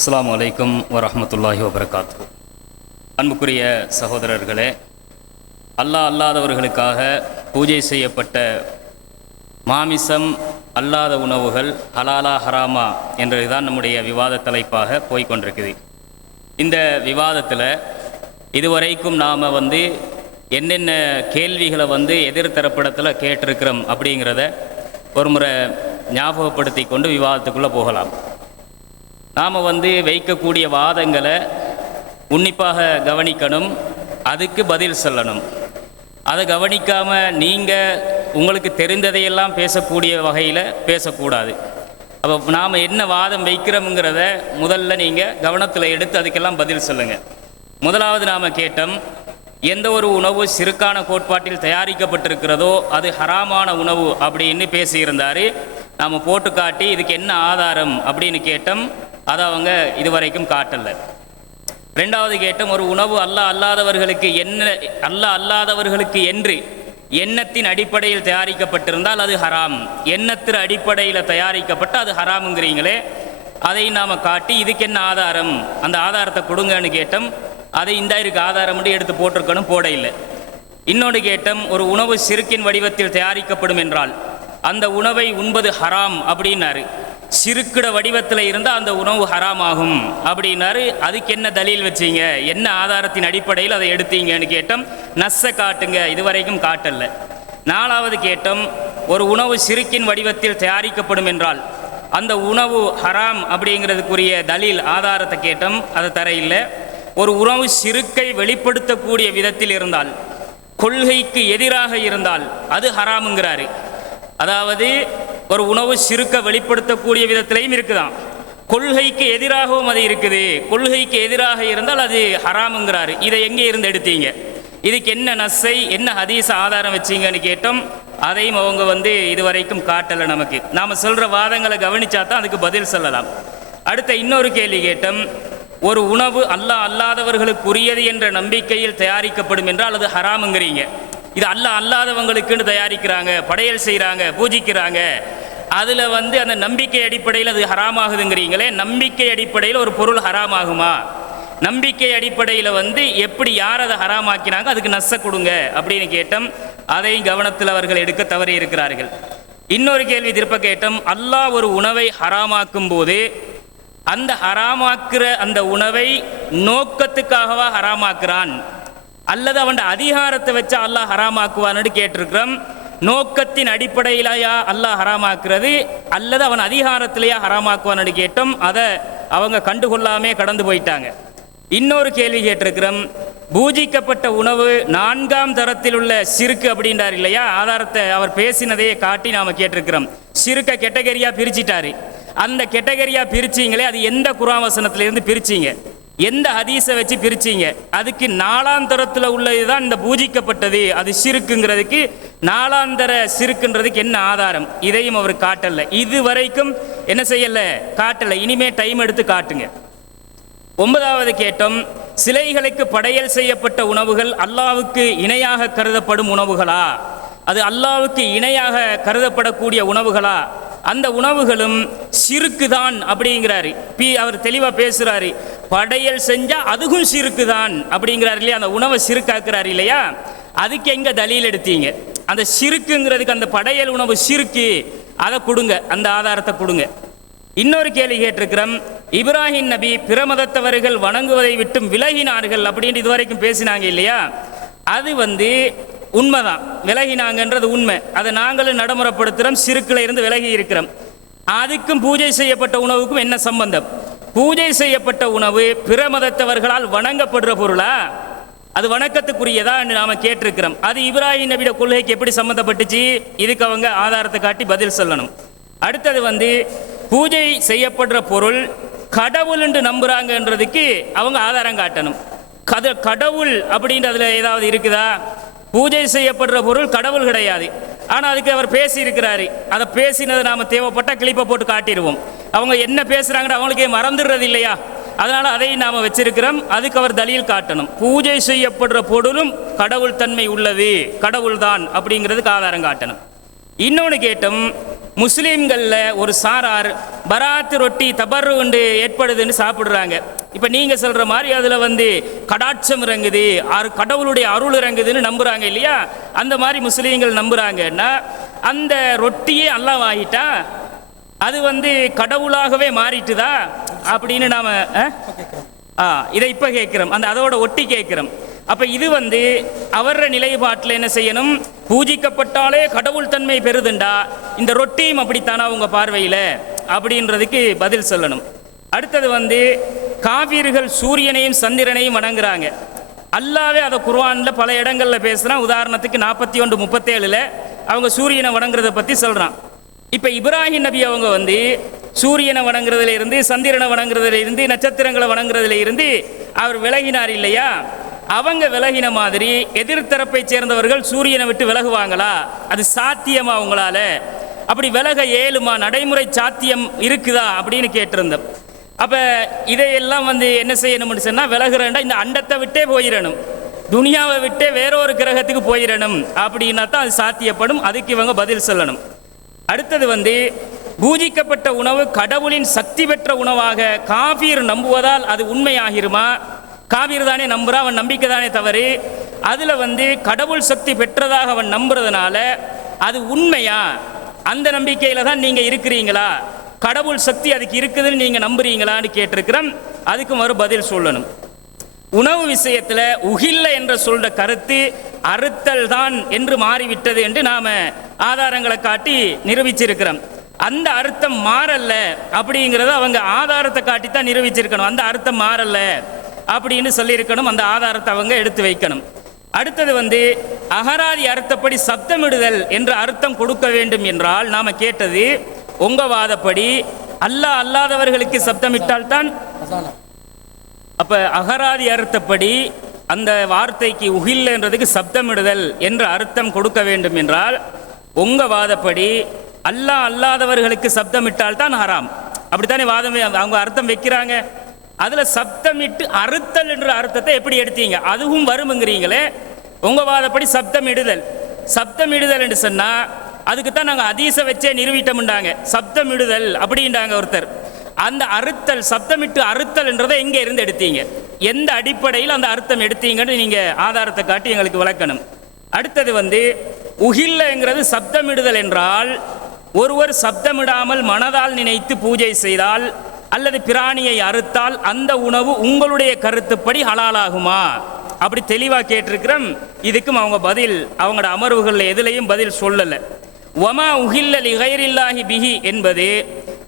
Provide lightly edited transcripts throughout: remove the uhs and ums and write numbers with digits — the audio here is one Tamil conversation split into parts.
அஸ்ஸலாமு அலைக்கும் வரஹ்மத்துல்லாஹி வபரகாத்துஹு. அன்புக்குரிய சகோதரர்களே, அல்லாஹ் அல்லாதவர்களுக்காக பூஜை செய்யப்பட்ட மாமிசம் அல்லாத உணவுகள் ஹலாலா ஹராமா என்றதுதான் நம்முடைய விவாத தலைப்பாக போய்கொண்டிருக்குது. இந்த விவாதத்தில் இதுவரைக்கும் நாம் என்னென்ன கேள்விகளை எதிர்த்தரப்பிடத்தில் கேட்டிருக்கிறோம் அப்படிங்கிறத ஒரு முறை ஞாபகப்படுத்தி கொண்டு விவாதத்துக்குள்ளே போகலாம். நாம் வைக்கக்கூடிய வாதங்களை உன்னிப்பாக கவனிக்கணும், அதுக்கு பதில் சொல்லணும். அதை கவனிக்காமல் நீங்கள் உங்களுக்கு தெரிந்ததையெல்லாம் பேசக்கூடிய வகையில் பேசக்கூடாது. அப்போ நாம் என்ன வாதம் வைக்கிறோம்ங்கிறத முதல்ல நீங்கள் கவனத்தில் எடுத்து அதுக்கெல்லாம் பதில் சொல்லுங்கள். முதலாவது நாம் கேட்டோம், எந்த ஒரு உணவு சிறுக்கான கோட்பாட்டில் தயாரிக்கப்பட்டிருக்கிறதோ அது ஹராமான உணவு அப்படின்னு பேசியிருந்தார். நாம் போட்டு காட்டி இதுக்கு என்ன ஆதாரம் அப்படின்னு கேட்டோம். அதை அவங்க இதுவரைக்கும் காட்டலை. ரெண்டாவது கேட்டோம், ஒரு உணவு அல்லாஹ் அல்லாதவர்களுக்கு என்று எண்ணத்தின் அடிப்படையில் தயாரிக்கப்பட்டிருந்தால் அது ஹராம். எண்ணத்தின் அடிப்படையில் தயாரிக்கப்பட்ட அது ஹராமுங்கிறீங்களே, அதை நாம் காட்டி இதுக்கு என்ன ஆதாரம், அந்த ஆதாரத்தை கொடுங்கன்னு கேட்டோம். அதை இந்த இருக்கு ஆதாரம் மட்டும் எடுத்து போட்டிருக்கணும், போட இல்லை. இன்னொன்று கேட்டோம், ஒரு உணவு சிறுக்கின் வடிவத்தில் தயாரிக்கப்படும் என்றால் அந்த உணவை உண்பது ஹராம் அப்படின்னாரு. சிறுக்கிட வடிவத்தில் இருந்தால் அந்த உணவு ஹராம் ஆகும் அப்படின்னாரு. அதுக்கு என்ன தலீல் வச்சிங்க, என்ன ஆதாரத்தின் அடிப்படையில் அதை எடுத்தீங்கன்னு கேட்டோம். நஸ்ஸை காட்டுங்க, இதுவரைக்கும் காட்டல. நாலாவது கேட்டோம், ஒரு உணவு சிறுக்கின் வடிவத்தில் தயாரிக்கப்படும் என்றால் அந்த உணவு ஹராம் அப்படிங்கிறதுக்குரிய தலீல் ஆதாரத்தை கேட்டோம். அதை தர இல்லை. ஒரு உணவு சிறுக்கை வெளிப்படுத்தக்கூடிய விதத்தில் இருந்தால், கொள்கைக்கு எதிராக இருந்தால் அது ஹராமுங்கிறாரு. அதாவது ஒரு உணவு சிறுக்க வெளிப்படுத்தக்கூடிய விதத்திலையும் இருக்குதான், கொள்கைக்கு எதிராகவும் அது இருக்குது. கொள்கைக்கு எதிராக இருந்தால் அது ஹராமுங்கிறாரு. இதை எங்கே இருந்து எடுத்தீங்க, இதுக்கு என்ன நஸ்ஸை என்ன ஹதீஸ ஆதாரம் வச்சிங்கன்னு கேட்டோம். அதையும் அவங்க இதுவரைக்கும் காட்டலை. நமக்கு நாம் சொல்கிற வாதங்களை கவனிச்சா தான் அதுக்கு பதில் சொல்லலாம். அடுத்த இன்னொரு கேள்வி கேட்டோம், ஒரு உணவு அல்லாஹ் அல்லாதவர்களுக்குரியது என்ற நம்பிக்கையில் தயாரிக்கப்படும் என்றால் அது ஹராமுங்கிறீங்க. இது அல்லாஹ் அல்லாதவங்களுக்குன்னு தயாரிக்கிறாங்க, படையல் செய்கிறாங்க, பூஜிக்கிறாங்க. அதில் அந்த நம்பிக்கை அடிப்படையில் அது ஹராமாகுதுங்கிறீங்களே, நம்பிக்கை அடிப்படையில் ஒரு பொருள் ஹராமாகுமா? நம்பிக்கை அடிப்படையில் எப்படி யார் அதை ஹராமாக்கினாங்க, அதுக்கு நஸ்ஸை கொடுங்க அப்படின்னு கேட்டோம். அதையும் கவனத்தில் அவர்கள் எடுக்க தவறி இருக்கிறார்கள். இன்னொரு கேள்வி திருப்ப கேட்டோம், அல்லாஹ் ஒரு உணவை ஹராமாக்கும் போது அந்த ஹராமாக்குற அந்த உணவை நோக்கத்துக்காகவா ஹராமாக்குறான், அல்லது அவன் அதிகாரத்தை வச்சு அல்லாஹ் ஹராமாக்குவான்னு கேட்டிருக்கிறோம். நோக்கத்தின் அடிப்படையிலையா அல்லாஹ் ஹராமாக்குறது, அல்லது அவன் அதிகாரத்திலேயா ஹராமாக்குவான்னு கேட்டோம். அதை அவங்க கண்டுகொள்ளாமே கடந்து போயிட்டாங்க. இன்னொரு கேள்வி கேட்டிருக்கிறோம், பூஜிக்கப்பட்ட உணவு 4ஆம் தரத்தில் உள்ள சிறுக்கு அப்படின்றார் இல்லையா, ஆதாரத்தை அவர் பேசினதையே காட்டி நாம் கேட்டிருக்கிறோம். சிறுக்க கேட்டகரியாக பிரிச்சிட்டாரு. அந்த கேட்டகரியாக பிரிச்சிங்களே, அது எந்த குர்ஆன் வசனத்திலிருந்து பிரிச்சிங்க, எந்த ஹதீஸை வச்சு பிரிச்சிங்க? அதுக்கு 4ஆம் தரத்தில் உள்ளது தான் இந்த பூஜிக்கப்பட்டது, அது சிறுக்குங்கிறதுக்கு 4ஆம் தர சிறுக்குன்றதுக்கு என்ன ஆதாரம்? இதையும் அவர் காட்டலை. இது வரைக்கும் என்ன செய்யலை, காட்டலை. இனிமே டைம் எடுத்து காட்டுங்க. 9வது கேட்டோம், சிலைகளுக்கு படையல் செய்யப்பட்ட உணவுகள் அல்லாஹ்வுக்கு இணையாக கருதப்படும் உணவுகளா, அது அல்லாஹ்வுக்கு இணையாக கருதப்படக்கூடிய உணவுகளா? அந்த உணவுகளும் சிறுக்கு தான் அப்படிங்கிறாரு. அவர் தெளிவாக பேசுகிறாரு. படையல் செஞ்சால் அதுவும் சிறுக்கு தான் அப்படிங்கிறாரு இல்லையா, அந்த உணவை சிறுக்காக்குறாரு இல்லையா. அதுக்கு எங்கே தலீல் எடுத்தீங்க? அந்த சிறுக்குங்கிறதுக்கு அந்த படையல் உணவு சிறுக்கு, அதை கொடுங்க, அந்த ஆதாரத்தை கொடுங்க. இன்னொரு கேள்வி கேட்டிருக்கிறோம், இப்ராஹிம் நபி பிற மதத்தவர்கள் வணங்குவதை விட்டும் விலகினார்கள் அப்படின்னு இதுவரைக்கும் பேசினாங்க இல்லையா. அது உண்மைதான், விலகினாங்கன்றது உண்மை. அதை நாங்களும் நடைமுறைப்படுத்துகிறோம், சிறுக்கில் இருந்து விலகி இருக்கிறோம். அதுக்கும் பூஜை செய்யப்பட்ட உணவுக்கும் என்ன சம்பந்தம்? பூஜை செய்யப்பட்ட உணவு பிற மதத்தவர்களால் வணங்கப்படுற பொருளா, அது வணக்கத்துக்குரியதா என்று நாம் கேட்டிருக்கிறோம். அது இப்ராஹிம் நபியோட கொள்கைக்கு எப்படி சம்மந்தப்பட்டுச்சு? இதுக்கு அவங்க ஆதாரத்தை காட்டி பதில் சொல்லணும். அடுத்தது பூஜை செய்யப்படுற பொருள் கடவுள் என்று நம்புறாங்கன்றதுக்கு அவங்க ஆதாரம் காட்டணும். கடவுள் அப்படின்றதுல ஏதாவது இருக்குதா? பூஜை செய்யப்படுற பொருள் கடவுள் கிடையாது. ஆனால் அதுக்கு அவர் பேசியிருக்கிறாரு. அதை பேசினதை நாம் தேவைப்பட்ட கிளிப்பை போட்டு காட்டிடுவோம். அவங்க என்ன பேசுகிறாங்கன்னு அவங்களுக்கே மறந்துடுறது இல்லையா, அதனால் அதையும் நாம் வச்சிருக்கிறோம். அதுக்கு அவர் தலீல் காட்டணும். பூஜை செய்யப்படுற பொருளும் கடவுள் தன்மை உள்ளது, கடவுள் தான் அப்படிங்கிறதுக்கு ஆதாரம் காட்டணும். இன்னொன்று கேட்டோம், முஸ்லீம்களில் ஒரு சாரார் பராத்து ரொட்டி தபர்ரு உண்டு ஏற்படுதுன்னு சாப்பிடுறாங்க. இப்போ நீங்கள் சொல்கிற மாதிரி அதில் வந்து கடாட்சம் இறங்குது, கடவுளுடைய அருள் இறங்குதுன்னு நம்புகிறாங்க இல்லையா? அந்த மாதிரி முஸ்லீம்கள் நம்புகிறாங்கன்னா அந்த ரொட்டியே அல்லாஹ் ஆகிட்டா அது வந்து கடவுளாகவே மாறிட்டுதா அப்படின்னு நாம் இதை இப்போ கேட்குறோம், அந்த அதோட ஒட்டி கேட்குறோம். அப்போ இது வந்து அவர நிலைப்பாட்டில் என்ன செய்யணும்? பூஜிக்கப்பட்டாலே கடவுள் தன்மை பெறுதுண்டா இந்த ரொட்டியும் அப்படித்தானா உங்க பார்வையில் அப்படின்றதுக்கு பதில் சொல்லணும். அடுத்தது வந்து காவிர்கள் சூரியனையும் சந்திரனையும் வணங்குறாங்க. அல்லாவே அதை குர்ஆன்ல பல இடங்களில் பேசுகிறான். உதாரணத்துக்கு 41:37 அவங்க சூரியனை வணங்குறதை பற்றி சொல்கிறான். இப்போ இப்ராஹிம் நபி அவங்க வந்து சூரியனை வணங்குறதுல இருந்து, சந்திரனை வணங்குறதுல இருந்து, நட்சத்திரங்களை வணங்குறதுல இருந்து அவர் விலகினார் இல்லையா? அவங்க விலகின மாதிரி எதிர்த்தரப்பை சேர்ந்தவர்கள் சூரியனை விட்டு விலகுவாங்களா? அது சாத்தியமா உங்களால? அப்படி விலக ஏழுமா? நடைமுறை சாத்தியம் இருக்குதா அப்படின்னு கேட்டிருந்தோம். அப்ப இதையெல்லாம் வந்து என்ன செய்யணும்னு சொன்னா, விலகுறேன்டா இந்த அண்டத்தை விட்டே போயிடணும், துனியாவை விட்டே வேறொரு கிரகத்துக்கு போயிடணும் அப்படின்னா தான் அது சாத்தியப்படும். அதுக்கு இவங்க பதில் சொல்லணும். அடுத்தது வந்து பூஜிக்கப்பட்ட உணவு கடவுளின் சக்தி பெற்ற உணவாக காபீர் நம்புவதால் அது உண்மையாகிருமா? காபீர் தானே நம்புறான், அவன் நம்பிக்கை தானே தவறு. அதில் வந்து கடவுள் சக்தி பெற்றதாக அவன் நம்புறதுனால அது உண்மையா? அந்த நம்பிக்கையில் தான் நீங்கள் இருக்கிறீங்களா? கடவுள் சக்தி அதுக்கு இருக்குதுன்னு நீங்கள் நம்புறீங்களான்னு கேட்டிருக்கிறோம். அதுக்கு மறு பதில் சொல்லணும். உணவு விஷயத்தில் உகில்ல என்ற சொல்ற கருத்து அறுத்தல் தான் என்று மாறிவிட்டது என்று நாம் ஆதாரங்களை காட்டி நிரூபிச்சிருக்கிறோம். அந்த அர்த்தம் மாறல்ல அப்படிங்கிறத அவங்க ஆதாரத்தை காட்டி தான் நிரூபிச்சிருக்கணும். அந்த அர்த்தம் மாறல்ல அப்படின்னு சொல்லியிருக்கணும். அந்த ஆதாரத்தை அவங்க எடுத்து வைக்கணும். அடுத்தது வந்து அகராதி அர்த்தப்படி சப்தமிடுதல் என்ற அர்த்தம் கொடுக்க வேண்டும் என்றால் நாம் கேட்டது உங்க வாதப்படி அல்லாஹ் அல்லாதவர்களுக்கு சப்தமிட்டால் தான். அப்ப அகராதி அர்த்தப்படி அந்த வார்த்தைக்கு உகில் என்றதுக்கு சப்தமிடுதல் என்ற அர்த்தம் கொடுக்க வேண்டும் என்றால் உங்க வாதப்படி அல்லாஹ் அல்லாதவர்களுக்கு சப்தமிட்டால் தான் ஹராம். அப்படித்தானே வாதமே அவங்க அர்த்தம் வைக்கிறாங்க. அதுல சப்தமிட்டு அறுத்தல் என்ற அர்த்தத்தை எப்படி எடுத்தீங்க? அதுவும் வருமுங்கிறீங்களே. உங்க வாதப்படி சப்தமிடுதல், சப்தமிடுதல் என்று சொன்னா அதுக்கு தான் நாங்கள் அதீச வச்சே நிறுவிட்டோம்ண்டாங்க. சப்தமிடுதல் அப்படின்றாங்க ஒருத்தர். அந்த அறுத்தல், சப்தமிட்டு அறுத்தல் என்றதை எங்க இருந்து எடுத்தீங்க? எந்த அடிப்படையில் அந்த அர்த்தம் எடுத்தீங்கன்னு நீங்க ஆதாரத்தை காட்டி எங்களுக்கு விளக்கணும். அடுத்தது வந்து உகில்லங்கிறது சப்தமிடுதல் என்றால் ஒருவர் சப்தமிடாமல் மனதால் நினைத்து பூஜை செய்தால் அல்லது பிராணியை அறுத்தால் அந்த உணவு உங்களுடைய கருத்துப்படி ஹலாலாகுமா? அப்படி தெளிவாக கேட்டிருக்கிறோம். இதுக்கும் அவங்க பதில் அவங்களோட அமர்வுகளில் எதுலையும் பதில் சொல்லலை. ஒமா உகில்ல லிகைரில்லாஹி பிஹி என்பது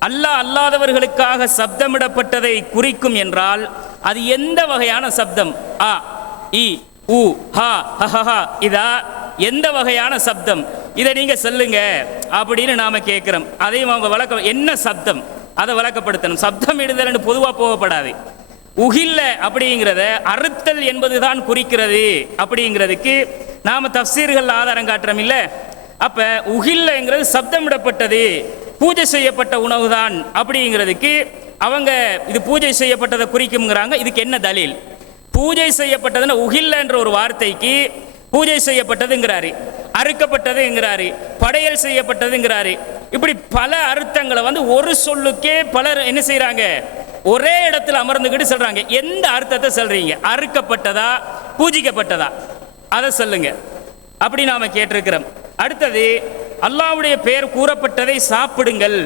அல்லாஹ் அல்லாதவர்களுக்காக சப்தமிடப்பட்டதை குறிக்கும் என்றால் அது எந்த வகையான சப்தம்? ஆ இ உ ஹா ஹஹா இதா எந்த வகையான சப்தம்? இதை நீங்க சொல்லுங்க அப்படின்னு நாம கேட்கிறோம். அதையும் அவங்க விளக்க என்ன சப்தம் அதை விளக்கப்படுத்தணும். சப்தம் இடுதல் பொதுவாக போகப்படாது. உகில்ல அப்படிங்கிறத அறுத்தல் என்பதுதான் குறிக்கிறது அப்படிங்கிறதுக்கு நாம தஃசீர்கள் ஆதாரம் காட்டுறோம் இல்ல. அப்ப உகில்லங்கிறது சப்தமிடப்பட்டது, பூஜை செய்யப்பட்ட உணவு தான் அப்படிங்கிறதுக்கு அவங்க இது பூஜை செய்யப்பட்டதை குறிக்கும்ங்கிறாங்க. இதுக்கு என்ன தலீல்? பூஜை செய்யப்பட்டதுன்னா உகில்ல என்ற ஒரு வார்த்தைக்கு பூஜை செய்யப்பட்டதுங்கிறாரு, அறுக்கப்பட்டதுங்கிறாரு, படையல் செய்யப்பட்டதுங்கிறாரு. இப்படி பல அர்த்தங்களை வந்து ஒரு சொல்லுக்கே பலர் என்ன செய்யறாங்க? ஒரே இடத்துல அமர்ந்துகிட்டு சொல்றாங்க. எந்த அர்த்தத்தை சொல்றீங்க? அறுக்கப்பட்டதா பூஜிக்கப்பட்டதா அதை சொல்லுங்க அப்படி நாம கேட்டிருக்கிறோம். அடுத்தது அல்லாஹ்வுடைய பெயர் கூறப்பட்டதை சாப்பிடுங்கள்,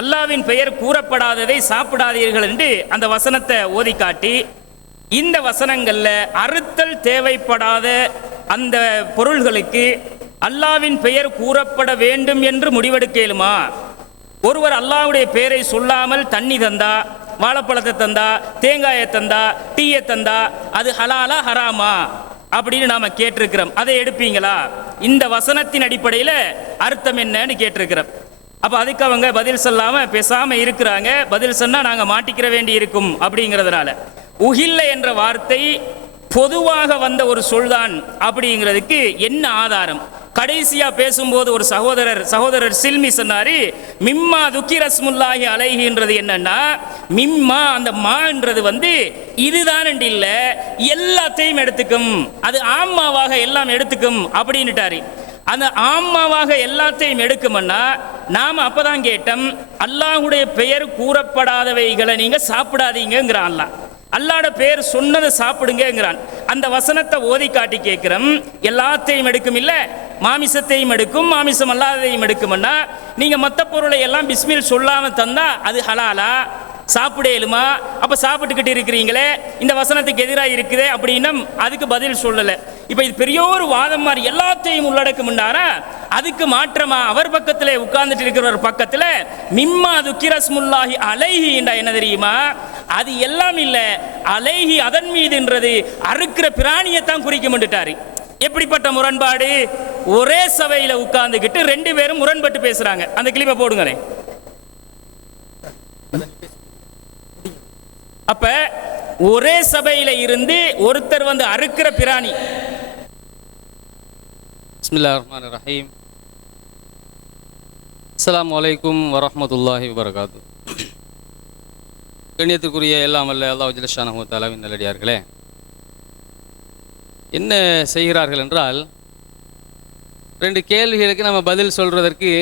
அல்லாஹ்வின் பெயர் கூறப்படாததை சாப்பிடாதீர்கள் என்று அந்த வசனத்தை ஓதி காட்டி இந்த வசனங்கள்ல அறுத்தல் தேவைப்படாத அந்த பொருள்களுக்கு அல்லாஹ்வின் பெயர் கூறப்பட வேண்டும் என்று முடிவெடுக்க இயலுமா? ஒருவர் அல்லாஹ்வுடைய பெயரை சொல்லாமல் தண்ணி தந்தா, வாழைப்பழத்தை தந்தா, தேங்காயை தந்தா, டீயை தந்தா அது ஹலாலா ஹராமா அப்படின்னு நாம கேட்டிருக்கிறோம். அதை எடுப்பீங்களா? இந்த வசனத்தின் அடிப்படையில் அர்த்தம் என்னன்னு கேட்டிருக்கிறோம். அப்போ அதுக்கு அவங்க பதில் சொல்லாம பேசாம இருக்கிறாங்க. பதில் சொன்னா நாங்க மாட்டிக்கிற வேண்டி இருக்கும் அப்படிங்கிறதுனால உகில்ல என்ற வார்த்தை பொதுவாக வந்த ஒரு சொல்தான் அப்படிங்கிறதுக்கு என்ன ஆதாரம்? கடைசியா பேசும்போது ஒரு சகோதரர் சில்மி சொன்னாரு, மிம்மா துக்கி ரஸ்முல்லாஹி அலைஹின்றது என்னன்னா, மிம்மா அந்த மான்றது வந்து இதுதான் இல்ல எல்லாத்தையும் எடுத்துக்கும், அது ஆம்மாவாக எல்லாம் எடுத்துக்கும் அப்படின்னுட்டாரு. அந்த ஆம்மாவாக எல்லாத்தையும் எடுக்கும்னா நாம் அப்பதான் கேட்டோம், அல்லாஹுடைய பெயர் கூறப்படாதவைகளை நீங்க சாப்பிடாதீங்கிறான் அல்லாஹ். அல்லாஹ்வுடைய பெயர் சொன்னதை சாப்பிடுங்கிறான். அந்த வசனத்தை ஓதி காட்டி கேட்கிறோம், எல்லாத்தையும் எடுக்கும் இல்லை, மாமிசத்தையும் எடுக்கும், மாமிசம் அல்லாததையும் எடுக்கும்னா நீங்க மற்ற பொருளை எல்லாம் பிஸ்மில் சொல்லாம தந்தா அது ஹலாலா, சாப்பிடலுமா? அப்ப சாப்பிட்டுக்கிட்டு இருக்கிறீங்களே, இந்த வசனத்துக்கு எதிராக இருக்குதே அப்படின்னா அதுக்கு பதில் சொல்லலை. இப்ப இது பெரிய ஒரு வாதம் மாதிரி எல்லாத்தையும் உள்ளடக்கும்னாரா, அதுக்கு மாற்றமா அவர் பக்கத்தில் உட்கார்ந்துட்டு இருக்கிற ஒரு பக்கத்தில் மிம்மா துக்கிரஸ்முல்லாஹி அலைஹி என்றா என்ன தெரியுமா? அது எல்லாம் இல்லை, அலைஹி அதன் மீதுன்றது அறுக்கிற பிராணியைத்தான் குறிக்கும்ட்டாரு. எப்படிப்பட்ட முரண்பாடு! ஒரே சபையில் உட்கார்ந்துக்கிட்டு ரெண்டு பேரும் முரண்பட்டு பேசுறாங்க. அந்த கிளிப்பை போடுங்களேன். அப்ப ஒரே சபையில இருந்து ஒருத்தர் வந்து அறுக்கிற பிராணி. பிஸ்மில்லாஹிர் ரஹ்மானிர் ரஹீம். அஸ்ஸலாமு அலைக்கும் வரஹ்மத்துல்லாஹி வபரகாத்துஹு. கண்ணியத்துக்குரிய எல்லாம் வல்ல அல்லாஹ் ஜல்ல ஷானஹு வ தஆலாவின் நல்லடியார்களே, என்ன செய்கிறார்கள் என்றால், ரெண்டு கேள்விகளுக்கு நம்ம பதில் சொல்றதற்கு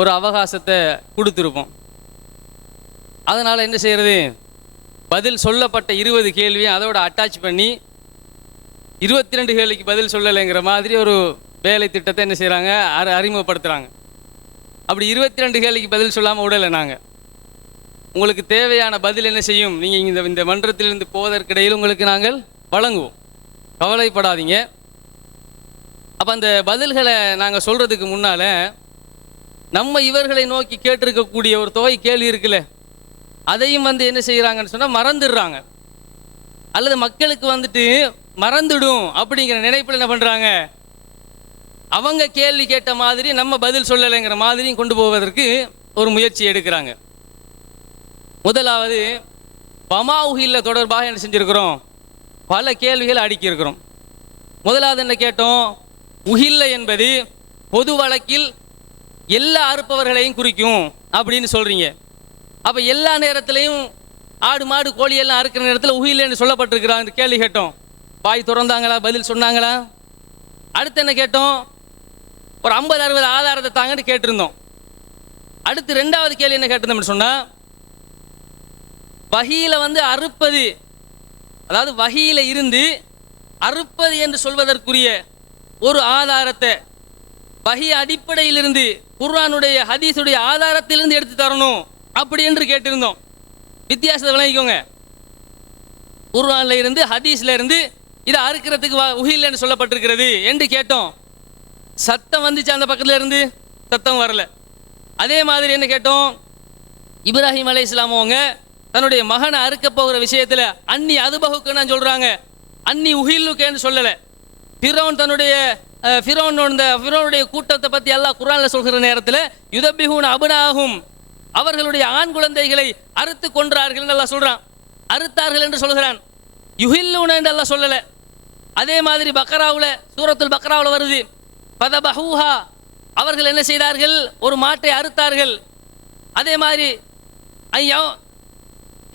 ஒரு அவகாசத்தை கொடுத்துருப்போம். அதனால் என்ன செய்கிறது, பதில் சொல்லப்பட்ட 20 கேள்வியை அதோட அட்டாச் பண்ணி 22 கேள்விக்கு பதில் சொல்லலைங்கிற மாதிரி ஒரு வேலை திட்டத்தை என்ன செய்கிறாங்க, அறிமுகப்படுத்துகிறாங்க. அப்படி 22 கேள்விக்கு பதில் சொல்லாமல் விடலை. நாங்கள் உங்களுக்கு தேவையான பதில் என்ன செய்யும், நீங்கள் இந்த மன்றத்திலிருந்து போவதற்கிடையில் உங்களுக்கு நாங்கள் வழங்குவோம், கவலைப்படாதீங்க. அப்போ அந்த பதில்களை நாங்கள் சொல்கிறதுக்கு முன்னால் நம்ம இவர்களை நோக்கி கேட்டிருக்கக்கூடிய ஒரு தொகை கேள்வி இருக்குல்ல, அதையும் வந்து என்ன செய்கிறாங்கன்னு சொன்னால் மறந்துடுறாங்க. அல்லது மக்களுக்கு வந்துட்டு மறந்துடும் அப்படிங்கிற நினைப்பில் என்ன பண்ணுறாங்க, அவங்க கேள்வி கேட்ட மாதிரி நம்ம பதில் சொல்லலைங்கிற மாதிரியும் கொண்டு போவதற்கு ஒரு முயற்சி எடுக்கிறாங்க. முதலாவது வமா உஹில்ல தொடர்பாக என்ன செஞ்சுருக்கிறோம், பல கேள்விகள் அடுக்கியிருக்கிறோம். முதலாவது என்ன கேட்டோம், உஹில்ல என்பது பொது வழக்கில் எல்லா அறுப்பவர்களையும் குறிக்கும் அப்படின்னு சொல்கிறீங்க. அப்போ எல்லா நேரத்திலையும் ஆடு மாடு கோழி எல்லாம் அறுக்கிற நேரத்தில் உஹில்லைன்னு சொல்லப்பட்டிருக்கிறாங்க. கேள்வி கேட்டோம், பாய் திறந்தாங்களா, பதில் சொன்னாங்களா? அடுத்து என்ன கேட்டோம், ஒரு 50-60 ஆதாரத்தை தாங்கன்னு கேட்டிருந்தோம். அடுத்து ரெண்டாவது கேள்வி என்ன கேட்டிருந்தோம்னு சொன்னால், வஹீல வந்து அறுப்பது, அதாவது வஹீல இருந்து அறுப்பது என்று சொல்வதற்குரிய ஒரு ஆதாரத்தை வஹி அடிப்படையிலிருந்து குர்ஆனுடைய ஹதீஸுடைய ஆதாரத்திலிருந்து எடுத்து தரணும் அப்படி என்று கேட்டிருந்தோம். வித்தியாசத்தை விளங்கிக்கோங்க. குர்ஆன்ல இருந்து ஹதீஸ்ல இருந்து இதை அறுக்கிறதுக்கு உஹில் என்று சொல்லப்பட்டிருக்கிறது என்று கேட்டோம். சத்தம் வந்துச்சு அந்த பக்கத்துல இருந்து, சத்தம் வரல. அதே மாதிரி என்ன கேட்டோம், இப்ராஹிம் அலைஹிஸ்ஸலாம் அவங்க தன்னுடைய மகனை அறுக்க போகிற விஷயத்துல அன்னி அதுபகுக்குன்னு சொல்றாங்க, அன்னி உஹில்லுக்கேன்னு சொல்லலை. ஃபிரௌன் தன்னுடைய ஃபிரௌனுடைய கூட்டத்தை பற்றி அல்லாஹ் குர்ஆன்ல சொல்கிற நேரத்தில் யுதபிஹூன அப்னாஹும், அவர்களுடைய ஆண் குழந்தைகளை அறுத்து கொன்றார்கள் என்று அல்லாஹ் சொல்றான். அறுத்தார்கள் என்று சொல்கிறான், யுஹில்லூன என்று அல்லாஹ் சொல்லலை. அதே மாதிரி பக்ராவில், சூரத்துல் பக்ராவில் வருது, பதபஹூஹா, அவர்கள் என்ன செய்தார்கள், ஒரு மாட்டை அறுத்தார்கள். அதே மாதிரி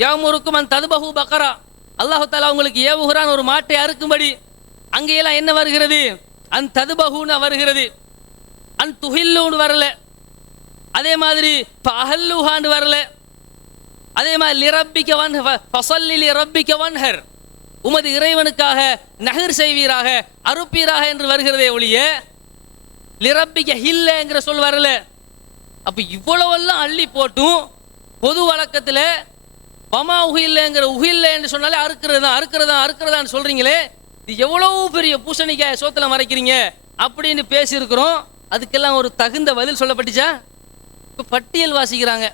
யாமுருக்கும் அன் ததுபஹு பக்ரா, அல்லாஹு தஆலா உங்களுக்கு ஏவுகிறான் ஒரு மாட்டை அறுக்கும்படி. அங்கேயெல்லாம் என்ன வருகிறது, அன் ததுபஹூன்னு வருகிறது, அன் துஹில்லூன்னு வரல. அதே மாதிரி ஃபஅஹல்லுஹான்னு வரல. அதே மாதிரி லிரப்பிக்க வன் ஃபஸல்லி லிரப்பிக்க வன்ஹர், உமது இறைவனுக்காக நஹர் செய்வீராக, அறுப்பீராக என்று வருகிறதே ஒழிய லிரப்பிக்க ஹில்லங்கிற சொல் வரல. அப்போ இவ்வளவெல்லாம் அள்ளி போட்டும் பொது வழக்கத்தில் வமா உஹில்லைங்கிற உஹில்லை என்று சொன்னாலே அறுக்கிறதான்னு சொல்றீங்களே, இது எவ்வளவு பெரிய பூசணிக்காய் சோத்துல மறைக்கிறீங்க அப்படின்னு பேசியிருக்கிறோம். அதுக்கெல்லாம் ஒரு தகுந்த பதில் சொல்லப்பட்டுச்சா? இப்போ பட்டியல் வாசிக்கிறாங்க,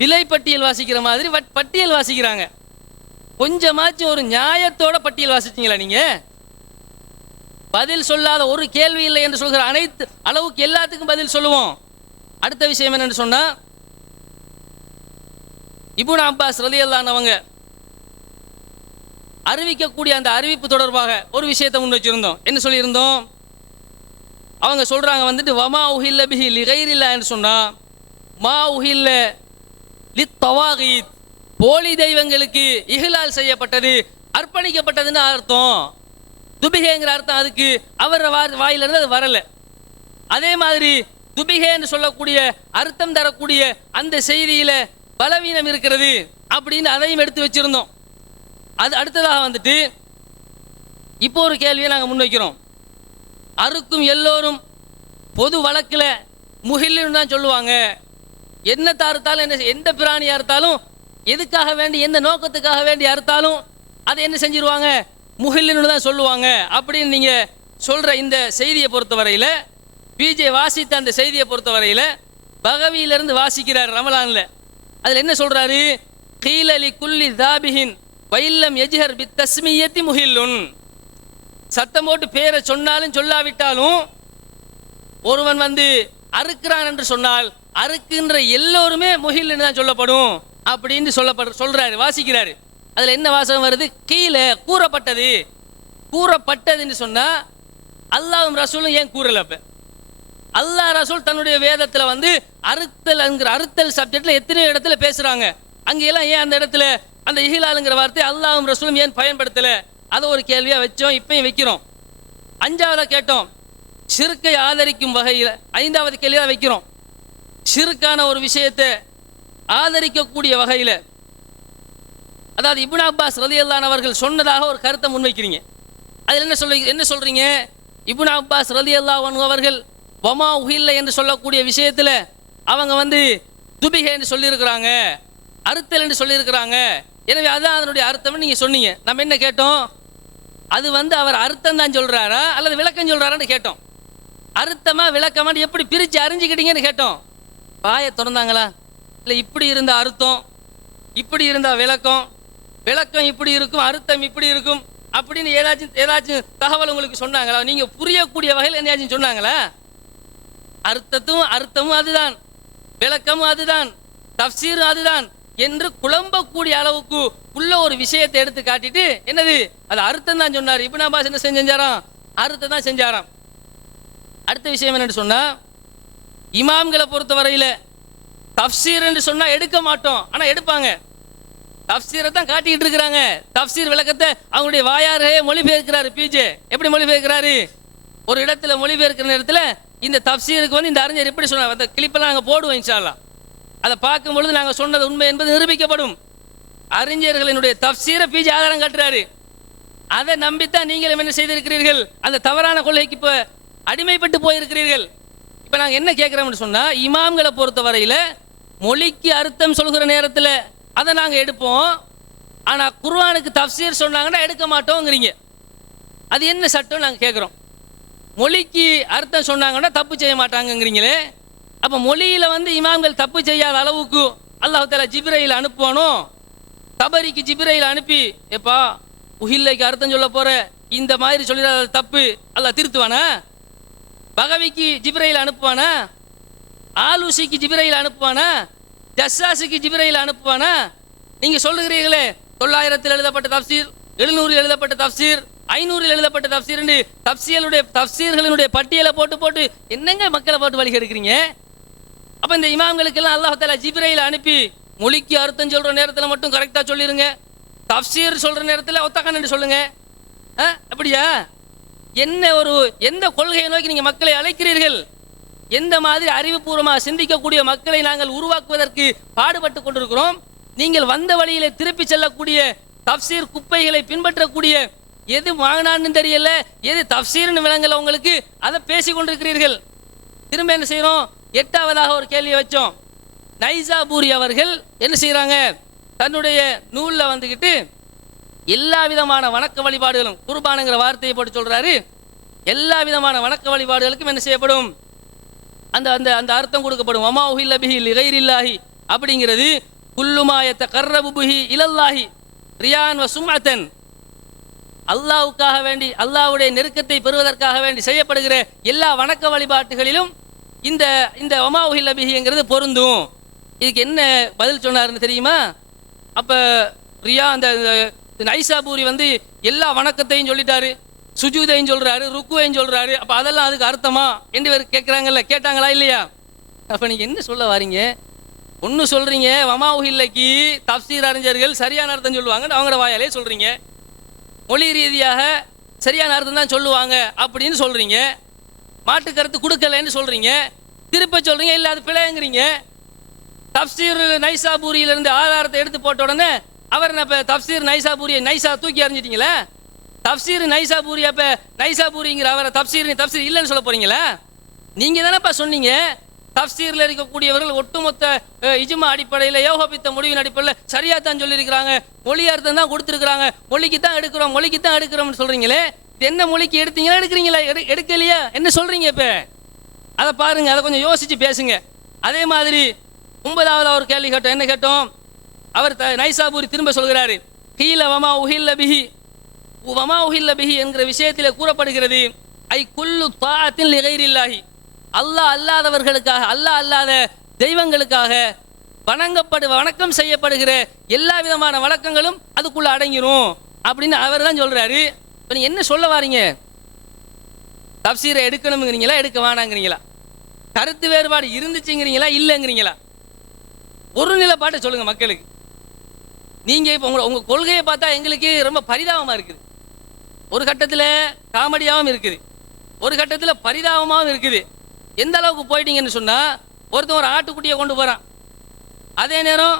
விலை பட்டியல் வாசிக்கிற மாதிரி பட்டியல் வாசிக்கிறாங்க. கொஞ்சமாச்சும் ஒரு நியாயத்தோட பட்டியல் வாசிச்சிங்களா நீங்க? பதில் சொல்லாத ஒரு கேள்வி இல்லை என்று சொல்கிற அனைத்து அளவுக்கு எல்லாத்துக்கும் பதில் சொல்லுவோம். அடுத்த விஷயம் என்னன்னு சொன்னா, இப்னு அப்பாஸ் ரலியல்லாஹு அன்ஹு அவங்க அறிவிக்கக்கூடிய அந்த அறிவிப்பு தொடர்பாக ஒரு விஷயத்தை முன் வச்சிருந்தோம். என்ன சொல்லியிருந்தோம், அவங்க சொல்றாங்க வந்துட்டு வமா உஹில்ல பிஹி லிகைரில்லாஹ் என்று சொன்னா, மா உஹில்ல லித்தவாகீத், போலி தெய்வங்களுக்கு இஹ்லால் செய்யப்பட்டது, அர்ப்பணிக்கப்பட்டதுன்னு அர்த்தம். துபிகைங்கிற அர்த்தம் அதுக்கு அவர் வாயிலிருந்து அது வரல. அதே மாதிரி துபிகே என்று சொல்லக்கூடிய அர்த்தம் தரக்கூடிய அந்த செய்தியில பலவீனம் இருக்கிறது அப்படின்னு அதையும் எடுத்து வச்சிருந்தோம். அது அடுத்ததாக வந்துட்டு இப்போ ஒரு கேள்வியை நாங்கள் முன்வைக்கிறோம். அறுக்கும் எல்லோரும் பொது வழக்கில் முஹில்லுன்னு தான் சொல்லுவாங்க. என்னத்தை அறுத்தாலும், என்ன எந்த பிராணியாக அறுத்தாலும், எதுக்காக வேண்டி எந்த நோக்கத்துக்காக வேண்டி அறுத்தாலும் அதை என்ன செஞ்சிருவாங்க, முஹில்லுன்னு தான் சொல்லுவாங்க அப்படின்னு நீங்கள் சொல்கிற இந்த செய்தியை பொறுத்தவரையில், பிஜே வாசித்த அந்த செய்தியை பொறுத்தவரையில் பகவியிலிருந்து வாசிக்கிறார் ரமலானில். அதில் என்ன சொல்கிறாரு, கீலலி குல்லி தாபிஹின் வைல்லம் எஜ்ஹர் பி தஸ்மியத்தி முஹில்லுன். சத்தம் போட்டு பேரை சொன்னாலும் சொல்லாவிட்டாலும் ஒருவன் வந்து அறுக்கிறான் என்று சொன்னால் அறுக்கின்ற எல்லோருமே முஹில்லுன்னு தான் சொல்லப்படும் அப்படின்னு சொல்றாரு, வாசிக்கிறாரு. அதில் என்ன வாசகம் வருது, கீழே கூறப்பட்டது. கூறப்பட்டதுன்னு சொன்னா அல்லாஹ்வும் ரசூலும் ஏன் கூறல? அப்ப அல்லாஹ் ரசூல் தன்னுடைய வேதத்தில் வந்து அறுத்தல் சப்ஜெக்ட்ல எத்தனையோ இடத்துல பேசுறாங்க. அங்கெல்லாம் ஏன் அந்த இடத்துல அந்த இஹ்லாலுங்கிற வார்த்தை அல்லாஹ்வும் ரசூலும் ஏன் பயன்படுத்தல? அதை ஒரு கேள்வியா வச்சோம், இப்பயும் வைக்கிறோம். அஞ்சாவதா கேட்டோம், ஷிர்க்கை ஆதரிக்கும் வகையில். ஐந்தாவது கேள்வியா வைக்கிறோம், ஷிர்க்கான ஒரு விஷயத்தை ஆதரிக்கக்கூடிய வகையில், அதாவது இப்னு அப்பாஸ் ரலியல்லாஹு அவர்கள் சொன்னதாக ஒரு கருத்தை முன்வைக்கிறீங்க. அதில் என்ன சொல்றீங்க, இப்னு அப்பாஸ் ரலியல்லாஹு அன்ஹு அவர்கள் வமா உஹில்ல என்று சொல்லக்கூடிய விஷயத்தில் அவங்க வந்து துபிகை என்று சொல்லியிருக்கிறாங்க, அறுத்தல் என்று சொல்லியிருக்கிறாங்க. எனவே அதுதான் அதனுடைய அர்த்தம்னு நீங்கள் சொன்னீங்க. நம்ம என்ன கேட்டோம், அது வந்து அவர் அர்த்தம் தான் சொல்கிறாரா அல்லது விளக்கம் சொல்கிறாரான்னு கேட்டோம். அர்த்தமா விளக்கமான்னு எப்படி பிரித்து அறிஞ்சிக்கிட்டீங்கன்னு கேட்டோம். வாயை திறந்தாங்களா? இல்லை இப்படி இருந்த அர்த்தம், இப்படி இருந்த விளக்கம், விளக்கம் இப்படி இருக்கும், அர்த்தம் இப்படி இருக்கும் அப்படின்னு ஏதாச்சும் தகவல் உங்களுக்கு சொன்னாங்களா? நீங்கள் புரியக்கூடிய வகையில் எதையாச்சும் சொன்னாங்களா? அர்த்தமும் அதுதான், விளக்கமும் அதுதான், தஃப்சீரும் அதுதான் என்று குழம்பக்கூடிய அளவுக்கு உள்ள ஒரு விஷயத்தை எடுத்து காட்டிட்டு என்னது அது அர்த்தம் தான் சொன்னார். இப்னு அப்பாஸ் என்ன செஞ்சாராம், அர்த்தம் தான் செஞ்சாராம். அடுத்த விஷயம் என்னன்னு சொன்னா, இமாம்களை பொறுத்த வரையில தஃப்சீர் என்று சொன்னா எடுக்க மாட்டோம், ஆனா எடுப்பாங்க. தஃப்சீரை தான் காட்டிக்கிட்டு இருக்கிறாங்க. தஃப்சீர் விளக்கத்தை அவங்களுடைய வாயாரே மொழிபெயர்க்கிறாரு பிஜே. எப்படி மொழிபெயர்க்கிறாரு, ஒரு இடத்துல மொழிபெயர்க்கிற நேரத்தில் இந்த தஃப்சீருக்கு வந்து இந்த அறிஞர் எப்படி சொன்னார், அந்த கிளிப்பெல்லாம் நாங்கள் போடுவோம் இன்ஷா அல்லாஹ். அதை பார்க்கும் பொழுது நாங்கள் சொன்னது உண்மை என்பது நிரூபிக்கப்படும். அறிஞர்களினுடைய தஃப்சீரை பிஜே ஆதாரம் காட்டுறாரு. அதை நம்பித்தான் நீங்களும் என்ன செய்திருக்கிறீர்கள், அந்த தவறான கொள்கைக்கு இப்போ அடிமைப்பட்டு போயிருக்கிறீர்கள். இப்போ நாங்கள் என்ன கேட்குறோம்னு சொன்னால், இமாம்களை பொறுத்த வரையில் மொழிக்கு அர்த்தம் சொல்கிற நேரத்தில் அதை நாங்கள் எடுப்போம், ஆனால் குர்ஆனுக்கு தஃப்சீர் சொன்னாங்கன்னா எடுக்க மாட்டோங்கிறீங்க. அது என்ன சட்டம் நாங்கள் கேட்குறோம். மொழிக்கு அர்த்தம் சொன்னாங்கன்னா தப்பு செய்ய மாட்டாங்கங்கிறீங்களே, அப்போ மொழியில் வந்து இமாம்கள் தப்பு செய்யாத அளவுக்கு அல்லாஹ் தஆலா ஜிப்ரையில் அனுப்புவானோ? தபரிக்கு ஜிப்ரையில் அனுப்பி எப்பா உஹில்லைக்கு அர்த்தம் சொல்ல போற இந்த மாதிரி சொல்லிடாத தப்பு அல்லாஹ் திருத்துவானா? பகவிக்கு ஜிப்ரையில் அனுப்புவானா? ஆலூசிக்கு ஜிப்ரையில் அனுப்புவானா? ஜஸ்ஸாஸுக்கு ஜிப்ரையில் அனுப்புவானா? நீங்கள் சொல்லுகிறீர்களே 900 எழுதப்பட்ட தஃப்சீர், 700 எழுதப்பட்ட தஃப்சீர், 500 எழுதப்பட்ட தஃப்சீர், தஃப்சீர்களினுடைய பட்டியலை போட்டு என்னங்க மக்களை போட்டு வழி எடுக்கிறீங்க? அப்போ இந்த இமாம்களுக்கெல்லாம் அல்லாஹ் தஆலா ஜிப்ரையில் அனுப்பி மொழிக்கு அர்த்தம் சொல்கிற நேரத்தில் மட்டும் கரெக்டாக சொல்லிடுங்க, தஃப்சீர் சொல்கிற நேரத்தில் ஒத்தக்கான்னு சொல்லுங்க. அப்படியா? எந்த கொள்கையை நோக்கி நீங்கள் மக்களை அழைக்கிறீர்கள்? எந்த மாதிரி அறிவுபூர்வமாக சிந்திக்கக்கூடிய மக்களை நாங்கள் உருவாக்குவதற்கு பாடுபட்டு கொண்டிருக்கிறோம். நீங்கள் வந்த வழியிலே திருப்பி செல்லக்கூடிய தஃப்சீர் குப்பைகளை பின்பற்றக்கூடிய, எது வாங்கினான்னு தெரியல, எது தஃப்சீர்னு விளங்கல உங்களுக்கு, அதை பேசி கொண்டிருக்கிறீர்கள். திரும்ப என்ன செய்கிறோம், 8வதாக ஒரு கேள்வியை வச்சோம். நைசாபூரி அவர்கள் என்ன செய்கிறாங்க, தன்னுடைய நூலில் வந்துக்கிட்டு எல்லா விதமான வணக்க வழிபாடுகளும், குர்பானுங்கிற வார்த்தையை போட்டு சொல்கிறாரு, எல்லா விதமான வணக்க வழிபாடுகளுக்கும் என்ன செய்யப்படும், அந்த அந்த அந்த அர்த்தம் கொடுக்கப்படும். வமா உஹில்ல பிஹி லிகைரில்லாஹி அப்படிங்கிறது குல்லுமா யதகர்ரபு பிஹி இலல்லாஹி ரியான் வ சும்அத்தன், அல்லாஹ்வுக்காக வேண்டி, அல்லாஹ்வுடைய நெருக்கத்தை பெறுவதற்காக வேண்டி செய்யப்படுகிற எல்லா வணக்க வழிபாட்டுகளிலும் இந்த இந்த வமா உஹில்ல பிஹிங்கிறது பொருந்தும். இதுக்கு என்ன பதில் சொன்னாருன்னு தெரியுமா? அப்போ ரியா அந்த நைசாபூரி வந்து எல்லா வணக்கத்தையும் சொல்லிட்டாரு, சுஜூதையும் சொல்கிறாரு, ருக்குவையும் சொல்கிறாரு. அப்போ அதெல்லாம் அதுக்கு அர்த்தமா என்று கேட்குறாங்கல்ல, கேட்டாங்களா இல்லையா? அப்போ நீங்கள் என்ன சொல்ல வாரீங்க? ஒன்று சொல்கிறீங்க வமா உஹில்லைக்கு தஃப்சீர் அறிஞர்கள் சரியான அர்த்தம் சொல்லுவாங்க, அவங்களோட வாயாலே சொல்கிறீங்க, மொழி ரீதியாக சரியான அர்த்தம் தான் சொல்லுவாங்க அப்படின்னு சொல்கிறீங்க, மாட்டு கருத்து கொடுக்கலன்னு சொல்கிறீங்க. திருப்ப சொல்றீங்க இல்லை அது பிழைங்கிறீங்க. தப்சீர் நைசாபூரியிலிருந்து ஆதாரத்தை எடுத்து போட்ட உடனே அவர் இப்போ தப்சீர் நைசாபூரியை நைசா தூக்கி அறிஞ்சிட்டீங்களே. தப்சீர் நைசாபூரி அப்போ நைசாபூரிங்கிற அவரை தப்சீர் இல்லைன்னு சொல்ல போறீங்களா? நீங்கள் தானேப்பா சொன்னீங்க தப்சீரில் இருக்கக்கூடியவர்கள் ஒட்டுமொத்த இஜ்மா அடிப்படையில் யோகபித்த முடிவின் அடிப்படையில் சரியாக தான் சொல்லியிருக்கிறாங்க, மொழி அர்த்தம் தான் கொடுத்துருக்குறாங்க, மொழிக்கு தான் எடுக்கிறோம்னு சொல்கிறீங்களே. இது என்ன மொழிக்கு எடுத்தீங்களா எடுக்கிறீங்களா எடுக்கலையா என்ன சொல்கிறீங்க? இப்போ அதை பாருங்கள், அதை கொஞ்சம் யோசித்து பேசுங்க. அதே மாதிரி 9வது ஒரு கேள்வி கேட்டோம். என்ன கேட்டோம்? அவர் நைசாபூரி திரும்ப சொல்கிறாரு, ஹீல வமா உஹில்ல பிஹி என்கிற விஷயத்தில் கூறப்படுகிறது ஐ குல்லு தாஅத்தின் லிகைரில்லாஹி, அல்லாஹ் அல்லாதவர்களுக்காக, அல்லாஹ் அல்லாத தெய்வங்களுக்காக வணக்கம் செய்யப்படுகிற எல்லா விதமான வழக்கங்களும் அதுக்குள்ள அடங்கிரும் அப்படின்னு அவர் தான் சொல்றாரு. இப்போ நீங்க என்ன சொல்ல வாரீங்க? தப்சீரை எடுக்கணுங்கிறீங்களா எடுக்க வேணாங்கிறீங்களா? கருத்து வேறுபாடு இருந்துச்சுங்கிறீங்களா இல்லைங்கிறீங்களா? ஒரு நிலைப்பாட்டை சொல்லுங்க மக்களுக்கு. நீங்க இப்போ உங்க கொள்கையை பார்த்தா எங்களுக்கு ரொம்ப பரிதாபமா இருக்குது. ஒரு கட்டத்தில் காமெடியாகவும் இருக்குது, ஒரு கட்டத்தில் பரிதாபமாகவும் இருக்குது. எந்த அளவுக்கு போயிட்டீங்கன்னு சொன்னா, ஒருத்தன் ஒரு ஆட்டுக்குட்டியை கொண்டு போறான், அதே நேரம்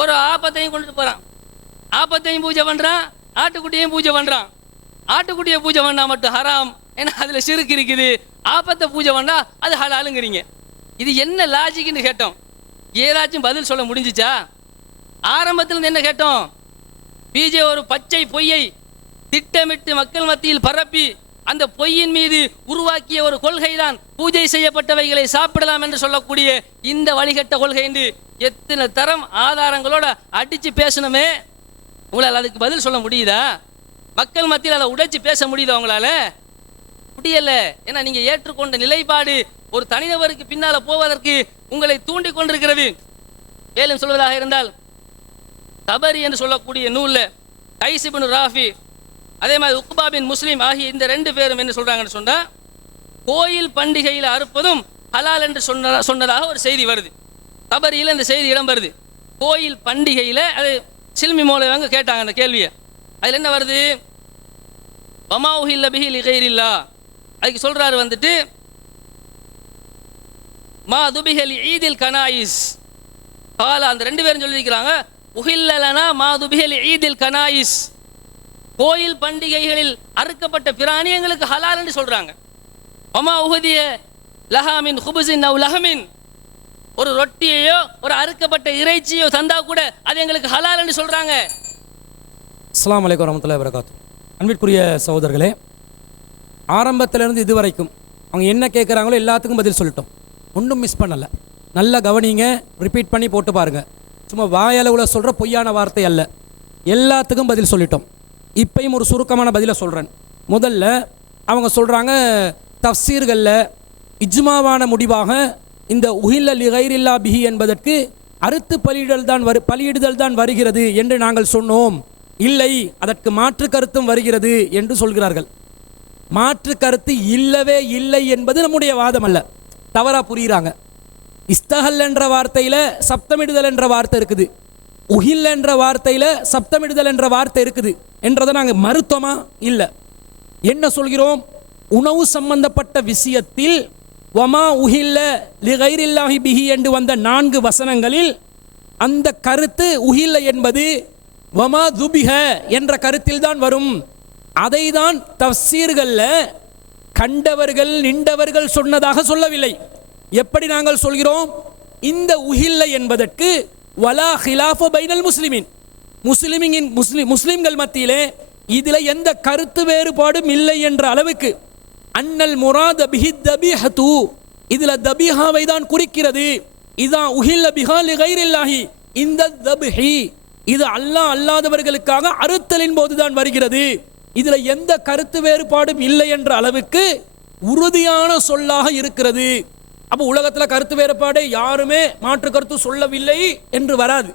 ஒரு ஆப்பத்தையும் கொண்டுட்டு போறான். ஆப்பத்தையும் பூஜை பண்றான், ஆட்டுக்குட்டியையும் பூஜை பண்றான். ஆட்டுக்குட்டியை பூஜை பண்ணா மட்டும் ஹராம், ஏன்னா அதுல சிறுக்கு இருக்குது. ஆப்பத்தை பூஜை பண்ணா அது ஹலாலுங்கிறீங்க. இது என்ன லாஜிக்னு கேட்டோம். ஏதாச்சும் பதில் சொல்ல முடிஞ்சிச்சா? ஆரம்பத்தில் என்ன கேட்டோம்? பிஜே ஒரு பச்சை பொய்யை திட்டமிட்டு மக்கள் மத்தியில் பரப்பி அந்த பொய்யின் மீது உருவாக்கிய ஒரு கொள்கை தான் பூஜை செய்யப்பட்டவைகளை சாப்பிடலாம் என்று சொல்லக்கூடிய இந்த வழிகட்ட கொள்கை என்று எத்தனை தரம் ஆதாரங்களோட அடிச்சு பேசணுமே. உங்களால் அதுக்கு பதில் சொல்ல முடியுதா? மக்கள் மத்தியில் அதை உடைச்சு பேச முடியுதா உங்களால? முடியல. ஏன்னா நீங்க ஏற்றுக்கொண்ட நிலைப்பாடு ஒரு தனிநபருக்கு பின்னால போவதற்கு உங்களை தூண்டி கொண்டிருக்கிறது. மேலும் சொல்வதாக இருந்தால், தபரி என்று சொல்லக்கூடிய நூல்ல கைஸ் இப்னு ராஃபி, அதே மாதிரி உக்பா பின் முஸ்லிம் ஆகிய இந்த 2 பேரும் என்ன சொல்றாங்கன்னு சொன்னா, கோயில் பண்டிகையில் அறுப்பதும் ஹலால் என்று சொன்னதாக ஒரு செய்தி வருது. தபரியில் இந்த செய்தி இடம் வருது. கோயில் பண்டிகையில் அது சில்மி மோலவங்க கேட்டாங்க அந்த கேள்வியை. அதில் என்ன வருது? வமா உஹில்ல பிஹி லிகைரில்லா, அதுக்கு சொல்றாரு வந்துட்டு மா துபிஹல் ஈதில் கனாயிஸ் கால. அந்த 2 பேரும் சொல்லியிருக்கிறாங்க உஹில்லலனா மா துபிஹல் ஈதில் கனாயிஸ், கோயில் பண்டிகைகளில் அறுக்கப்பட்ட பிராணி எங்களுக்கு ஹலால் என்று சொல்றாங்க. வமா உஹதிய லஹாமின் ஹுபுசின் அவ் லஹமின், ஒரு ரொட்டியையோ ஒரு அறுக்கப்பட்ட இறைச்சியோ தந்தா கூட அது எங்களுக்கு ஹலால் என்று சொல்றாங்க. அஸ்ஸலாமு அலைக்கும் வரஹ்மத்துல்லாஹி வபரகாத்துஹு. அன்பிற்குரிய சகோதரர்களே, ஆரம்பத்திலிருந்து இதுவரைக்கும் அவங்க என்ன கேட்குறாங்களோ எல்லாத்துக்கும் பதில் சொல்லிட்டோம். ஒன்றும் மிஸ் பண்ணலை. நல்லா கவனிங்க, ரிப்பீட் பண்ணி போட்டு பாருங்கள். சும்மா வாயளவில் சொல்கிற பொய்யான வார்த்தை அல்ல, எல்லாத்துக்கும் பதில் சொல்லிட்டோம். இப்பையும் ஒரு சுருக்கமான பதிலை சொல்கிறேன். முதல்ல அவங்க சொல்கிறாங்க தஃப்சீர்களில் இஜ்மாவான முடிவாக இந்த உஹில்ல லிகைரில்லா பிஹி என்பதற்கு அறுத்து பலியிடுதல் தான் வருகிறது என்று நாங்கள் சொன்னோம். இல்லை, அதற்கு மாற்று கருத்தும் வருகிறது என்று சொல்கிறார்கள். மாற்று கருத்து இல்லவே இல்லை என்பது நம்முடைய வாதம் அல்ல, தவறாக புரிகிறாங்க. இஸ்தஹல் என்ற வார்த்தையில் சப்தமிடுதல் என்ற வார்த்தை இருக்குது, உஹில் என்ற வார்த்தையில் சப்தமிடுதல் என்ற வார்த்தை இருக்குது என்றதை நாங்கள் மறுத்தோமா? இல்லை. என்ன சொல்கிறோம்? உணவு சம்பந்தப்பட்ட விஷயத்தில் வமா உஹில்ல லிகைரில்லாஹி பிஹி என்று வந்த 4 வசனங்களில் அந்த கருத்து உஹில்ல என்பது வமா துபிஹ என்ற கருத்தில் தான் வரும். அதை தான் தஃப்சீர்களில் கண்டவர்கள் நின்றவர்கள் சொன்னதாக சொல்லவில்லை. எப்படி நாங்கள் சொல்கிறோம்? இந்த உஹில்ல என்பதற்கு வலா ஹிலாஃப பைனல் முஸ்லிமின், முஸ்லிம்கள் மத்தியிலே இதில் எந்த கருத்து வேறுபாடும் இல்லை என்ற அளவுக்கு அன்னல் முராத பிஹி தபிஹது, இதில் தபிஹாவை தான் குறிக்கிறது. இதான் உஹில்ல பிஹா லிகைரில்லாஹி, இந்த தபிஹி இது அல்லாஹ் அல்லாதவர்களுக்காக அறுத்தலின் போதுதான் வருகிறது. இதில் எந்த கருத்து வேறுபாடும் இல்லை என்ற அளவுக்கு உறுதியான சொல்லாக இருக்கிறது. அப்போ உலகத்தில் கருத்து வேறுபாடே யாருமே மாற்று கருத்து சொல்லவில்லை என்று வராது.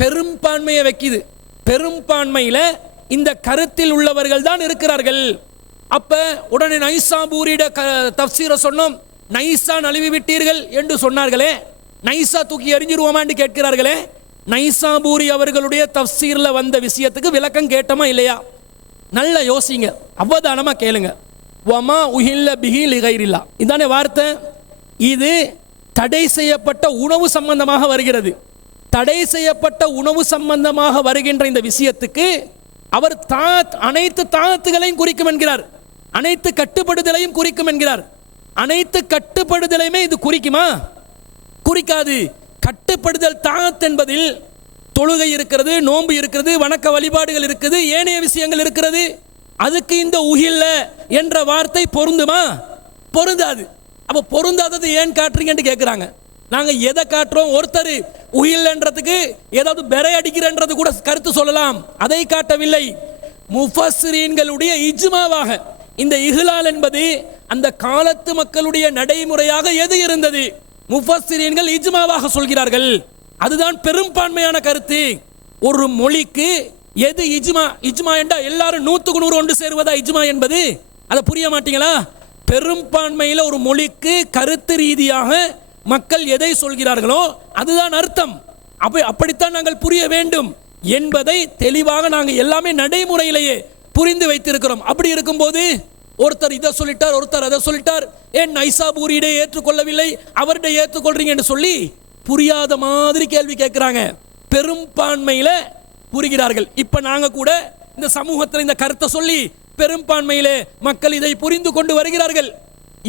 பெரும்பான்மையை வைக்குது. பெரும்பான்மையில் இந்த கருத்தில் உள்ளவர்கள் தான் இருக்கிறார்கள். அப்ப உடனே நைசாபூரிட தஃப்சீரை சொன்னோம். நைசா நழுவி விட்டீர்கள் என்று சொன்னார்களே, நைசா தூக்கி எறிஞ்சிருவோமான்னு கேட்கிறார்களே. நைசாபூரி அவர்களுடைய தஃப்சீரில் வந்த விஷயத்துக்கு விளக்கம் கேட்டோமா இல்லையா? நல்ல யோசிங்க, அவதானமாக கேளுங்க. வமா உஹில்ல பிஹி லிகைரில்லா, இதானே வார்த்தை. இது தடை செய்யப்பட்ட உணவு சம்பந்தமாக வருகிறது. தடை செய்யப்பட்ட உணவு சம்பந்தமாக வருகின்ற இந்த விஷயத்துக்கு அவர் அனைத்து தாத்துகளையும் குறிக்கும் என்கிறார், அனைத்து கட்டுப்படுதலையும் குறிக்கும் என்கிறார். அனைத்து கட்டுப்படுதலையுமே இது குறிக்குமா? குறிக்காது. கட்டுப்படுதல் தாத் என்பதில் தொழுகை இருக்கிறது, நோன்பு இருக்கிறது, வணக்க வழிபாடுகள் இருக்குது, ஏனைய விஷயங்கள் இருக்கிறது. அதுக்கு இந்த உஹில்ல என்ற வார்த்தை பொருந்துமா? பொருந்தாது. அப்போ பொருந்தாதது ஏன் காட்டுறீங்கன்னு கேட்குறாங்க. நாங்கள் எதை காட்டுறோம்? ஒருத்தர் உஹில்லன்றதுக்கு ஏதாவது பெரை அடிக்கிறன்றது கூட கருத்து சொல்லலாம், அதை காட்டவில்லை. முஃபஸ்ஸிரீன்களுடைய இஜ்மாவாக இந்த இஹ்லால் என்பது அந்த காலத்து மக்களுடைய நடைமுறையாக எது இருந்தது, முஃபஸ்ஸிரீன்கள் இஜ்மாவாக சொல்கிறார்கள். அதுதான் பெரும்பான்மையான கருத்து. ஒரு மொழிக்கு எது இஜ்மா? இஜ்மா என்றால் எல்லாரும் 100க்கு 100 ஒன்று சேருவதா இஜ்மா என்பது? அதை புரிய மாட்டீங்களா? பெரும்பான்மையில் ஒரு மொழிக்கு கருத்து ரீதியாக மக்கள் எதை சொல்கிறார்களோ அதுதான் அர்த்தம். அப்படித்தான் நாங்கள் புரிய வேண்டும் என்பதை தெளிவாக நாங்கள் எல்லாமே நடைமுறையிலேயே புரிந்து வைத்திருக்கிறோம். அப்படி இருக்கும்போது ஒருத்தர் இதை சொல்லிட்டார், ஒருத்தர் அதை சொல்லிட்டார், ஏன் நைசாபூரியிட ஏற்றுக்கொள்ளவில்லை, அவர்கிட்ட ஏற்றுக்கொள்றீங்கன்னு சொல்லி புரியாத மாதிரி கேள்வி கேட்கிறாங்க. பெரும்பான்மையில புரிகிறார்கள். இப்ப நாங்க கூட இந்த சமூகத்தில் இந்த கருத்தை சொல்லி பெரும்பான்மையிலே மக்கள் இதை புரிந்து கொண்டு வருகிறார்கள்.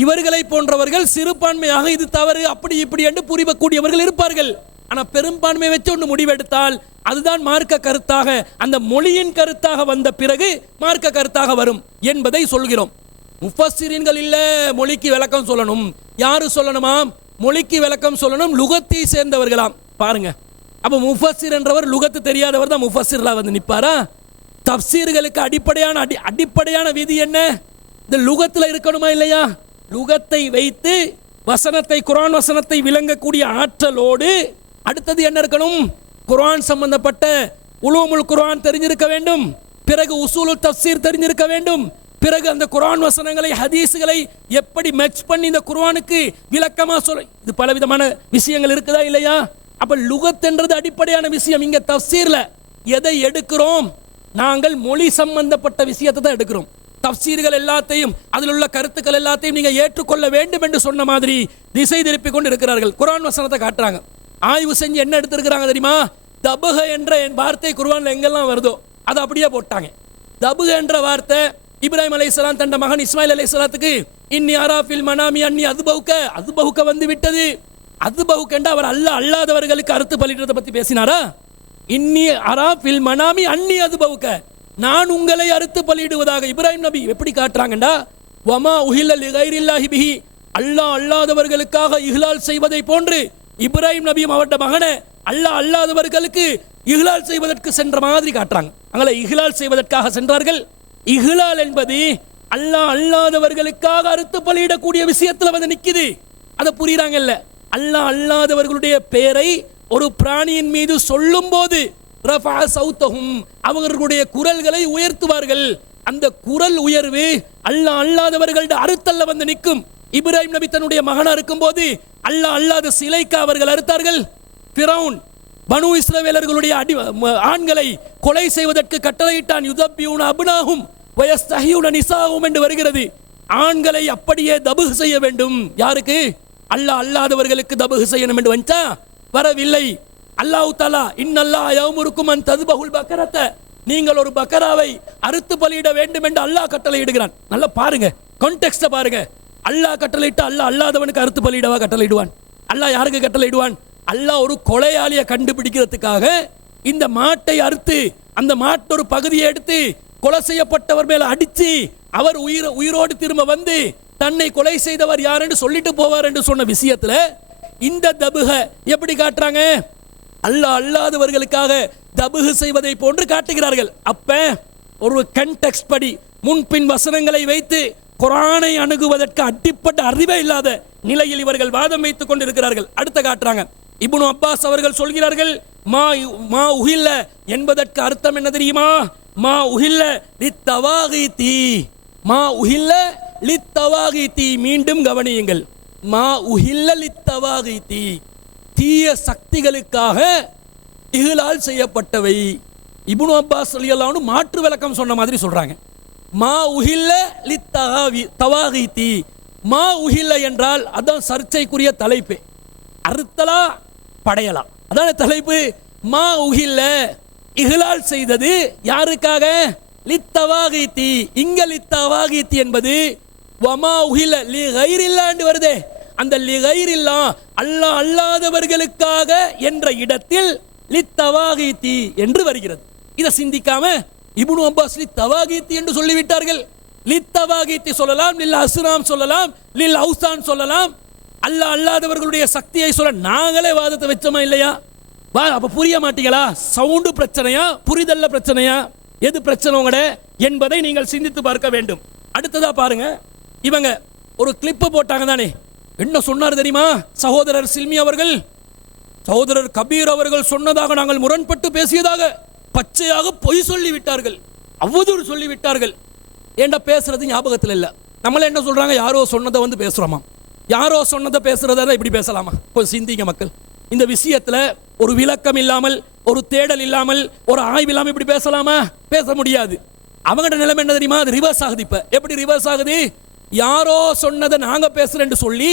இவர்களை போன்றவர்கள் சிறுபான்மையாக இது தவறு அப்படி இப்படி என்று புரியக்கூடியவர்கள் இருப்பார்கள். ஆனால் பெரும்பான்மையை வச்சு ஒன்று முடிவெடுத்தால் அதுதான் மார்க்க கருத்தாக, அந்த மொழியின் கருத்தாக வந்த பிறகு மார்க்க கருத்தாக வரும் என்பதை சொல்கிறோம். முஃபஸ்ஸிரீன்கள் இல்ல மொழிக்கு விளக்கம் சொல்லணும். யாரு சொல்லணுமாம்? மொழிக்கு விளக்கம் சொல்லணும் லுகத்தை சேர்ந்தவர்களாம். பாருங்க, அப்ப முஃபஸ்ஸிர் என்றவர் லுகத்து தெரியாதவர் தான் முஃபஸ்ஸிர்லா வந்து நிற்பாரா? தப்சீர்களுக்கு அடிப்படையான விதி என்ன? இந்த லுகத்தில் இருக்கணுமா இல்லையா? லுகத்தை வைத்து வசனத்தை, குர்ஆன் வசனத்தை விளங்கக்கூடிய ஆற்றலோடு அடுத்தது என்ன இருக்கணும்? குர்ஆன் சம்பந்தப்பட்ட உலூமுல் குர்ஆன் தெரிஞ்சிருக்க வேண்டும். பிறகு உசூலுல் தஃப்சீர் தெரிஞ்சிருக்க வேண்டும். பிறகு அந்த குர்ஆன் வசனங்களை, ஹதீஸ்களை எப்படி மேட்ச் பண்ணி இந்த குர்ஆனுக்கு விளக்கமா சொல்ல, இது பலவிதமான விஷயங்கள் இருக்குதா இல்லையா? அப்ப லுகத் என்றது அடிப்படையான விஷயம். இங்க தஃப்சீர்ல எதை எடுக்கிறோம்? நாங்கள் மொழி சம்பந்தப்பட்ட விஷயத்தை தான் எடுக்கிறோம். தஃப்சீர்கள் எல்லாத்தையும், அதில் உள்ள கருத்துக்கள் எல்லாத்தையும் நீங்க ஏற்றுக்கொள்ள வேண்டும் என்று சொன்ன மாதிரி திசை திருப்பி கொண்டு இருக்கிறார்கள். குர்ஆன் வசனத்தை காட்டுறாங்க, ஆய்வு செஞ்சு என்ன எடுத்திருக்கிறாங்க தெரியுமா? தபுக என்ற வார்த்தை குர்ஆன்ல எங்கெல்லாம் வருதோ அதை அப்படியே போட்டாங்க. தபுக என்ற வார்த்தை இப்ராஹிம் அலைஹிஸ்ஸலாம் தன் மகன் இஸ்மாயில் அலைஹிஸ்ஸலாத்துக்கு இன்னி அராஃபில் மனாமி அன்னி அதுபவுக்க வந்து விட்டது. அதுபவுக்க என்ற அவர் அல்லாதவர்களுக்கு அறுத்து பலிடுறதை பத்தி பேசினாரா? இன்னி அராஃபில் மனாமி அன்னி அதுபவுக்க, நான் உங்களை அறுத்து பலியிடுவதாக. இப்ராஹிம் நபி எப்படி காட்டுறாங்கண்டா, வமா உஹில்ல லிகைரில்லாஹி பிஹி, அல்லாஹ் அல்லாதவர்களுக்காக இஹ்லால் செய்வதை போன்று இப்ராஹிம் நபியும் அவருடைய மகனை அல்லாஹ் அல்லாதவர்களுக்கு இஹ்லால் செய்வதற்கு சென்ற மாதிரி காட்டுறாங்க. அங்கே இஹ்லால் செய்வதற்காக சென்றார்கள். இஹ்லால் என்பது அல்லாஹ் அல்லாதவர்களுக்காக அறுத்து பலியிடக்கூடிய விஷயத்துல வந்து நிக்குது. அதை புரியுறாங்கல்ல? அல்லாஹ் அல்லாதவர்களுடைய பெயரை ஒரு பிராணியின் மீது சொல்லும் போது அவர்களுடைய குரல்களை உயர்த்துவார்கள். அந்த குரல் உயர்வு அல்லாஹ் அல்லாதவர்களுடைய அறுத்தல்ல வந்து நிற்கும். இப்ராஹிம் நபி தன்னுடைய மகனா இருக்கும் போது அல்லாஹ் அல்லாத சிலைக்கு அவர்கள் அறுத்தார்கள். ஃபிரௌன் பனு இஸ்ரவேலர்களுடைய ஆண்களை கொலை செய்வதற்கு கட்டளையிட்டான். யுதப்பியூன அப்னாஹும் வயஸ்தஹியூன நிசாஹும் என்று வருகிறது. ஆண்களை அப்படியே தபுஹ் செய்ய வேண்டும். யாருக்கு? அல்லாஹ் அல்லாதவர்களுக்கு தபுஹ் செய்யணும் என்று வந்தா வரவில்லை. அல்லாஹ் தஆலா இன்னல்லாஹ் யஅமுருக்கும் அன் தத்பஹுல் பக்கரத, நீங்கள் ஒரு பக்கராவை அறுத்து பலியிட வேண்டும் என்று அல்லாஹ் கட்டளையிடுகிறான். நல்லா பாருங்க, கான்டெக்ஸ்ட பாருங்க. அல்லாஹ் கட்டளையிட்ட அல்லாஹ் அல்லாதவனுக்கு அறுத்து பலியிடவா கட்டளையிடுவான்? அல்லாஹ் யாருக்கு கட்டளையிடுவான்? அல்லாஹ் ஒரு கொலையாளியை கண்டுபிடிக்கிறதுக்காக இந்த மாட்டை அறுத்து அந்த மாட்டொரு பகுதியை எடுத்து கொலை செய்யப்பட்டவர் மேல அடிச்சு அவர் உயிரோடு திரும்ப வந்து தன்னை கொலை செய்தவர் யார் என்று சொல்லிட்டு போவார் என்று சொன்ன விஷயத்துல இந்த தபுக எப்படி காட்டுறாங்க? அல்லாஹ் அல்லாதவர்களுக்காக தபுகு செய்வதை போன்று காட்டுகிறார்கள். அப்ப ஒரு கன்டெக்ஸ்ட் படி முன்பின் வசனங்களை வைத்து குர்ஆனை அணுகுவதற்கு அடிப்பட்ட அறிவே இல்லாத நிலையில் இவர்கள் வாதம் வைத்துக் கொண்டிருக்கிறார்கள். அடுத்த காட்டுறாங்க, இப்னு அப்பாஸ் அவர்கள் சொல்கிறார்கள், மா உஹில்ல என்பதற்கு அர்த்தம் என்ன தெரியுமா? மா உஹில்ல லித்தவாகிதி, மா உஹில்ல லித்தவாகிதி. மீண்டும் கவனியுங்கள், மா உஹில்ல லித்தவாகிதி, தீய சக்திகளுக்காக இஹ்லால் செய்யப்பட்டவை. இப்னு அப்பாஸ் ரலியல்லாஹு அன்ஹு மாற்று விளக்கம் சொன்ன மாதிரி சொல்றாங்க. மா உஹில்ல லித்தவாகிதி, மா உஹில்ல என்றால் அதான் சர்ச்சைக்குரிய தலைப்பு. அறுத்தலா படையலா? அதான தலைப்பு. மா உகில்ல இஹ்லால் செய்தது யாருக்காக? லித்தவாகீத்தி. இங்க லித்தவாகீத்தி என்பது வமா உகில்ல லி கைரில்லாண்டு வருதே. அந்த லி கைரில்லா அல்லாஹ் அல்லாதவர்களுக்காக என்ற இடத்தில் லித்தவாகீத்தி என்று வருகிறது. இதை சிந்திக்காம இப்னு அப்பாஸ் லித்தவாகீத்தி என்று சொல்லிவிட்டார்கள். லித்தவாகீத்தி சொல்லலாம், லில் அஸ்னாம் சொல்லலாம், லில் அவுசான் சொல்லலாம். அல்லாஹ் அல்லாதவர்களுடைய சக்தியை சொல்ல நாங்களே வாதத்தை வச்சோமா இல்லையா? அப்ப புரிய மாட்டீங்களா? சவுண்டு பிரச்சனையா, புரிதல்ல பிரச்சனையா, எது பிரச்சனை உங்களோட என்பதை நீங்கள் சிந்தித்து பார்க்க வேண்டும். அடுத்ததா பாருங்க, இவங்க ஒரு கிளிப்பு போட்டாங்க தானே. என்ன சொன்னார் தெரியுமா? சகோதரர் சில்மி அவர்கள், சகோதரர் கபீர் அவர்கள் சொன்னதாக நாங்கள் முரண்பட்டு பேசியதாக பச்சையாக பொய் சொல்லி விட்டார்கள், அவதூறு சொல்லி விட்டார்கள். ஏண்டா பேசுறது ஞாபகத்தில் இல்லை. நம்மள என்ன சொல்றாங்க? யாரோ சொன்னதை வந்து பேசுறோமா? யாரோ சொன்னதை பேசுறத இப்படி பேசலாமா? கொஞ்சம் சிந்திங்க மக்கள். இந்த விஷயத்துல ஒரு விளக்கம் இல்லாமல், ஒரு தேடல் இல்லாமல், ஒரு ஆய்வு இல்லாமல் இப்படி பேசலாமா? பேச முடியாது. அவங்கட நிலைமை என்ன தெரியுமா? அது ரிவர்ஸ் ஆகுது. இப்ப எப்படி ரிவர்ஸ் ஆகுது? யாரோ சொன்னதை நாங்க பேசுறேன்னு சொல்லி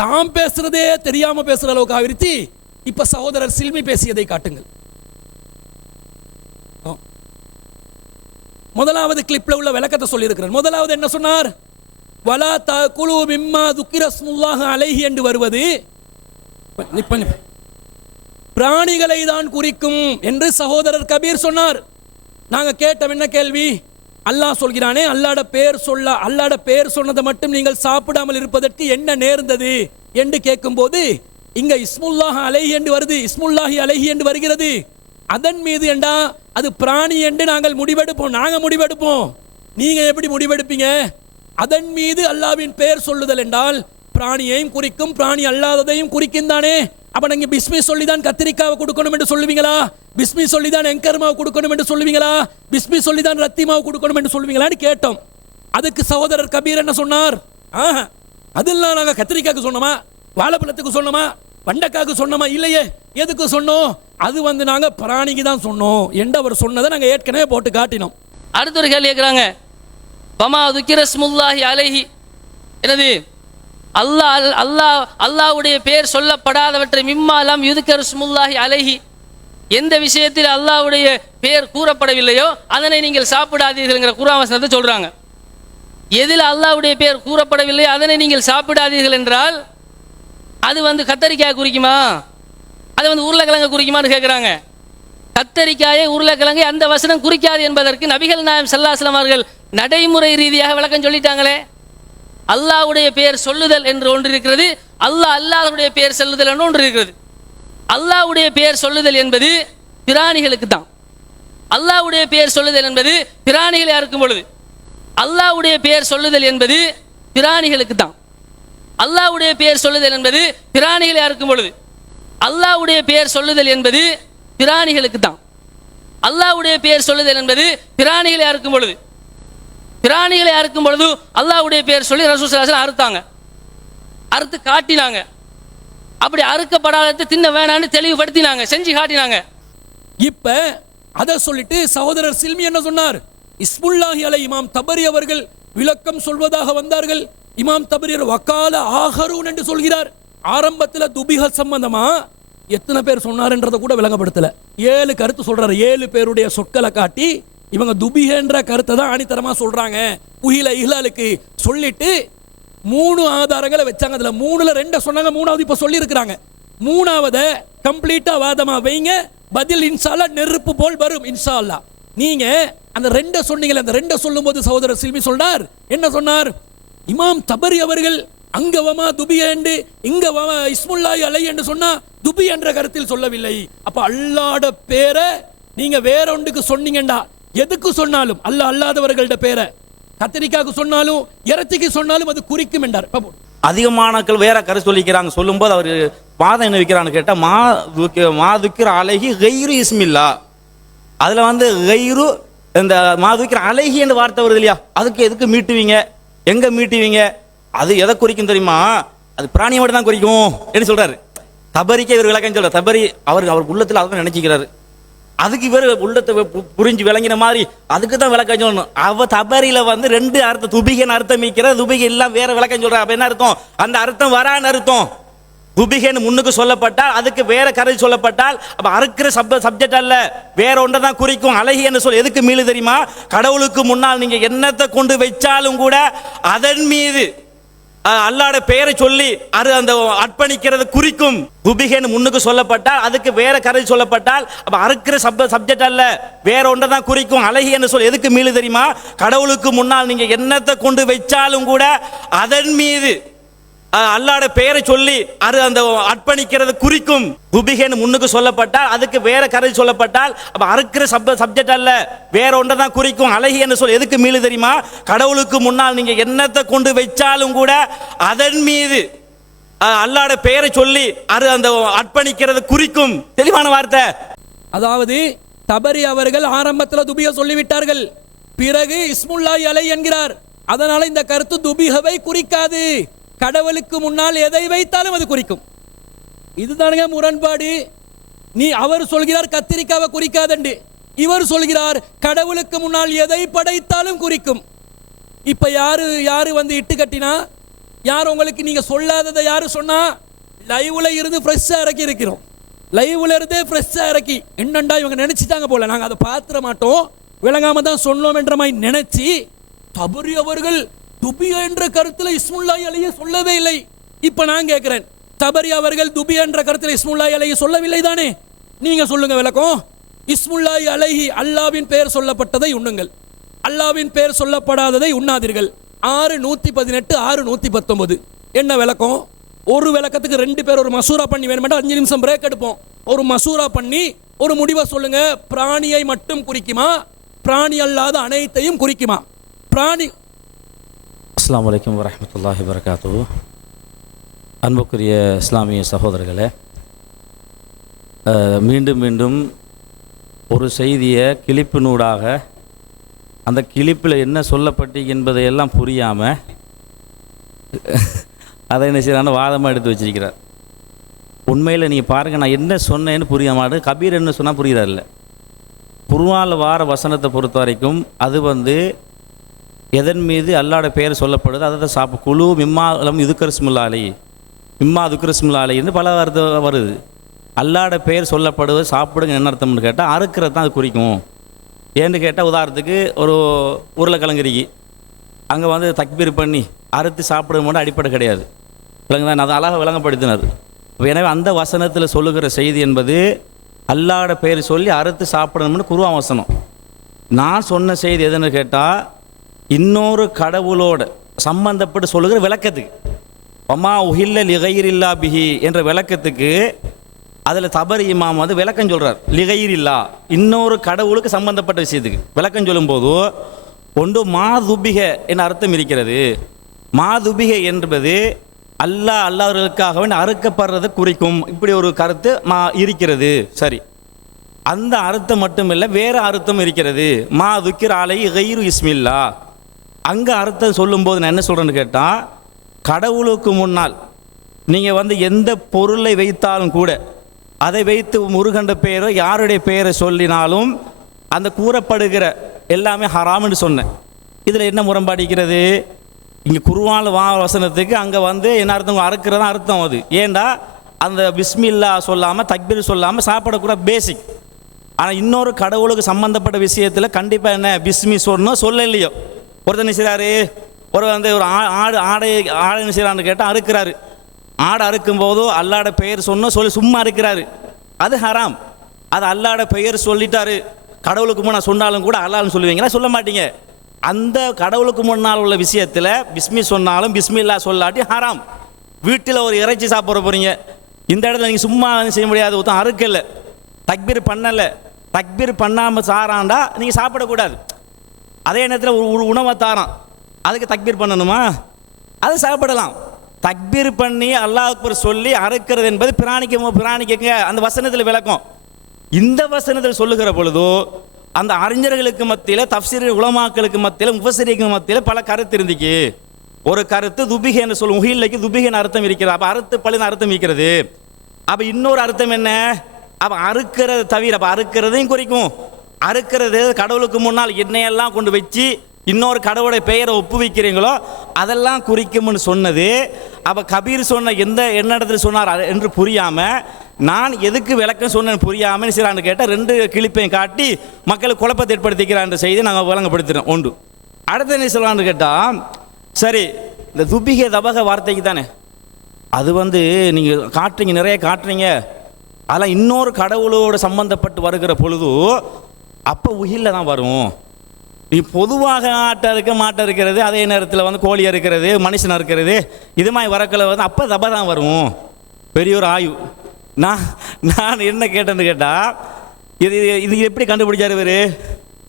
தாம் பேசுறதே தெரியாம பேசுற அளவுக்கு ஆகிருச்சு. இப்ப சகோதரர் சில்மி பேசியதை காட்டுங்கள். முதலாவது கிளிப்ல உள்ள விளக்கத்தை சொல்லி இருக்கிறார். முதலாவது என்ன சொன்னார்? வலா தகுலு மிம்மா துக்கிர ஸ்முல்லாஹு அலைஹி என்று வருவது பிராணிகளை தான் குறிக்கும் என்று சகோதரர் கபீர் சொன்னார். நாங்க கேட்ட என்ன கேள்வி? அல்லாஹ் சொல்கிறானே, அல்லாஹ்ட பேர் சொன்னதை மட்டும் நீங்கள் சாப்பிடாமல் இருப்பதற்கு என்ன நேர்ந்தது என்று கேட்கும்போது இங்க இஸ்முல்லாஹ் அலைஹி என்று வருது, இஸ்முல்லாஹி அலைஹி என்று வருகிறது. அதன் மீது என்றா அது பிராணி என்று நாங்கள் முடிவெடுப்போம். நாங்க முடிவெடுப்போம், நீங்க எப்படி முடிவெடுப்பீங்க? அதன் மீது அல்லாஹ்வின் பெயர் சொல்லுதல் என்றால் பிராணியையும் குறிக்கும், பிராணி அல்லாததையும் குறிக்கும் தானே. அப்ப நீங்க பிஸ்மி சொல்லிதான் கத்திரிக்காவை கொடுக்கணும் என்று சொல்லுவீங்களா? பிஸ்மி சொல்லிதான் எங்கர்மாவை கொடுக்கணும் என்று சொல்லுவீங்களா? பிஸ்மி சொல்லிதான் ரத்திமாவை கொடுக்கணும் என்று சொல்லுவீங்களான்னு கேட்டோம். அதுக்கு சகோதரர் கபீர் என்ன சொன்னார்? அதெல்லாம் நாங்க கத்திரிக்காய்க்கு சொன்னோமா, வாழைப்பழத்துக்கு சொன்னோமா, பண்டக்காக்கு சொன்னோமா? இல்லையே. எதுக்கு சொன்னோம்? அது வந்து நாங்க பிராணிக்கு தான் சொன்னோம் என்று அவர் சொன்னதை நாங்க ஏற்கனவே போட்டு காட்டினோம். அடுத்த ஒரு கேள்வி கேட்குறாங்க. பமா துக்கிர ஸ்முல்லாஹி அலைஹி, என்னது? அல்லாஹ்வுடைய பெயர் சொல்லப்படாதவற்றை மிம்மாலாம் யுதுக்கர் ஸ்முல்லாஹி அலைஹி, எந்த விஷயத்தில் அல்லாஹ்வுடைய பெயர் கூறப்படவில்லையோ அதனை நீங்கள் சாப்பிடாதீர்கள்ங்கிற குர்ஆன் வசனத்தை சொல்றாங்க. எதில் அல்லாஹ்வுடைய பெயர் கூறப்படவில்லையோ அதனை நீங்கள் சாப்பிடாதீர்கள் என்றால் அது வந்து கத்தரிக்காய் குறிக்குமா? அது வந்து உருளைக்கிழங்கு குறிக்குமான்னு கேட்குறாங்க. கத்தரிக்காயை உருளைக்கிழங்கை அந்த வசனம் குறிக்காது என்பதற்கு நபிகள் நாயகம் ஸல்லல்லாஹு அலைஹி வஸல்லம் அவர்கள் நடைமுறை ரீதியாக விளக்கம் சொல்லிட்டாங்களே. அல்லாஹ்வுடைய பெயர் சொல்லுதல் என்று ஒன்று இருக்கிறது, அல்லாஹ் அல்லாஹ்வுடைய பெயர் சொல்லுதல் என்று ஒன்று இருக்கிறது. அல்லாஹ்வுடைய பெயர் சொல்லுதல் என்பது பிராணிகளுக்கு தான். அல்லாஹ்வுடைய பெயர் சொல்லுதல் என்பது பிராணிகளை அறுக்கும் பொழுது, அல்லாஹ்வுடைய பெயர் சொல்லுதல் என்பது பிராணிகளுக்கு தான். அல்லாஹ்வுடைய பெயர் சொல்லுதல் என்பது பிராணிகளை அறுக்கும் பொழுது, அல்லாஹ்வுடைய பெயர் சொல்லுதல் என்பது பிராணிகளுக்கு தான். அல்லாஹ்வுடைய பெயர் சொல்லுதல் என்பது பிராணிகளை அறுக்கும் பொழுது, பிராணிகளை அறுக்கும் பொழுது அல்லாஹ்வுடைய பெயர் சொல்லி ரசூல் ஸல்லல்லாஹு அலைஹி வஸல்லம் அறுத்தாங்க, அறுத்து காட்டினாங்க. அப்படி அறுக்கப்படாத தின்ன வேணான்னு தெளிவுபடுத்தினாங்க, செஞ்சு காட்டினாங்க. இப்ப அதை சொல்லிட்டு சகோதரர் சில்மி என்ன சொன்னார்? இஸ்முல்லாஹி அலை இமாம் தபரி அவர்கள் விளக்கம் சொல்வதாக வந்தார்கள். இமாம் தபரி வக்கால ஆஹரூன் என்று சொல்கிறார். ஆரம்பத்தில் துபிக சம்பந்தமா எத்தனை பேர் சொன்னார்ன்றதை கூட விளங்கப்படுத்தல. 7 கருத்து சொல்றாரு. 7 பேருடைய சொற்களை காட்டி இவங்க துபிகன்ற கருத்தை தான் ஆணித்தரமா சொல்றாங்க. உஹில இஹ்லாலுக்கு சொல்லிட்டு 3 ஆதாரங்களை வச்சாங்க. அதுல 3ல 2 சொன்னாங்க, 3வது இப்ப சொல்லி இருக்கிறாங்க. 3வது கம்ப்ளீட்டா வாதமா வைங்க, பதில் இன்ஷா அல்லாஹ் நெருப்பு போல் வரும் இன்ஷா அல்லாஹ். நீங்க அந்த 2 சொன்னீங்களே, அந்த 2 சொல்லும் போது சகோதரர் சில்மி சொன்னார், என்ன சொன்னார்? இமாம் தபரி அவர்கள் அங்க வமா துபிய என்று இங்க வமா இஸ்முல்லாஹி அலை என்று சொன்னா துபி என்ற கருத்தில் சொல்லவில்லை. அப்ப அல்லாஹ்ட பேரை நீங்க வேற ஒன்றுக்கு சொன்னீங்கடா, எதுக்கு சொன்னாலும் அல்லாஹ் அல்லாதவர்கள்ட பேரை கத்திரிக்காய்க்கு சொன்னாலும் இறைச்சிக்கு சொன்னாலும் அது குறிக்கும் என்றார். அதிகமானக்கள் வேற கருத்து சொல்லிக்கிறாங்க. சொல்லும்போது அவர் வாதம் என்ன வைக்கிறான்னு கேட்டா, மாதுக்கிற அழகி கைரு இஸ்மில்லா, அதுல வந்து கைரு இந்த மாதுக்கிற அழகி என்ற வார்த்தை வருது இல்லையா, அதுக்கு எதுக்கு மீட்டுவீங்க, எங்க மீட்டுவீங்க, அது எதை குறிக்கும் தெரியுமா? அது பிராணியை மட்டும் தான் குறிக்கும் என்று சொல்றாரு. தபரிக்கே இவர் விளக்கம் சொல்றாரு. தபரி அவர் உள்ளத்துல அதான் நினைச்சுக்கிறாரு. அதுக்கு இவர் உள்ளத்தை புரிஞ்சு விளங்கின மாதிரி அதுக்கு தான் விளக்கம் சொல்லணும். அவ தபரியில வந்து 2 அர்த்தம், துபிகன் அர்த்தம் மீக்கிற துபிகை எல்லாம் வேற விளக்கம் சொல்ற. அப்ப என்ன அர்த்தம்? அந்த அர்த்தம் வரான்னு அர்த்தம். துபிகன்னு முன்னுக்கு சொல்லப்பட்டால் அதுக்கு வேற கருத்து சொல்லப்பட்டால் அப்ப அறுக்கிற சப்ஜெக்ட் அல்ல, வேற ஒன்றை தான் குறிக்கும். அழகி என்று சொல் எதுக்கு மீளு தெரியுமா? கடவுளுக்கு முன்னால் நீங்க எண்ணத்தை கொண்டு வச்சாலும் கூட அதன் மீது அல்லாஹ்வுடைய பெயரை சொல்லி அது அந்த அர்ப்பணிக்கிறது குறிக்கும். துபிகன்னு முன்னுக்கு சொல்லப்பட்டால் அதுக்கு வேற கருத்து சொல்லப்பட்டால் அப்ப அறுக்கிற சப்ஜெக்ட் அல்ல, வேற ஒன்றை தான் குறிக்கும். அழகி என்று சொல் எதுக்கு மீளு தெரியுமா? கடவுளுக்கு முன்னால் நீங்க எண்ணத்தை கொண்டு வச்சாலும் கூட அதன் மீது அல்லாஹ்வுடைய பெயரை சொல்லி அது அந்த அர்ப்பணிக்கிறது குறிக்கும். துபிகன்னு முன்னுக்கு சொல்லப்பட்டால் அதுக்கு வேற கருத்து சொல்லப்பட்டால் அப்ப அறுக்கிற சப்ஜெக்ட் அல்ல, வேற ஒன்றை தான் குறிக்கும். அழகி என்று சொல் எதுக்கு மீளு தெரியுமா? கடவுளுக்கு முன்னால் நீங்க எண்ணத்தை கொண்டு வச்சாலும் கூட அதன் மீது அல்லாஹ்வுடைய பெயரை சொல்லி அது அந்த அர்ப்பணிக்கிறது குறிக்கும். தெளிவான வார்த்தை. அதாவது தபரி அவர்கள் ஆரம்பத்தில் துபிக சொல்லிவிட்டார்கள், பிறகு இஸ்முல்லாஹி அலைஹி என்கிறார். அதனால இந்த கருத்து துபிகவை குறிக்காது, கடவுளுக்கு முன்னால் எதை வைத்தாலும் அது குறிக்கும். இதுதானுங்க முரண்பாடு. அவர் சொல்கிறார் கத்திரிக்காவை குறிக்காதண்டு, இவர் சொல்கிறார் கடவுளுக்கு முன்னால் எதை படைத்தாலும் குறிக்கும். இப்ப யாரு வந்து இட்டு கட்டினா, யார் உங்களுக்கு நீங்க சொல்லாததை யாரு சொன்னா? லைவ்ல இருந்து ஃப்ரெஷ்ஷா இறக்கி இருக்கிறோம், லைவ்ல இருந்தே ஃப்ரெஷ்ஷா இறக்கி என்னண்டா இவங்க நினைச்சிட்டாங்க போல, நாங்க அதை பாத்திர மாட்டோம், விளங்காம தான் சொன்னோம் என்ற மாதிரி நினைச்சு தபரி அவர்கள் துபியா என்ற கருத்தில் இஸ்முல்லாஹி அலைஹி சொல்லவே இல்லை. இப்ப நான் கேட்கிறேன், தபரி அவர்கள் துபியா என்ற கருத்தில் இஸ்முல்லாஹி அலைஹி சொல்லவில்லை தானே? நீங்க சொல்லுங்க விளக்கம். இஸ்முல்லாஹி அலைஹி அல்லாஹ்வின் பெயர் சொல்லப்பட்டதை உண்ணுங்கள், அல்லாஹ்வின் பெயர் சொல்லப்படாததை உண்ணாதீர்கள். 6:118 6:119 என்ன விளக்கம்? ஒரு விளக்கத்துக்கு 2 பேர் ஒரு மசூரா பண்ணி வேணுமெண்டா 5 நிமிஷம் பிரேக் எடுப்போம். ஒரு மசூரா பண்ணி ஒரு முடிவை சொல்லுங்க. பிராணியை மட்டும் குறிக்குமா, பிராணி அல்லாத அனைத்தையும் குறிக்குமா? பிராணி. அஸ்ஸலாமு அலைக்கும் வரஹ்மத்துல்லாஹி வபரகாத்துஹு. அன்புக்குரிய இஸ்லாமிய சகோதரர்களே, மீண்டும் மீண்டும் ஒரு செய்தியை கிளிப்பினூடாக அந்த கிளிப்பில் என்ன சொல்லப்பட்டு என்பதையெல்லாம் புரியாமல் அதை என்ன செய்யறான வாதமாக எடுத்து வச்சிருக்கிறார். உண்மையில் நீங்கள் பாருங்கள், நான் என்ன சொன்னேன்னு புரிய மாட்டேன், கபீர் என்ன சொன்னால் புரிகிறார் இல்லை. குர்ஆனில் வார வசனத்தை பொறுத்த வரைக்கும் அது வந்து எதன் மீது அல்லாஹ்வுடைய பெயர் சொல்லப்படுது அதை தான் குழு மிம்மாலம் இதுக்கரஸ்முல்லா அலை, மிம்மா துக்கரஸ்முல்லா அலைன்னு பல அர்த்தம் வருது. அல்லாஹ்வுடைய பெயர் சொல்லப்படுவது சாப்பிடுங்க என்ன அர்த்தம்னு கேட்டால் அறுக்கிறது தான் அது குறிக்கும். ஏன்னு கேட்டால் உதாரணத்துக்கு ஒரு உருளைக்கிழங்கு இருக்கு, அங்கே வந்து தக்பீர் பண்ணி அறுத்து சாப்பிடுறது மட்டும் அடிப்படை கிடையாது, விளங்குதான், அதை அழகாக விளங்கப்படுத்தினார். எனவே அந்த வசனத்தில் சொல்லுகிற செய்தி என்பது அல்லாஹ்வுடைய பெயர் சொல்லி அறுத்து சாப்பிடணும்னு குர்ஆன் வசனம். நான் சொன்ன செய்தி எதுன்னு கேட்டால் இன்னொரு கடவுளோட சம்பந்தப்பட்டு சொல்லுகிற விளக்கத்துக்கு, ஒமா உஹில்ல லிகைரில்லா பிஹி என்ற விளக்கத்துக்கு அதில் தபரி இமாம் வந்து விளக்கம் சொல்கிறார். லிகைரில்லா இன்னொரு கடவுளுக்கு சம்பந்தப்பட்ட விஷயத்துக்கு விளக்கம் சொல்லும்போது ஒன்று மாதுபிக என்ற அர்த்தம் இருக்கிறது. மாதுபிக என்பது அல்லாஹ்வுக்காக அறுக்கப்படுறதை குறிக்கும், இப்படி ஒரு கருத்து இருக்கிறது. சரி, அந்த அர்த்தம் மட்டும் இல்லை, வேற அர்த்தம் இருக்கிறது. மா துக்கிர் அலைஹி கைரு இஸ்மில்லா, அங்கே அர்த்தம் சொல்லும்போது நான் என்ன சொல்கிறேன்னு கேட்டால், கடவுளுக்கு முன்னால் நீங்கள் வந்து எந்த பொருளை வைத்தாலும் கூட அதை வைத்து முருகண்ட பெயரோ யாருடைய பெயரை சொல்லினாலும் அந்த கூறப்படுகிற எல்லாமே ஹராம்னு சொன்னேன். இதில் என்ன முரண்பாடிக்கிறது? இங்கே குர்ஆனில் வசனத்துக்கு அங்கே வந்து என்ன அர்த்தம்? அறுக்கிறதா அர்த்தம். அது ஏண்டா அந்த பிஸ்மில்லா சொல்லாமல் தக்பீர் சொல்லாமல் சாப்பிடக்கூட பேசிக். ஆனால் இன்னொரு கடவுளுக்கு சம்மந்தப்பட்ட விஷயத்தில் கண்டிப்பாக என்ன பிஸ்மி சொல்லணும், சொல்ல இல்லையோ. ஒருத்தர் என்ன செய்கிறாரு, ஒரு வந்து ஒரு ஆடை என்ன செய்கிறான்னு கேட்டால் அறுக்கிறாரு. ஆடை அறுக்கும் போதோ அல்லாஹ்வுடைய பெயர் சொன்னோம் சொல்லி சும்மா அறுக்கிறாரு, அது ஹராம். அது அல்லாஹ்வுடைய பெயர் சொல்லிட்டாரு, கடவுளுக்கு முன்னால் சொன்னாலும் கூட அல்லாஹ்னு சொல்லுவீங்களா? சொல்ல மாட்டீங்க. அந்த கடவுளுக்கு முன்னால் உள்ள விஷயத்தில் பிஸ்மி சொன்னாலும் பிஸ்மில்லா சொல்லாட்டி ஹராம். வீட்டில் ஒரு இறைச்சி சாப்பிட போகிறீங்க, இந்த இடத்துல நீங்கள் சும்மா செய்ய முடியாது, ஒருத்தன் அறுக்கலை, தக்பீர் பண்ணலை, தக்பீர் பண்ணாமல் சாராண்டா நீங்கள் சாப்பிடக்கூடாது. அதே நேரத்தில் ஒரு உணவை தாரான், அதுக்கு தக்பீர் பண்ணணுமா? அது சாப்பிடலாம். தக்பீர் பண்ணி அல்லாஹ் அக்பர் சொல்லி அறுக்கிறது என்பது பிராணிக்கங்க அந்த வசனத்தில் விளக்கம். இந்த வசனத்தில் சொல்லுகிற பொழுது அந்த அறிஞர்களுக்கு மத்தியில், தஃப்சீர் உலமாக்களுக்கு மத்தியில், முஃபஸ்ஸிரீன்களுக்கு மத்தியில் பல கருத்து இருந்துச்சு. ஒரு கருத்து துபிகை என்று சொல்லும், உஹில்லைக்கு துபிகைன்னு அர்த்தம் இருக்கிறது, அப்போ அறுத்து பழுன்னு அர்த்தம் இருக்கிறது. அப்போ இன்னொரு அர்த்தம் என்ன? அப்போ அறுக்கிறது தவிர, அப்போ அறுக்கிறதையும் குறிக்கும். அறுக்கிறது கடவுளுக்கு முன்னால் எண்ணெயெல்லாம் கொண்டு வச்சு இன்னொரு கடவுளுடைய பெயரை ஒப்புவிக்கிறீங்களோ அதெல்லாம் குறிக்கும்னு சொன்னது. அப்போ கபீர் சொன்ன என்ன இடத்துல சொன்னார் என்று புரியாமல், நான் எதுக்கு விளக்கம் சொன்னேன்னு புரியாமல் சிறான்னு கேட்டால் 2 கிளிப்பையும் காட்டி மக்களுக்கு குழப்பத்தை ஏற்படுத்திக்கிறான்ற செய்தி நாங்கள் விளங்கப்படுத்துகிறோம். ஒன்று. அடுத்த என்ன சொல்லலான்னு கேட்டால், சரி இந்த துபிகை தபக வார்த்தைக்கு தானே அது நீங்கள் காட்டுறீங்க, நிறைய காட்டுறீங்க, அதெல்லாம் இன்னொரு கடவுளோடு சம்பந்தப்பட்டு வருகிற பொழுது அப்போ உயிரில் தான் வரும். நீ பொதுவாக ஆட்டை இருக்க மாட்டை இருக்கிறது, அதே நேரத்தில் கோழி இருக்கிறது, மனுஷன் இருக்கிறது, இது மாதிரி வரக்கில் அப்போ தபை தான் வரும். பெரிய ஒரு ஆய்வு. நான் என்ன கேட்டேன்னு கேட்டால், இது எப்படி கண்டுபிடிச்சார் இவர்?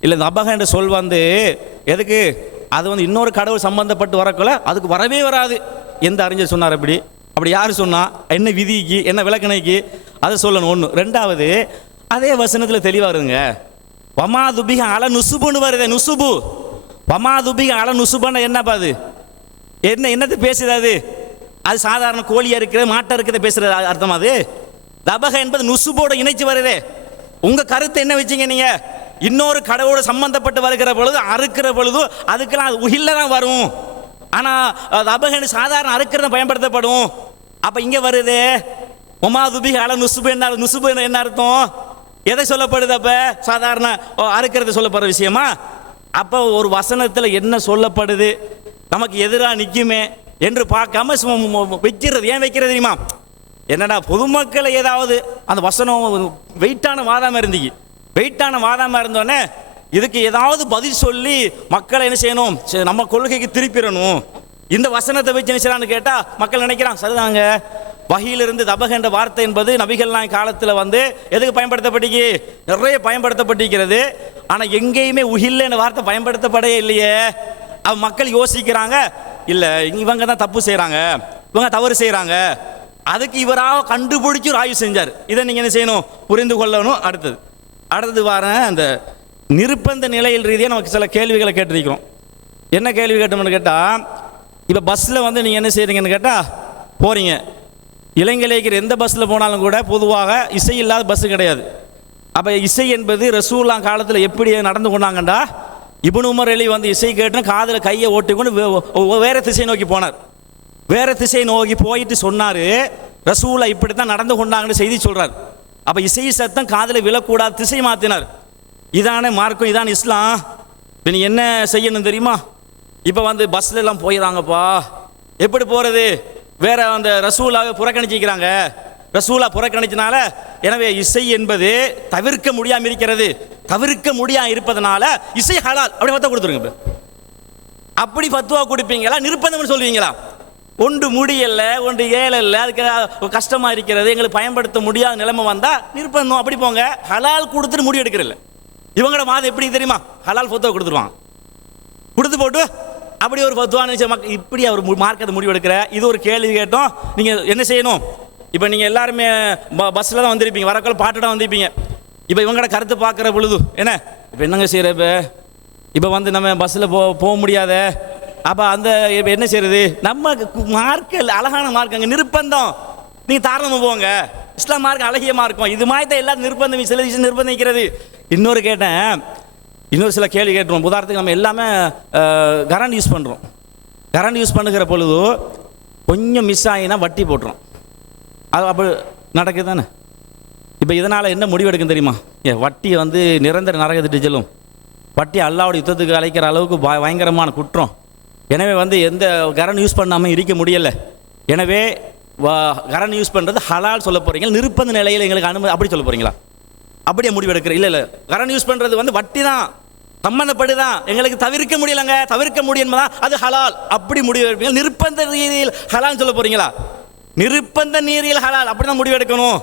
இல்லை, இந்த அபக என்ற சொல் எதுக்கு? அது இன்னொரு கடவுள் சம்பந்தப்பட்டு வரக்குள்ள அதுக்கு வரவே வராது. எந்த அறிஞர் சொன்னார் அப்படி யார் சொன்னா? என்ன விதிக்கு, என்ன விளக்கணைக்கு? அதை சொல்லணும். ஒன்று. ரெண்டாவது, அதே வசனத்தில் தெளிவாக இருங்க. வமா துபிக அல நுசுபுன்னு வருது. நுசுபு வமா துபிக அல நுசுபன்னு என்னப்பா அது? என்னது பேசுறது? அது சாதாரண கோழியா இருக்கிறது, மாட்டை இருக்கிறத பேசுறது அர்த்தம். அது தபக என்பது நுசுபோட இணைச்சு வருது. உங்க கருத்து என்ன வச்சீங்க நீங்க? இன்னொரு கடவுளோட சம்பந்தப்பட்டு வருகிற பொழுது, அறுக்கிற பொழுது அதுக்கெல்லாம் அது உயிரில் தான் வரும். ஆனால் தபகன்னு சாதாரண அறுக்கிறத பயன்படுத்தப்படும். அப்போ இங்கே வருது ஒமா துபிக அல நுசுபு. என்ன நுசுபு என்ன அர்த்தம்? எதை சொல்லப்படுது? அப்போ சாதாரண அறுக்கிறது சொல்லப்படுற விஷயமா? அப்போ ஒரு வசனத்தில் என்ன சொல்லப்படுது நமக்கு எதிராக நிற்குமே என்று பார்க்காம வைக்கிறது. ஏன் வைக்கிறது தெரியுமா? என்னடா பொதுமக்களை ஏதாவது அந்த வசனம் வெயிட்டான வாதாமல் இருந்தீங்க, வெயிட்டான வாதாமல் இருந்தோடனே இதுக்கு ஏதாவது பதில் சொல்லி மக்களை என்ன செய்யணும், நம்ம கொள்கைக்கு திருப்பிடணும். இந்த வசனத்தை வச்சு என்ன செய்யலான்னு கேட்டால் மக்கள் நினைக்கிறான், சரிதாங்க, வஹியிலிருந்து தபக என்ற வார்த்தை என்பது நபிகள்லாம் காலத்தில் எதுக்கு பயன்படுத்தப்பட்டீங்க? நிறைய பயன்படுத்தப்பட்டிருக்கிறது. ஆனால் எங்கேயுமே உஹில்ல என்ற வார்த்தை பயன்படுத்தப்படவே இல்லையே. மக்கள் யோசிக்கிறாங்க, இல்லை இவங்க தான் தப்பு செய்கிறாங்க, இவங்க தவறு செய்கிறாங்க. அதுக்கு இவராக கண்டுபிடிச்சி ஒரு ஆய்வு செஞ்சார். இதை நீங்கள் என்ன செய்யணும், புரிந்து கொள்ளணும். அடுத்தது வாரேன். அந்த நிர்பந்த நிலையில் ரீதியாக நமக்கு சில கேள்விகளை கேட்டிருக்கிறோம். என்ன கேள்வி கேட்டோம்னு கேட்டால், இப்போ பஸ்ஸில் நீங்கள் என்ன செய்கிறீங்கன்னு கேட்டால் போகிறீங்க. இலங்கையில் எந்த பஸ்ஸில் போனாலும் கூட பொதுவாக இசை இல்லாத பஸ்ஸு கிடையாது. அப்போ இசை என்பது ரசூல்லா காலத்தில் எப்படி நடந்து கொண்டாங்கண்டா, இப்னு உமர் அலி இசை கேட்டுன்னு காதில் கையை ஓட்டிக்கொண்டு வேறு திசை நோக்கி போனார். வேறு திசை நோக்கி போயிட்டு சொன்னார், ரசூலா இப்படி தான் நடந்து கொண்டாங்கன்னு செய்தி சொல்கிறார். அப்போ இசை சத்தம் காதில் விழக்கூடாது, திசை மாற்றினார். இதான மார்க்கம், இதான் இஸ்லாம். இப்போ நீ என்ன செய்யணும் தெரியுமா? இப்போ பஸ்ல எல்லாம் போயிடறாங்கப்பா, எப்படி போகிறது? வேற அந்த ரசூலாவை புறக்கணிச்சிக்கிறாங்க. ரசூலா புறக்கணிச்சனால எனவே இசை என்பது தவிர்க்க முடியாமல் இருக்கிறது. தவிர்க்க முடியாமல் இருப்பதனால இசை ஹலால் அப்படி பத்தா கொடுத்துருங்க. அப்படி பத்துவா கொடுப்பீங்களா? நிர்பந்தம் சொல்லுவீங்களா? ஒன்று முடியல, ஒன்று ஏழல்ல, அதுக்கு கஷ்டமா இருக்கிறது, எங்களுக்கு பயன்படுத்த முடியாத நிலைமை வந்தா நிர்பந்தம். அப்படி போங்க. ஹலால் கொடுத்துட்டு முடி எடுக்கிறதில்ல. இவங்களோட வாதம் எப்படி தெரியுமா? ஹலால் பத்துவா கொடுத்துருவாங்க. கொடுத்து போட்டு அப்படி ஒரு பத்துவான்னு இப்படி அவர் மார்க்கத்தை முடிவு எடுக்கிற. இது ஒரு கேள்வி கேட்டோம். நீங்கள் என்ன செய்யணும்? இப்போ நீங்கள் எல்லாருமே பஸ்ஸில் தான் வந்திருப்பீங்க, வரக்குள்ள பாட்டு தான் வந்திருப்பீங்க. இப்போ இவங்களோட கருத்து பார்க்குற பொழுது என்ன இப்போ என்னங்க செய்கிற? இப்போ நம்ம பஸ்ஸில் போக முடியாத, அப்போ அந்த இப்போ என்ன செய்யறது? நம்ம மார்க்க அழகான மார்க்கங்க, நிர்பந்தம். நீங்கள் தாராளமாக போங்க. இஸ்லாம் மார்க்கம் அழகிய மார்க்கம். இது மாதிரி தான் எல்லாரும் நிர்பந்தம், சில விஷயம் நிர்பந்திக்கிறது. இன்னொரு சில கேள்வி கேட்டுருவோம். உதாரணத்துக்கு நம்ம எல்லாமே கரண்ட் யூஸ் பண்ணுறோம். கரண்ட் யூஸ் பண்ணுகிற பொழுது கொஞ்சம் மிஸ் ஆகினா வட்டி போட்டுரும். அது அப்படி நடக்குது தானே? இப்போ இதனால் என்ன முடிவு எடுக்கும் தெரியுமா? வட்டி நிரந்தர நரகத்திட்டு செல்லும். வட்டி அல்லாவோட யுத்தத்துக்கு அழைக்கிற அளவுக்கு பயங்கரமான குற்றம். எனவே எந்த கரண்ட் யூஸ் பண்ணாமல் இருக்க முடியலை. எனவே கரண்ட் யூஸ் பண்ணுறது ஹலால் சொல்ல போகிறீங்க, நிர்பந்த நிலையில் எங்களுக்கு அனுமதி அப்படி சொல்ல போகிறீங்களா? அப்படியே முடிவு எடுக்கிற? இல்லை, கரண்ட் யூஸ் பண்ணுறது வட்டி தான், சம்பந்தப்படுதான், எங்களுக்கு தவிர்க்க முடியலங்க, தவிர்க்க முடியும் தான், அது ஹலால் அப்படி முடிவு எடுப்பீங்க. நிர்பந்த நீரில் ஹலால் சொல்ல போகிறீங்களா? நிர்பந்த நீரில் ஹலால் அப்படி தான் முடிவு எடுக்கணும்.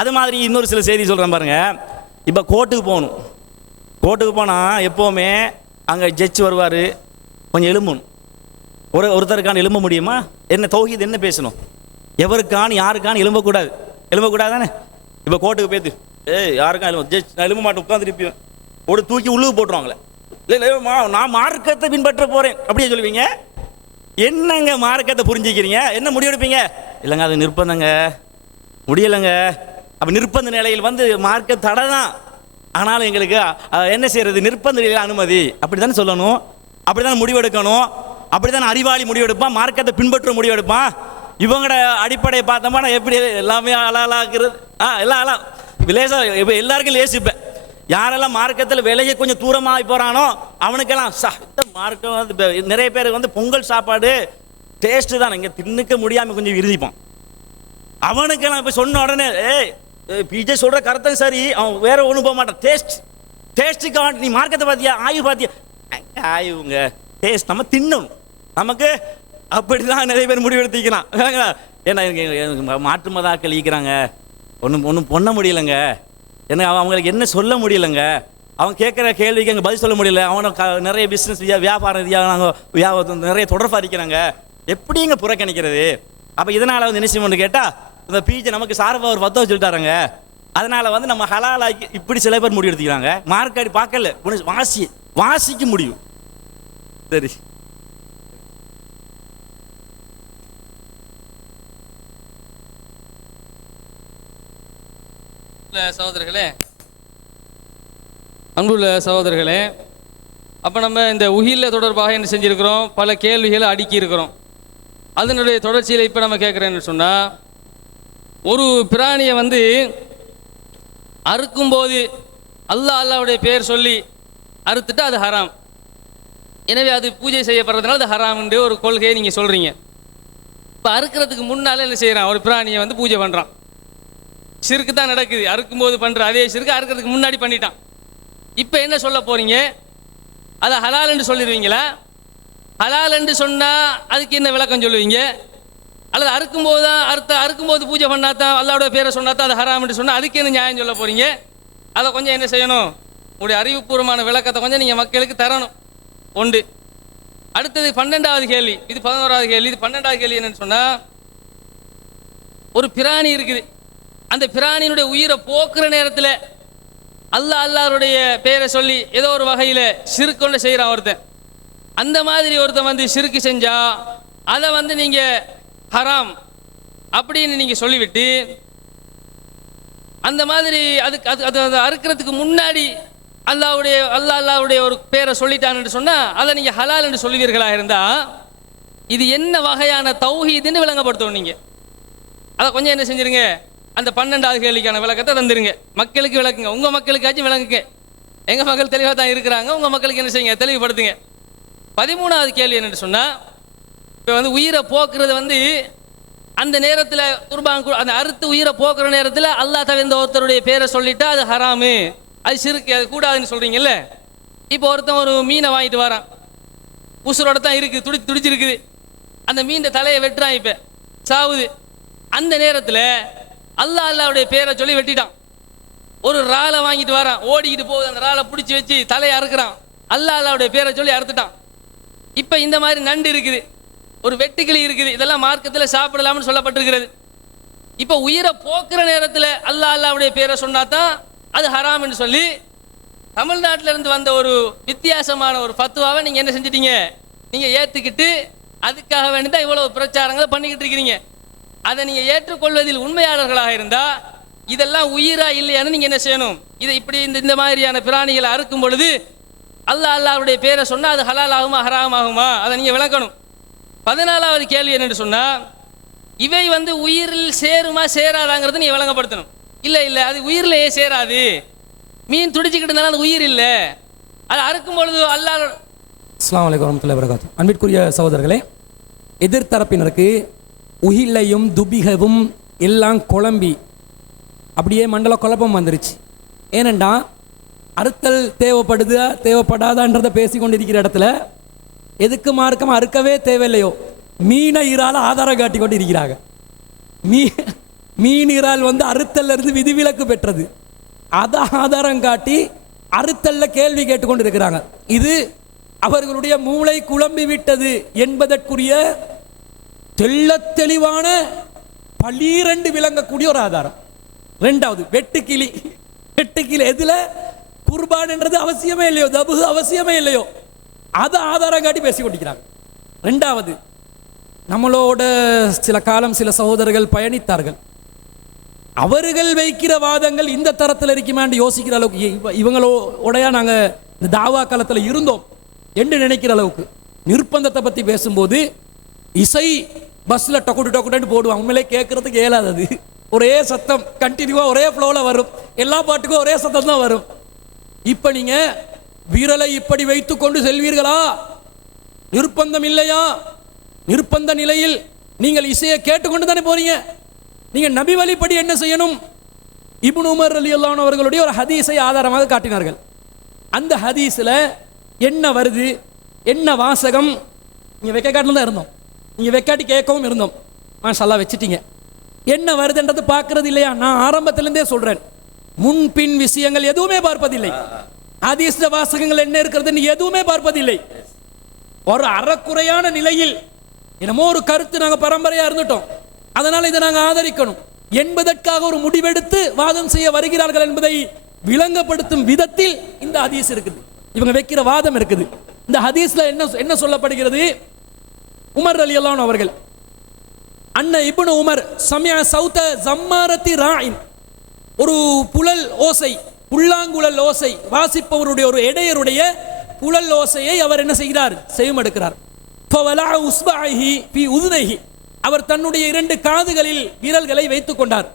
அது மாதிரி இன்னொரு சில செய்தி சொல்கிறேன் பாருங்க. இப்போ கோர்ட்டுக்கு போகணும். கோர்ட்டுக்கு போனால் எப்போவுமே அங்கே ஜட்ஜ் வருவார், கொஞ்சம் எலும்பணும். ஒருத்தருக்கான எலும்ப முடியுமா? என்ன தௌஹீத் என்ன பேசணும்? எவருக்கான யாருக்கான எலும்பக்கூடாது தானே? இப்போ கோர்ட்டுக்கு போய்த்து யாருக்கா ஜட்ஜ் நான் எலும்ப மாட்டேன், உட்காந்துருப்பேன், ஒரு தூக்கி உள்ளுக்கு போட்டுருவாங்களே. இல்லை நான் மார்க்கத்தை பின்பற்ற போகிறேன் அப்படியே சொல்லுவீங்க. என்னங்க மார்க்கத்தை புரிஞ்சிக்கிறீங்க? என்ன முடிவெடுப்பீங்க? இல்லைங்க அது நிர்பந்தங்க, முடியலைங்க. அப்போ நிர்பந்த நிலையில் மார்க்க தடை தான். ஆனாலும் எங்களுக்கு என்ன செய்யறது? நிர்பந்த நிலையில் அனுமதி அப்படி தானே சொல்லணும். அப்படிதான் முடிவெடுக்கணும், அப்படிதான் அறிவாளி முடிவெடுப்பான், மார்க்கத்தை பின்பற்ற முடிவெடுப்பான். இவங்களோட அடிப்படையை பார்த்தோம்னா எப்படி எல்லாமே அலாலாக்குறது, எல்லாம் அலா லேசா இப்போ எல்லாருக்கும் லேசிப்பேன். யாரெல்லாம் மார்க்கத்தில் விலையை கொஞ்சம் தூரமாக போகிறானோ அவனுக்கெல்லாம் இந்த மார்க்கம் வந்து நிறைய பேருக்கு வந்து பொங்கல் சாப்பாடு டேஸ்ட்டு தான் இங்கே தின்னுக்க முடியாமல் கொஞ்சம் விருதிப்பான். அவனுக்கெல்லாம் இப்போ சொன்ன உடனே பிஜே சொல்கிற கருத்தை சரி, அவன் வேற ஒன்றும் போக மாட்டான். டேஸ்ட்டுக்கு நீ மார்க்கத்தை பார்த்தியா, ஆய்வு பார்த்தியா, ஆய்வுங்க டேஸ்ட் நம்ம தின்னணும் நமக்கு. அப்படி தான் நிறைய பேர் முடிவெடுத்திக்கிறான். ஏன்னா மாற்று மதாக்கள் ஈக்கிறாங்க, ஒன்றும் பண்ண முடியலைங்க, எனக்கு அவங்களுக்கு என்ன சொல்ல முடியலைங்க, அவன் கேட்குற கேள்விக்கு அங்கே பதில் சொல்ல முடியல, அவனை நிறைய பிஸ்னஸ் வியாபாரம் ரீதியாக நாங்கள் நிறைய தொடர்பாக இருக்கிறாங்க, எப்படி இங்கே புறக்கணிக்கிறது? அப்போ இதனால் வந்து என்ன செய்யணும்னு கேட்டால் இந்த பிஜே நமக்கு சார்பாக ஒரு 10 சொல்லிட்டாருங்க. அதனால் வந்து நம்ம ஹலாலாக்கி இப்படி சில பேர் முடிவு எடுத்துக்கிறாங்க. மார்க்காடி பார்க்கல, வாசிக்க முடியும். சரி, சகோதரர்களே, அன்புள்ள சகோதரர்களே, அப்போ நம்ம இந்த உஹில்ல தொடர்பாக என்ன செஞ்சுருக்கிறோம், பல கேள்விகளை அடுக்கி இருக்கிறோம். அதனுடைய தொடர்ச்சியில் இப்போ நம்ம கேட்குறேன்னு சொன்னால், ஒரு பிராணியை வந்து அறுக்கும்போது அல்லாஹ்வுடைய பேர் சொல்லி அறுத்துட்டு அது ஹராம், எனவே அது பூஜை செய்யப்படுறதுனால அது ஹராம்ன்ற ஒரு கொள்கையை நீங்கள் சொல்கிறீங்க. இப்போ அறுக்கிறதுக்கு முன்னால் என்ன செய்கிறான், ஒரு பிராணியை வந்து பூஜை பண்ணுறான். ஷிர்க்கு தான் நடக்குது, அறுக்கும்போது பண்ணுற அதே ஷிர்க்கு அறுக்கிறதுக்கு முன்னாடி பண்ணிட்டான். இப்போ என்ன சொல்ல போகிறீங்க, அதை ஹலால் என்று சொல்லிடுவீங்களா? ஹலால் என்று சொன்னால் அதுக்கு என்ன விளக்கம் சொல்லுவீங்க? அல்லது அறுக்கும்போது தான் அறுக்கும்போது பூஜை பண்ணாதான் அல்லாஹ்வுடைய பேரை சொன்னாதான் அது ஹராம் என்று சொன்னால் அதுக்கு என்ன நியாயம் சொல்ல போகிறீங்க? அதை கொஞ்சம் என்ன செய்யணும், உங்களுடைய அறிவுபூர்வமான விளக்கத்தை கொஞ்சம் நீங்கள் மக்களுக்கு தரணும். ஒன்று. அடுத்தது 12வது கேள்வி, இது 11வது கேள்வி, இது 12வது கேள்வி என்னன்னு சொன்னால், ஒரு பிராணி இருக்குது, அந்த பிராணியினுடைய உயிரை போக்குற நேரத்தில் அல்லாஹ்வுடைய பேரை சொல்லி ஏதோ ஒரு வகையில் ஷிர்க் கொண்டு செய்கிறான் ஒருத்தன். அந்த மாதிரி ஒருத்தன் வந்து ஷிர்க் செஞ்சா அதை வந்து நீங்கள் ஹராம் அப்படின்னு நீங்கள் சொல்லிவிட்டு, அந்த மாதிரி அதுக்கு அது அறுக்கிறதுக்கு முன்னாடி அல்லாஹ்வுடைய ஒரு பேரை சொல்லிட்டான்னு சொன்னால் அதை நீங்கள் ஹலால் என்று சொல்லுவீர்களாக இருந்தால் இது என்ன வகையான தௌஹீதுன்னு விளங்கப்படுத்தணும். நீங்கள் அதை கொஞ்சம் என்ன செஞ்சிருங்க, அந்த 12வது கேள்விக்கான விளக்கத்தை தந்துருங்க, மக்களுக்கு விளக்குங்க, உங்கள் மக்களுக்காச்சும் விளங்குங்க. எங்கள் மக்கள் தெளிவாக தான் இருக்கிறாங்க, உங்கள் மக்களுக்கு என்ன செய்யுங்க, தெளிவுபடுத்துங்க. 13வது கேள்வி என்னென்னு சொன்னால், இப்போ வந்து உயிரை போக்குறது வந்து அந்த நேரத்தில் குர்பான் அந்த அறுத்து உயிரை போக்குற நேரத்தில் அல்லாஹ் தவிர்ந்த ஒருத்தருடைய பேரை சொல்லிட்டா அது ஹராமு, அது ஷிர்க், அது கூடாதுன்னு சொல்கிறீங்கல்ல. இப்போ ஒருத்தன் ஒரு மீனை வாங்கிட்டு வரான், உசுரோட தான் இருக்குது, துடிச்சிருக்குது, அந்த மீன் தலையை வெட்டுறான், இப்போ சாவுது. அந்த நேரத்தில் அல்லாஹ்வுடைய பேரை சொல்லி வெட்டிட்டான். ஒரு ராலை வாங்கிட்டு வரான், ஓடிக்கிட்டு போகுது, அந்த ராலை பிடிச்சி வச்சு தலையை அறுக்கிறான், அல்லாஹ்வுடைய பேரை சொல்லி அறுத்துட்டான். இப்போ இந்த மாதிரி நண்டு இருக்குது, ஒரு வெட்டுக்கிளி இருக்குது, இதெல்லாம் மார்க்கத்தில் சாப்பிடலாம்னு சொல்லப்பட்டிருக்கிறது. இப்போ உயிரை போக்குற நேரத்தில் அல்லாஹ்வுடைய பேரை சொன்னா தான் அது ஹராம் என்று சொல்லி தமிழ்நாட்டில் இருந்து வந்த ஒரு வித்தியாசமான ஒரு ஃபத்வாவை நீங்கள் என்ன செஞ்சிட்டீங்க, நீங்கள் ஏற்றுக்கிட்டு அதுக்காக வேண்டி தான் இவ்வளவு பிரச்சாரங்களை பண்ணிக்கிட்டு இருக்கிறீங்க. அதை நீங்கள் ஏற்றுக்கொள்வதில் உண்மையாளர்களாக இருந்தால் இதெல்லாம் உயிரா இல்லையான்னு நீங்கள் என்ன செய்யணும், இதை இப்படி இந்த மாதிரியான பிராணிகளை அறுக்கும் பொழுது அல்லாஹ்வுடைய பேரை சொன்னால் அது ஹலால் ஆகுமா ஹராம் ஆகுமா, அதை நீங்கள் விளக்கணும். 14வது கேள்வி என்னென்னு சொன்னால், இவை வந்து உயிரில் சேருமா சேராதாங்கிறது நீங்கள் விளங்கப்படுத்தணும். இல்லை அது உயிரிலேயே சேராது, மீன் துடிச்சிக்கிட்டு இருந்தாலும் அது உயிர் இல்லை, அது அறுக்கும் பொழுது அல்லாஹ். அஸ்ஸலாமு அலைக்கும் வரஹ்மத்துல்லாஹி வபரகாத்துஹு. அன்பிற்குரிய சகோதரர்களே, எதிர்த்தரப்பினருக்கு உஹிலையும் துபிகவும் எல்லாம் குழம்பி அப்படியே மண்டல குழப்பம் வந்துருச்சு. ஏனெண்டா அறுத்தல் தேவைப்படாதான்றதை பேசி கொண்டிருக்கிற இடத்துல எதுக்கு மார்க்கம் அறுக்கவே தேவையில்லையோ மீனை இறால ஆதாரம் காட்டி கொண்டு இருக்கிறாங்க. மீன் இறால் வந்து அறுத்தல்ல இருந்து விதிவிலக்கு பெற்றது, அதை ஆதாரம் காட்டி அறுத்தல்ல கேள்வி கேட்டுக்கொண்டு இருக்கிறாங்க. இது அவர்களுடைய மூளை குழம்பி விட்டது என்பதற்குரிய தெள்ள தெளிவான பளீரெண்டு விளங்கக்கூடிய ஒரு ஆதாரம். ரெண்டாவது, வெட்டுக்கிளி எதுல குர்பான் என்றது அவசியமே இல்லையோ, தபுகு அவசியமே இல்லையோ, அதை ஆதாரம் காட்டி பேசி கொண்டிருக்கிறாங்க. ரெண்டாவது, நம்மளோட சில காலம் சில சகோதரர்கள் பயணித்தார்கள், அவர்கள் வைக்கிற வாதங்கள் இந்த தரத்தில் இருக்குமான்னு யோசிக்கிற அளவுக்கு இவங்களோடையா நாங்கள் இந்த தாவா காலத்தில் இருந்தோம். என்று நினைக்கிற அளவுக்கு. நிர்பந்தத்தை பற்றி பேசும்போது இசை பஸ்ஸில் டொக்குட்டு டொக்குட்டு போடுவான், உண்மையிலே கேட்கறதுக்கு இயலாது. அது ஒரே சத்தம் கண்டினியூவாக ஒரே ஃப்ளோவில் வரும், எல்லா பாட்டுக்கும் ஒரே சத்தம் தான் வரும். இப்போ நீங்கள் விரலை இப்படி வைத்து கொண்டு செல்வீர்களா? நிர்பந்தம் இல்லையா? நிர்பந்த நிலையில் நீங்கள் இசையை கேட்டுக்கொண்டு தானே போறீங்க. நீங்கள் நபி வழிப்படி என்ன செய்யணும்? இப்னு உமர் ரலியல்லாஹு அன்ஹு அவர்களுடைய ஒரு ஹதீஸை ஆதாரமாக காட்டினார்கள். அந்த ஹதீஸில் என்ன வருது, என்ன வாசகம்? நீங்கள் வெக்காட்டில் தான் இருந்தோம், நீங்கள் வெக்காட்டி கேட்கவும் இருந்தோம், மாஷாஅல்லாஹ் வச்சுட்டீங்க. என்ன வருதுன்றது பார்க்கறது இல்லையா? நான் ஆரம்பத்திலிருந்தே சொல்கிறேன், முன்பின் விஷயங்கள் எதுவுமே பார்ப்பதில்லை. ஹதீஸ் வாசகங்கள் என்ன இருக்கிறதுன்னு எதுவுமே பார்ப்பதில்லை. ஒரு அறக்குறையான நிலையில் என்னமோ ஒரு கருத்து நாங்கள் பரம்பரையாக இருந்துட்டோம், அதனால் இதை நாங்கள் ஆதரிக்கணும் என்பதற்காக ஒரு முடிவெடுத்து வாதம் செய்ய வருகிறார்கள் என்பதை விளங்கப்படுத்தும் விதத்தில் இந்த ஹதீஸ் இருக்குது. இவங்க வைக்கிற வாதம் இருக்குது. இந்த ஹதீஸ்ல என்ன சொல்லப்படுகிறது? உமர் ரலியல்லாஹு அன்ஹு அவர்கள் அன்ன இப்னு உமர் சமிஅ சௌத ஜம்மாரத்தி ராயின், ஒரு புலல் ஓசை, புல்லாங்குழல் ஓசை வாசிப்பவருடைய ஒரு இடையருடைய புலல் ஓசையை அவர் என்ன செய்கிறார்? செவிமடுக்கிறார். ஃபவலஅ உஸ்பஅஹி ஃபீ உதுனைஹி, அவர் தன்னுடைய 2 காதுகளில் விரல்களை வைத்துக் கொண்டார்.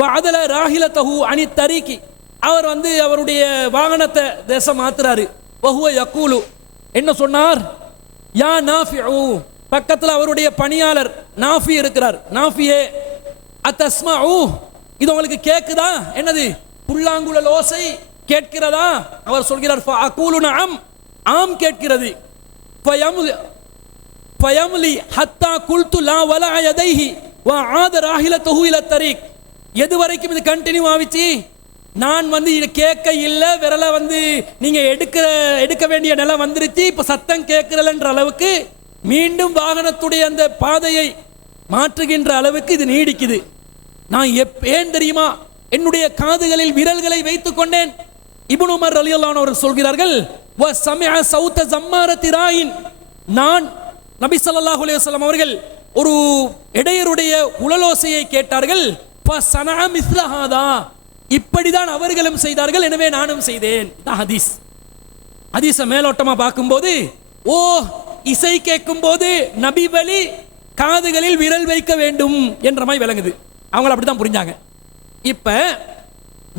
வஅதல ராஹிலதஹு அனி தரீகி, அவர் அவருடைய வாகனத்தை தேசம் மாத்துறாரு. வஹுவ யகூலு, என்ன சொன்னார்? யா நாஃபிஉ, பக்கத்தில் அவருடைய பணியாளர் நாஃபி இருக்கிறார். நாஃபியே அத்தஸ்மஉ, இது உங்களுக்கு கேட்குதா? என்னது? புல்லாங்குழல் ஓசை கேட்கிறதா? அவர் சொல்கிறார் ஃபஅகூலு நஅம், ஆம் கேட்கிறது. ஃபயம்லி ஹத்தா குல்து லா வலஅ யதைஹி வஆத ராஹிலதஹு இலா தரீக், எது வரைக்கும் இது கண்டினியூ ஆவிச்சு? நான் இது கேட்க இல்லை, விரலை நீங்க எடுக்க வேண்டிய நிலை வந்துருச்சு, இப்ப சத்தம் கேட்கிறன்ற அளவுக்கு மீண்டும் வாகனத்துடைய அந்த பாதையை மாற்றுகின்ற அளவுக்கு இது நீடிக்குது. நான் ஏன் தெரியுமா என்னுடைய காதுகளில் விரல்களை வைத்துக் கொண்டேன்? இப்னு உமர் ரலியல்லாஹு அன்ஹு அவர்கள் சொல்கிறார்கள், வ சமிஅ சௌத ஜம்மாரத்தி ராயின், நான் நபி ஸல்லல்லாஹு அலைஹி வஸல்லம் அவர்கள் ஒரு இடையருடைய உலலோசையை கேட்டார்கள். ஃபஸனஅ மிஸ்ல ஹாதா, இப்படிதான் அவர்களும் செய்தார்கள், எனவே நானும் செய்தேன். ஹதீஸ். ஹதீஸை மேலோட்டமா பார்க்கும்போது, ஓ இசை கேட்கும் போது நபி வழி காதுகளில் விரல் வைக்க வேண்டும் என்ற மாதிரி விளங்குது. அவங்கள அப்படித்தான் புரிஞ்சாங்க. இப்ப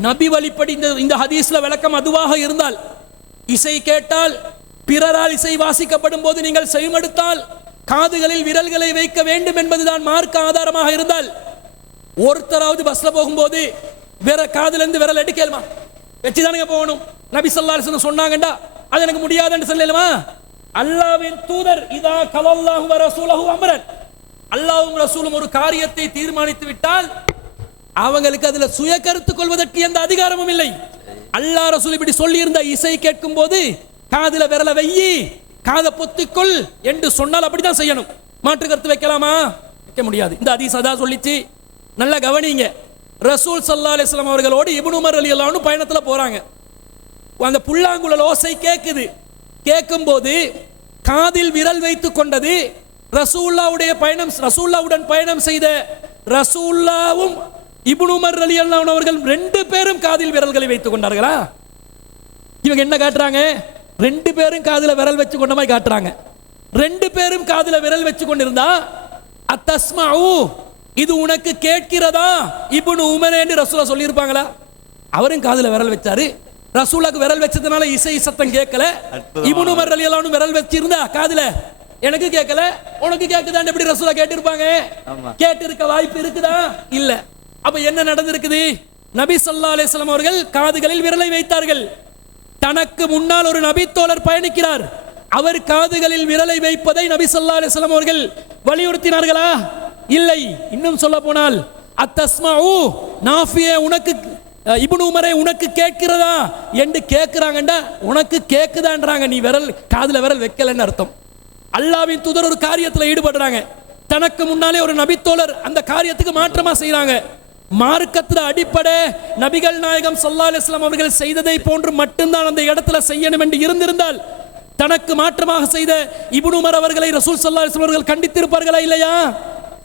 நபி வழிப்படி இந்த ஹதீஸ்ல விளக்கம் அதுவாக இருந்தால், இசை கேட்டால், பிறரால் இசை வாசிக்கப்படும் போது நீங்கள் செவிமடுத்தால் காதுகளில் விரல்களை வைக்க வேண்டும் என்பதுதான் மார்க்க ஆதாரமாக இருந்தால், ஒருத்தராவது பஸ்ல போகும்போது வேற காதுல இருந்து விரல் எடுக்கலுமா? வச்சுதானுங்க போகணும். நபி ஸல்லல்லாஹு அலைஹி வஸல்லம் சொன்னாங்கடா, அது எனக்கு முடியாதுன்னு சொல்லலுமா? அல்லாஹ்வின் தூதர் இதா கலல்லாஹு வ ரசூலுஹு அம்ரன், அல்லாஹ்வும் ரசூலும் ஒரு காரியத்தை தீர்மானித்து விட்டால் அவங்களுக்கு அதுல சுய கருத்து கொள்வதற்கு எந்த அதிகாரமும் இல்லை. அல்லாஹ் ரசூல் இப்படி சொல்லி இருந்த, இசை கேட்கும் போது காதுல விரல வையி, காதை பொத்திக்கொள் என்று சொன்னால் அப்படிதான் செய்யணும். மாற்று கருத்து வைக்கலாமா? வைக்க முடியாது. இந்த ஹதீஸ் அதான் சொல்லிச்சு. நல்லா கவனிங்க. ரசூல் ஸல்லல்லாஹு அலைஹி வஸல்லம் அவர்களோடு இப்னு உமர் ரலியல்லாஹு அன்ஹு பயணத்தில் போறாங்க. அந்த புல்லாங்குழல் ஓசை கேட்குது. கேட்கும்போது காதில் விரல் வைத்துக் கொண்டது ரசூலுல்லாவுடன் பயணம் செய்த ரசூலுல்லாவும் இப்னு உமர் ரலியல்லாஹு அன்ஹு அவர்கள் 2 பேரும் காதில் விரல்களை வைத்துக் கொண்டார்களா? இவங்க என்ன காட்டுறாங்க? 2 பேரும் காதில் விரல் வச்சு கொண்ட மாதிரி காட்டுறாங்க. 2 பேரும் காதில் விரல் வச்சு கொண்டிருந்தா அத்தஸ்மஉ, இது உனக்கு கேட்கிறதா இப்னு உமர் என்று ரசூலா சொல்லியிருப்பாங்களா? அவரும் காதில் விரல் வச்சாரு. ரசூலுக்கு விரல் வச்சதுனால இசை சத்தம் கேட்கல. இப்னு உமர் ரலியல்லாஹு அன்ஹு விரல் வச்சிருந்தா காதுல எனக்கு கேட்கல, உனக்கு கேட்குதான்னு எப்படி ரசூலா கேட்டிருப்பாங்க? கேட்டு இருக்க வாய்ப்பு இருக்குதா? இல்ல. அப்ப என்ன நடந்திருக்குது? நபி ஸல்லல்லாஹு அலைஹி வஸல்லம் அவர்கள் காதுகளில் விரலை வைத்தார்கள். தனக்கு முன்னால் ஒரு நபி தோழர் பயணிக்கிறார். அவர் காதுகளில் விரலை வைப்பதை நபி ஸல்லல்லாஹு அலைஹி வஸல்லம் அவர்கள் வலியுறுத்தினார்களா? இல்லை. இன்னும் சொல்ல போனால் அத்தஸ்மஉ, நாஃபியே உனக்கு, இப்னு உமரே உனக்கு கேட்கிறதா என்று கேட்கிறாங்கண்டா, உனக்கு கேட்குதான்றாங்க, நீ விரல் காதுல விரல் வைக்கலன்னு அர்த்தம். அல்லாஹ்வின் தூதர் ஒரு காரியத்தில் ஈடுபடுறாங்க. தனக்கு முன்னாலே ஒரு நபித்தோழர் அந்த காரியத்துக்கு மாற்றமா செய்யறாங்க. மார்க்கத்துல அடிப்படை நபிகள் நாயகம் ஸல்லல்லாஹு அலைஹி வஸல்லம் அவர்கள் செய்ததை போன்று மட்டும்தான் அந்த இடத்துல செய்யணும் என்று இருந்திருந்தால், தனக்கு மாற்றமாக செய்த இப்னு உமர் அவர்களை ரசூல் ஸல்லல்லாஹு அலைஹி வஸல்லம் அவர்கள் கண்டித்திருப்பார்களா? இல்லையா?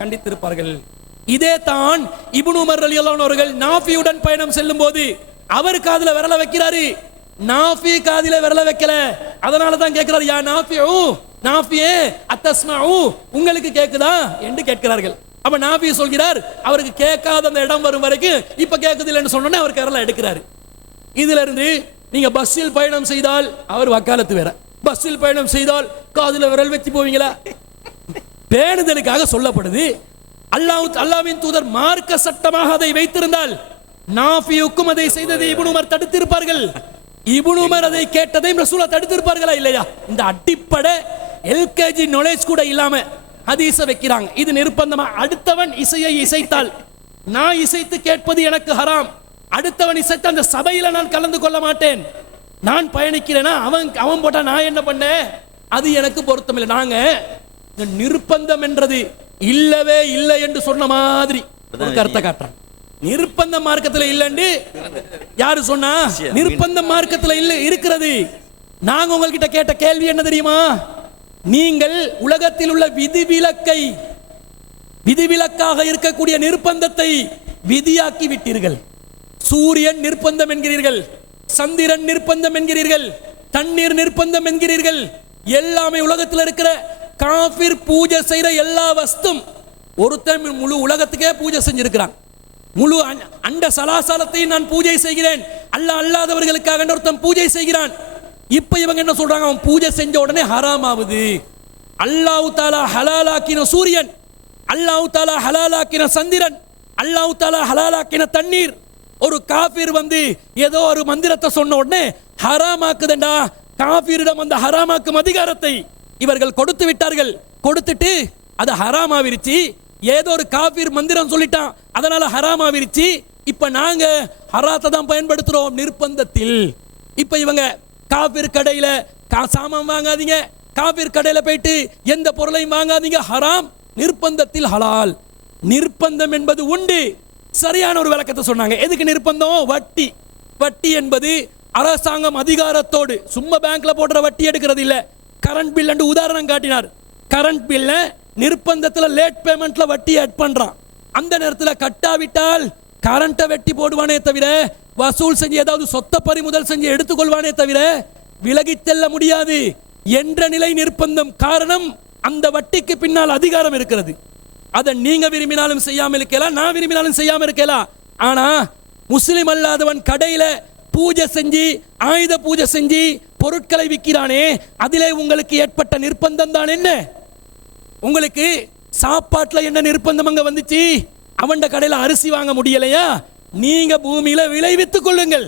கண்டித்திருப்பார்கள். இதே தான் இப்னு உமர் ரலியல்லாஹு அன்ஹு அவர்கள் நாஃபியுடன் பயணம் செல்லும் போது அவர் காதுல விரல வைக்கிறாரு. நாஃபி காதில விரல வைக்கல, அதனால தான் கேட்கிறார், யா நாஃபிஉ, நாஃபியே அத்தஸ்மஉ, உங்களுக்கு கேக்குதா என்று கேட்கிறார்கள். அப்ப நாஃபி சொல்கிறார், அவருக்கு கேட்காத அந்த இடம் வரும் வரைக்கும் இப்ப கேட்குது இல்லைன்னு சொன்னோன்னே அவர் விரல எடுக்கிறாரு. இதுல இருந்து நீங்க பஸ்ஸில் பயணம் செய்தால் அவர் வக்காலத்து வேற, பஸ்ஸில் பயணம் செய்தால் காதுல விரல் வச்சு போவீங்களா? பேணுதலுக்காக சொல்லப்படுது. அல்லாஹ்வின் தூதர் மார்க்க சட்டமாக அதை வைத்திருந்தால் நாஃபியுக்கும் அதை செய்ததை இப்னு உமர் தடுத்திருப்பார்கள். இப்னு உமர் அதை கேட்டதை ரசூலுல்லாஹ் தடுத்திருப்பார்களா இல்லையா? இந்த அடிப்படை எல்கேஜி நாலேஜ் கூட இல்லாம ஹதீஸ வைக்கிறாங்க. இது நிர்பந்தமா? அடுத்தவன் இசையை இசைத்தால் நான் இசைத்து கேட்பது எனக்கு ஹராம், அடுத்தவன் இசைத்த அந்த சபையில நான் கலந்து கொள்ள மாட்டேன், நான் பயணிக்கிறேன்னா அவன் போட்டா நான் என்ன பண்ணேன், அது எனக்கு பொருத்தம் இல்லை. நாங்க இந்த நிர்பந்தம் என்றது இல்லவே இல்லை என்று சொன்ன மாதிரி ஒரு கருத்தை காட்டுறாங்க. நிர்பந்த மார்க்கத்தில் இல்லைன்னு யாரு சொன்னா? நிர்பந்த மார்க்கத்தில் இல்ல இருக்கிறது. நாங்க உங்ககிட்ட கேட்ட கேள்வி என்ன தெரியுமா? நீங்கள் உலகத்தில் உள்ள விதிவிலக்காக இருக்கக்கூடிய நிர்பந்தத்தை விதியாக்கி விட்டீர்கள். சூரியன் நிர்பந்தம் என்கிறீர்கள், சந்திரன் நிர்பந்தம் என்கிறீர்கள், தண்ணீர் நிர்பந்தம் என்கிறீர்கள். எல்லாமே உலகத்தில் இருக்கிற காஃபிர் பூஜை செய்யற எல்லா வஸ்தும் ஒருத்தன் முழு உலகத்துக்கே பூஜை செஞ்சிருக்கிறான். முழு அண்ட சலாசலத்தை நான் பூஜை செய்கிறேன், அல்லாஹ் அல்லாதவர்களுக்காக ஒருத்தன் பூஜை செய்கிறான். இப்ப இவங்க என்ன சொல்றாங்க? அவன் பூஜை செஞ்ச உடனே ஹராம் ஆகுது. அல்லாஹ் தஆலா ஹலாலாக்கின சூரியன், அல்லாஹ் தஆலா ஹலாலாக்கின சந்திரன், அல்லாஹ் தஆலா ஹலாலாக்கின தண்ணீர். ஒரு காஃபிர் வந்து ஏதோ ஒரு மந்திரத்தை சொன்ன உடனே ஹராமாக்குதண்டா. காஃபிரிடம் அந்த ஹராமாக்கும் அதிகாரத்தை இவர்கள் கொடுத்து விட்டார்கள். கொடுத்துட்டு அது ஹராமாவிருச்சு. ஏதோ ஒரு காஃபிர் மந்திரம் சொல்லிட்டான், அதனால ஹராமாவிருச்சு. இப்ப நாங்க ஹராத்தை தான் பயன்படுத்துறோம் நிர்பந்தத்தில். இப்ப இவங்க காஃபிர் கடையில சாமான் வாங்காதீங்க, காஃபிர் கடையில போயிட்டு எந்த பொருளையும் வாங்காதீங்க, ஹராம். நிர்பந்தத்தில் ஹலால். நிர்பந்தம் என்பது உண்டு. சரியான ஒரு விளக்கத்தை சொன்னாங்க. எதுக்கு நிர்பந்தம்? வட்டி. வட்டி என்பது அரசாங்கம் அதிகாரத்தோடு சும்மா பேங்க்ல போடுற வட்டி எடுக்கிறது இல்ல. கரண்ட் பில் என்று உதாரணம் காட்டினார். கரண்ட் பில்ல நிர்பந்தத்தில் லேட் பேமெண்ட்ல வட்டி ஆட் பண்றான். அந்த நேரத்தில் கட்டாவிட்டால் கரண்ட்டை வெட்டி போடுவானே தவிர, வசூல் செஞ்சு ஏதாவது சொத்த பறிமுதல் செஞ்சு எடுத்துக்கொள்வானே தவிர விலகி செல்ல முடியாது என்ற நிலை நிர்பந்தம். காரணம், அந்த வட்டிக்கு பின்னால் அதிகாரம் இருக்கிறது. அதை நீங்க விரும்பினாலும் செய்யாமல் இருக்கலாம், நான் விரும்பினாலும் செய்யாமல் இருக்கலாம். ஆனா முஸ்லிம் அல்லாதவன் கடையில பூஜை செஞ்சு ஆயுத பூஜை செஞ்சு பொருட்களை விற்கிறானே, அதிலே உங்களுக்கு ஏற்பட்ட நிர்பந்தம் தான் என்ன? உங்களுக்கு சாப்பாட்டுல என்ன நிர்பந்தம் அங்க வந்துச்சு? அவன் கடையில அரிசி வாங்க முடியலையா? நீங்க பூமியில விளைவித்துக் கொள்ளுங்கள்.